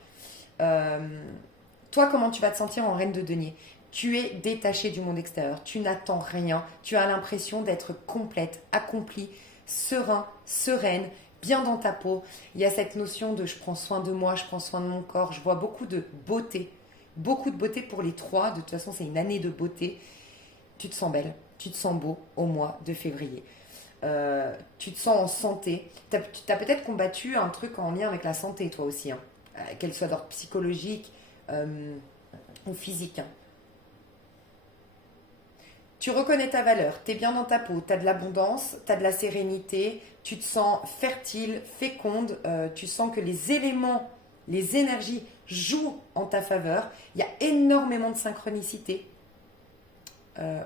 Toi, comment tu vas te sentir en reine de denier? Tu es détaché du monde extérieur. Tu n'attends rien. Tu as l'impression d'être complète, accomplie, serein, sereine, bien dans ta peau. Il y a cette notion de je prends soin de moi, je prends soin de mon corps. Je vois beaucoup de beauté pour les 3. De toute façon, c'est une année de beauté. Tu te sens belle, tu te sens beau au mois de février. Tu te sens en santé. Tu as peut-être combattu un truc en lien avec la santé, toi aussi, hein. Qu'elle soit d'ordre psychologique ou physique. Hein. Tu reconnais ta valeur, tu es bien dans ta peau, tu as de l'abondance, tu as de la sérénité, tu te sens fertile, féconde, tu sens que les éléments, les énergies jouent en ta faveur. Il y a énormément de synchronicité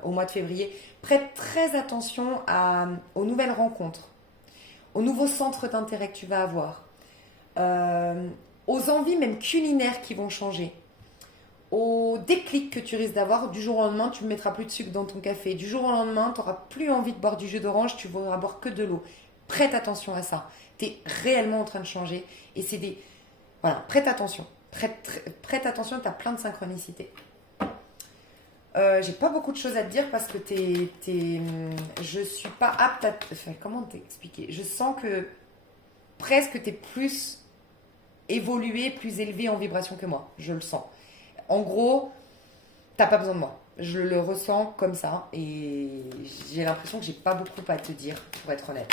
au mois de février. Prête très attention aux nouvelles rencontres, aux nouveaux centres d'intérêt que tu vas avoir, aux envies même culinaires qui vont changer. Au déclic que tu risques d'avoir, du jour au lendemain, tu ne mettras plus de sucre dans ton café. Du jour au lendemain, tu n'auras plus envie de boire du jus d'orange, tu voudras boire que de l'eau. Prête attention à ça. Tu es réellement en train de changer. Et c'est Voilà, prête attention. Prête attention, tu as plein de synchronicités. J'ai pas beaucoup de choses à te dire parce que je suis pas apte à... Enfin, comment t'expliquer? Je sens que presque tu es plus évolué, plus élevé en vibration que moi. Je le sens. En gros, t'as pas besoin de moi. Je le ressens comme ça et j'ai l'impression que j'ai pas beaucoup à te dire, pour être honnête.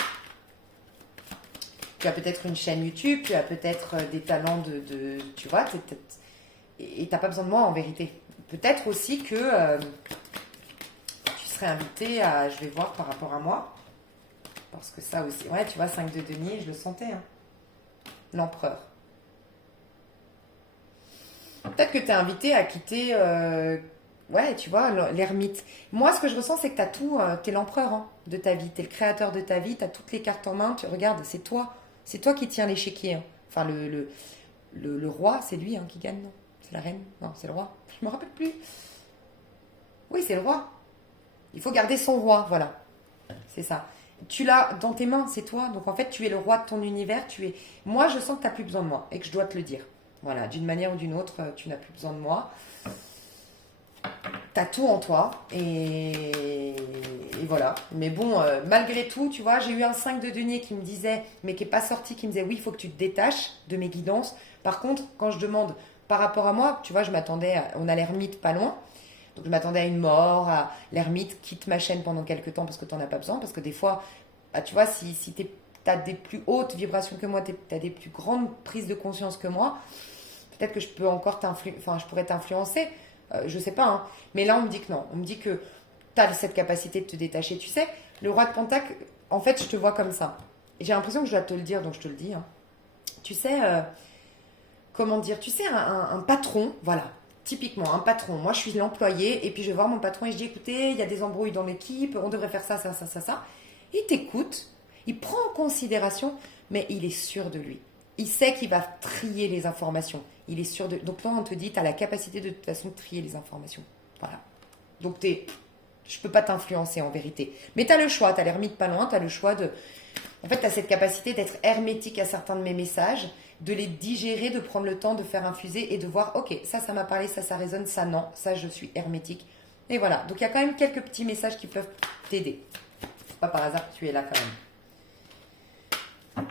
Tu as peut-être une chaîne YouTube, tu as peut-être des talents tu vois, et t'as pas besoin de moi en vérité. Peut-être aussi que tu serais invité à, je vais voir par rapport à moi, parce que ça aussi, ouais, tu vois, 5 de denier, je le sentais, hein. L'empereur. Peut-être que tu es invité à quitter, ouais, tu vois, l'ermite. Moi, ce que je ressens, c'est que tu as tout, tu es l'empereur hein, de ta vie, tu es le créateur de ta vie, tu as toutes les cartes en main, tu regardes, c'est toi qui tiens l'échiquier. Hein. Enfin, le roi, c'est lui hein, qui gagne, non? C'est la reine? Non, c'est le roi. Je me rappelle plus. Oui, c'est le roi. Il faut garder son roi, voilà. C'est ça. Tu l'as dans tes mains, c'est toi. Donc en fait, tu es le roi de ton univers. Moi, je sens que tu n'as plus besoin de moi et que je dois te le dire. Voilà, d'une manière ou d'une autre, tu n'as plus besoin de moi. T'as tout en toi et voilà. Mais bon, malgré tout, tu vois, j'ai eu un 5 de denier qui me disait, mais qui n'est pas sorti, qui me disait oui, il faut que tu te détaches de mes guidances. Par contre, quand je demande par rapport à moi, tu vois, on a l'ermite pas loin. Donc je m'attendais à une mort, à l'ermite quitte ma chaîne pendant quelques temps parce que tu n'en as pas besoin. Parce que des fois, bah, tu vois, si tu as des plus hautes vibrations que moi, tu as des plus grandes prises de conscience que moi, peut-être que je peux encore je pourrais t'influencer. Je sais pas, hein. Mais là, on me dit que non. On me dit que tu as cette capacité de te détacher. Tu sais, le roi de Pentacle, en fait, je te vois comme ça. Et j'ai l'impression que je dois te le dire, donc je te le dis. Hein. Tu sais, comment dire, tu sais, un patron, voilà, typiquement, un patron. Moi, je suis l'employé, et puis je vais voir mon patron et je dis, écoutez, il y a des embrouilles dans l'équipe, on devrait faire ça, ça, ça, ça, ça. Il t'écoute, il prend en considération, mais il est sûr de lui. Il sait qu'il va trier les informations. Il est sûr de... Donc là, on te dit, tu as la capacité de toute façon de trier les informations. Voilà. Donc, je ne peux pas t'influencer en vérité. Mais tu as le choix, tu as l'ermite pas loin, tu as le choix de... En fait, tu as cette capacité d'être hermétique à certains de mes messages, de les digérer, de prendre le temps de faire infuser et de voir, ok, ça m'a parlé, ça résonne, ça non, ça je suis hermétique. Et voilà. Donc, il y a quand même quelques petits messages qui peuvent t'aider. C'est pas par hasard que tu es là quand même.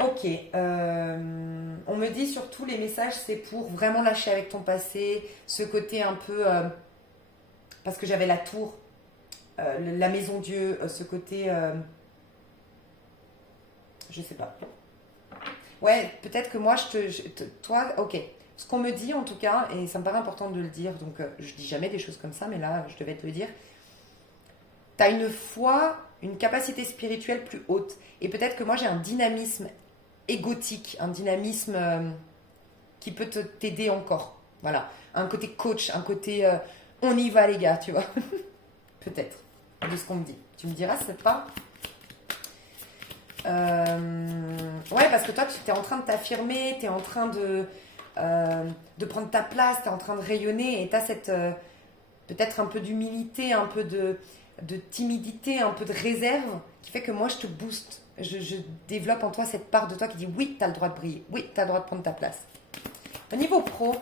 Ok, on me dit surtout les messages c'est pour vraiment lâcher avec ton passé, ce côté un peu, parce que j'avais la tour, la maison Dieu, ce côté, je sais pas. Ouais, peut-être que moi toi, ok, ce qu'on me dit en tout cas, et ça me paraît important de le dire, donc je dis jamais des choses comme ça, mais là je devais te le dire, t'as une foi, une capacité spirituelle plus haute, et peut-être que moi j'ai un dynamisme égotique, un dynamisme qui peut t'aider encore. Voilà, un côté coach, un côté on y va les gars, tu vois. Peut-être, de ce qu'on me dit. Tu me diras, c'est pas ouais, parce que toi, tu es en train de t'affirmer, tu es en train de prendre ta place, tu es en train de rayonner et tu as cette peut-être un peu d'humilité, un peu de timidité, un peu de réserve qui fait que moi, je te booste. Je développe en toi cette part de toi qui dit oui, tu as le droit de briller, oui, tu as le droit de prendre ta place. Au niveau pro,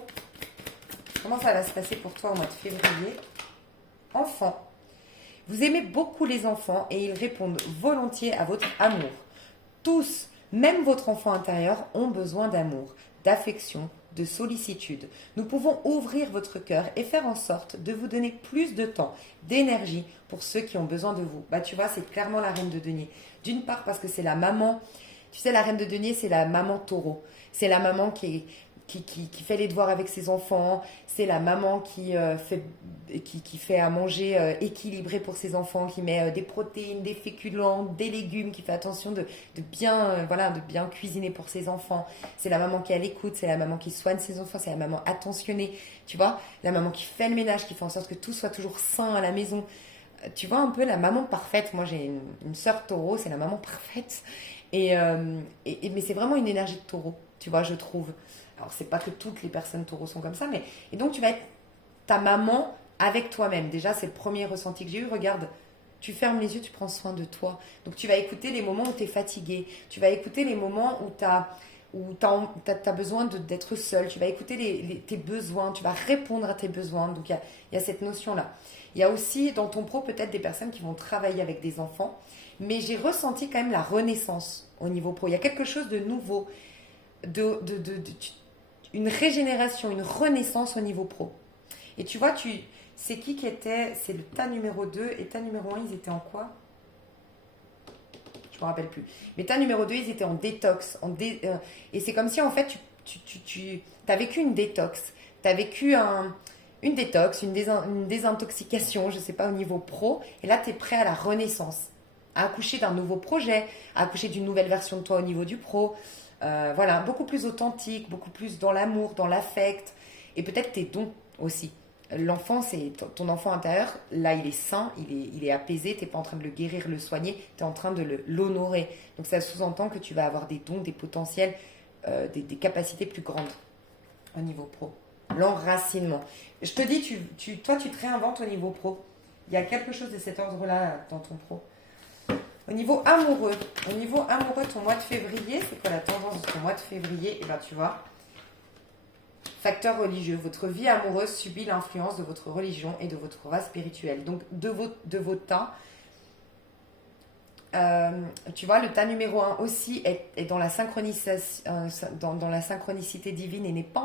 comment ça va se passer pour toi au mois de février? Enfant. Vous aimez beaucoup les enfants et ils répondent volontiers à votre amour. Tous, même votre enfant intérieur, ont besoin d'amour, d'affection, de sollicitude. Nous pouvons ouvrir votre cœur et faire en sorte de vous donner plus de temps, d'énergie pour ceux qui ont besoin de vous. Bah, tu vois, c'est clairement la reine de denier. D'une part parce que c'est la maman, tu sais, la reine de denier, c'est la maman taureau. C'est la maman qui fait les devoirs avec ses enfants, c'est la maman qui fait à manger équilibré pour ses enfants, qui met des protéines, des féculents, des légumes, qui fait attention de bien cuisiner pour ses enfants. C'est la maman qui est à l'écoute, c'est la maman qui soigne ses enfants, c'est la maman attentionnée, tu vois, la maman qui fait le ménage, qui fait en sorte que tout soit toujours sain à la maison. Tu vois un peu la maman parfaite. Moi j'ai une sœur taureau, c'est la maman parfaite. Mais c'est vraiment une énergie de taureau, tu vois, je trouve. Alors, c'est pas que toutes les personnes taureaux sont comme ça, mais... Et donc, tu vas être ta maman avec toi-même. Déjà, c'est le premier ressenti que j'ai eu. Regarde, tu fermes les yeux, tu prends soin de toi. Donc, tu vas écouter les moments où tu es fatigué. Tu vas écouter les moments où tu as où tu as besoin d'être seul, tu vas écouter tes besoins, tu vas répondre à tes besoins. Donc il y a cette notion-là. Il y a aussi dans ton pro peut-être des personnes qui vont travailler avec des enfants, mais j'ai ressenti quand même la renaissance au niveau pro. Il y a quelque chose de nouveau, une régénération, une renaissance au niveau pro. Et tu vois, c'est qui était, c'est le tas numéro 2 et tas numéro 1, ils étaient en quoi? Je me rappelle plus. Mais tas numéro 2, ils étaient en détox. Et c'est comme si en fait, tu as vécu une détox. Tu as vécu une détox, une désintoxication, je ne sais pas, au niveau pro. Et là, tu es prêt à la renaissance, à accoucher d'un nouveau projet, à accoucher d'une nouvelle version de toi au niveau du pro. Voilà, beaucoup plus authentique, beaucoup plus dans l'amour, dans l'affect. Et peut-être tes dons aussi. L'enfant, c'est ton enfant intérieur. Là, il est sain, il est apaisé. Tu n'es pas en train de le guérir, le soigner. Tu es en train de l'honorer. Donc, ça sous-entend que tu vas avoir des dons, des potentiels, des capacités plus grandes au niveau pro. L'enracinement. Je te dis, toi, tu te réinventes au niveau pro. Il y a quelque chose de cet ordre-là dans ton pro. Au niveau amoureux, ton mois de février, c'est quoi la tendance de ton mois de février? Et bien, tu vois, facteur religieux. Votre vie amoureuse subit l'influence de votre religion et de votre race spirituelle. Donc, de vos tas. Tu vois, le tas numéro 1 aussi est dans la dans la synchronicité divine et n'est pas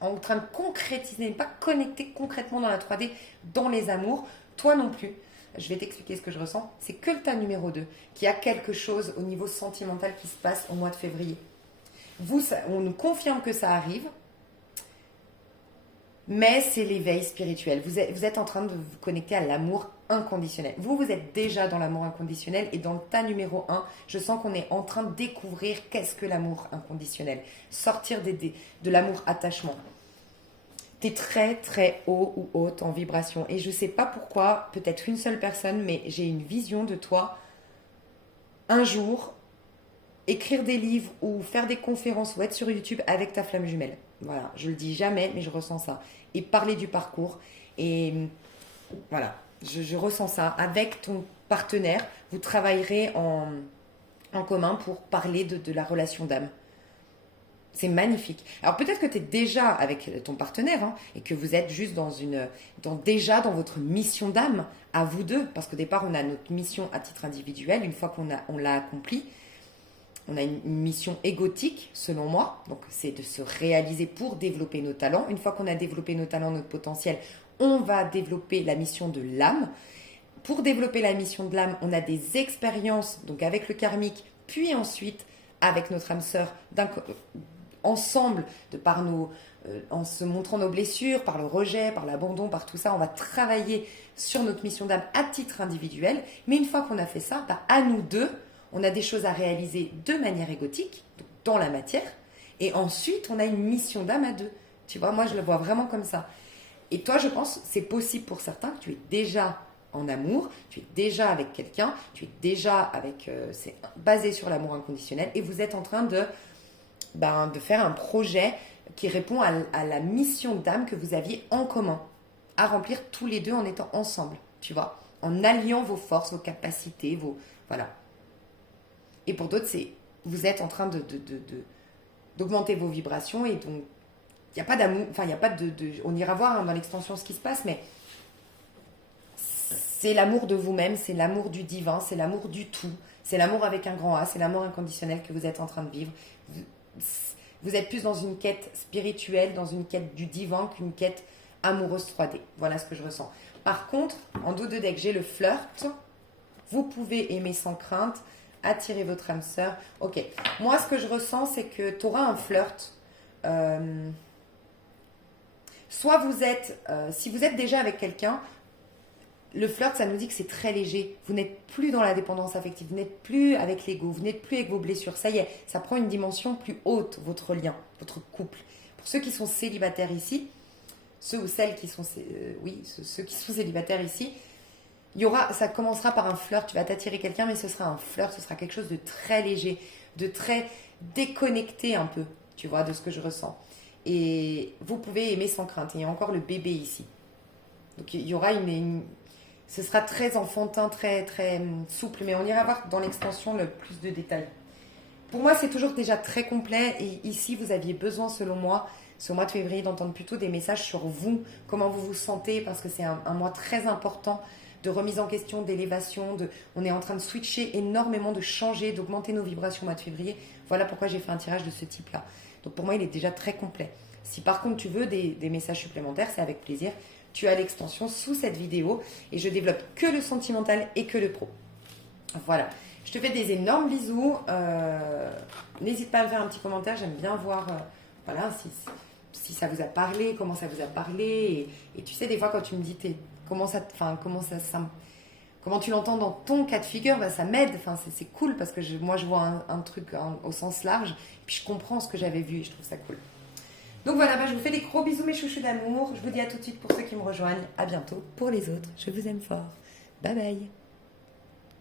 en train de concrétiser, n'est pas connecté concrètement dans la 3D, dans les amours. Toi non plus. Je vais t'expliquer ce que je ressens. C'est que le tas numéro 2 qui a quelque chose au niveau sentimental qui se passe au mois de février. On nous confirme que ça arrive. Mais c'est l'éveil spirituel. Vous êtes en train de vous connecter à l'amour inconditionnel. Vous êtes déjà dans l'amour inconditionnel. Et dans le tas numéro 1, je sens qu'on est en train de découvrir qu'est-ce que l'amour inconditionnel. Sortir de l'amour attachement. Tu es très très haut ou haute en vibration. Et je ne sais pas pourquoi, peut-être une seule personne, mais j'ai une vision de toi. Un jour, écrire des livres ou faire des conférences ou être sur YouTube avec ta flamme jumelle. Voilà, je le dis jamais, mais je ressens ça. Et parler du parcours. Et voilà, je ressens ça. Avec ton partenaire, vous travaillerez en commun pour parler de la relation d'âme. C'est magnifique. Alors peut-être que tu es déjà avec ton partenaire et que vous êtes juste déjà dans votre mission d'âme, à vous deux. Parce qu'au départ, on a notre mission à titre individuel. Une fois qu'on l'a accomplie, on a une mission égotique, selon moi. Donc, c'est de se réaliser pour développer nos talents. Une fois qu'on a développé nos talents, notre potentiel, on va développer la mission de l'âme. Pour développer la mission de l'âme, on a des expériences, donc avec le karmique, puis ensuite avec notre âme sœur, ensemble, en se montrant nos blessures, par le rejet, par l'abandon, par tout ça. On va travailler sur notre mission d'âme à titre individuel. Mais une fois qu'on a fait ça, à nous deux, on a des choses à réaliser de manière égotique, dans la matière. Et ensuite, on a une mission d'âme à deux. Tu vois, moi, je le vois vraiment comme ça. Et toi, je pense, c'est possible pour certains que tu es déjà en amour, tu es déjà avec quelqu'un, tu es déjà avec... c'est basé sur l'amour inconditionnel. Et vous êtes en train de faire un projet qui répond à la mission d'âme que vous aviez en commun, à remplir tous les deux en étant ensemble, tu vois, en alliant vos forces, vos capacités, voilà. Et pour d'autres, vous êtes en train d'augmenter vos vibrations et donc il n'y a pas d'amour, enfin il n'y a pas on ira voir dans l'extension ce qui se passe, mais c'est l'amour de vous-même, c'est l'amour du divin, c'est l'amour du tout, c'est l'amour avec un grand A, c'est l'amour inconditionnel que vous êtes en train de vivre. Vous êtes plus dans une quête spirituelle, dans une quête du divin qu'une quête amoureuse 3D. Voilà ce que je ressens. Par contre, en dos de deck, j'ai le flirt. Vous pouvez aimer sans crainte, attirer votre âme sœur. Ok. Moi, ce que je ressens, c'est que tu auras un flirt. Soit si vous êtes déjà avec quelqu'un, le flirt, ça nous dit que c'est très léger. Vous n'êtes plus dans la dépendance affective, vous n'êtes plus avec l'ego, vous n'êtes plus avec vos blessures. Ça y est, ça prend une dimension plus haute, votre lien, votre couple. Pour ceux qui sont célibataires ici, ceux ou celles qui sont, ceux qui sont célibataires ici, ça commencera par un flirt. Tu vas t'attirer quelqu'un, mais ce sera un flirt, ce sera quelque chose de très léger, de très déconnecté un peu, tu vois, de ce que je ressens. Et vous pouvez aimer sans crainte. Et il y a encore le bébé ici. Donc il y aura ce sera très enfantin, très, très souple, mais on ira voir dans l'extension le plus de détails. Pour moi, c'est toujours déjà très complet. Et ici, vous aviez besoin, selon moi, ce mois de février, d'entendre plutôt des messages sur vous, comment vous vous sentez, parce que c'est un mois très important de remise en question, d'élévation. On est en train de switcher énormément, de changer, d'augmenter nos vibrations au mois de février. Voilà pourquoi j'ai fait un tirage de ce type-là. Donc pour moi, il est déjà très complet. Si par contre tu veux des messages supplémentaires, c'est avec plaisir. Tu as l'extension sous cette vidéo et je développe que le sentimental et que le pro. Voilà. Je te fais des énormes bisous. N'hésite pas à me faire un petit commentaire. J'aime bien voir voilà, si ça vous a parlé, comment ça vous a parlé. Et tu sais, des fois, quand tu me dis comment tu l'entends dans ton cas de figure, bah, ça m'aide. Enfin, c'est cool parce que moi, je vois un truc au sens large. Puis je comprends ce que j'avais vu et je trouve ça cool. Donc voilà, bah, je vous fais des gros bisous, mes chouchous d'amour. Je vous dis à tout de suite pour ceux qui me rejoignent. À bientôt pour les autres. Je vous aime fort. Bye bye.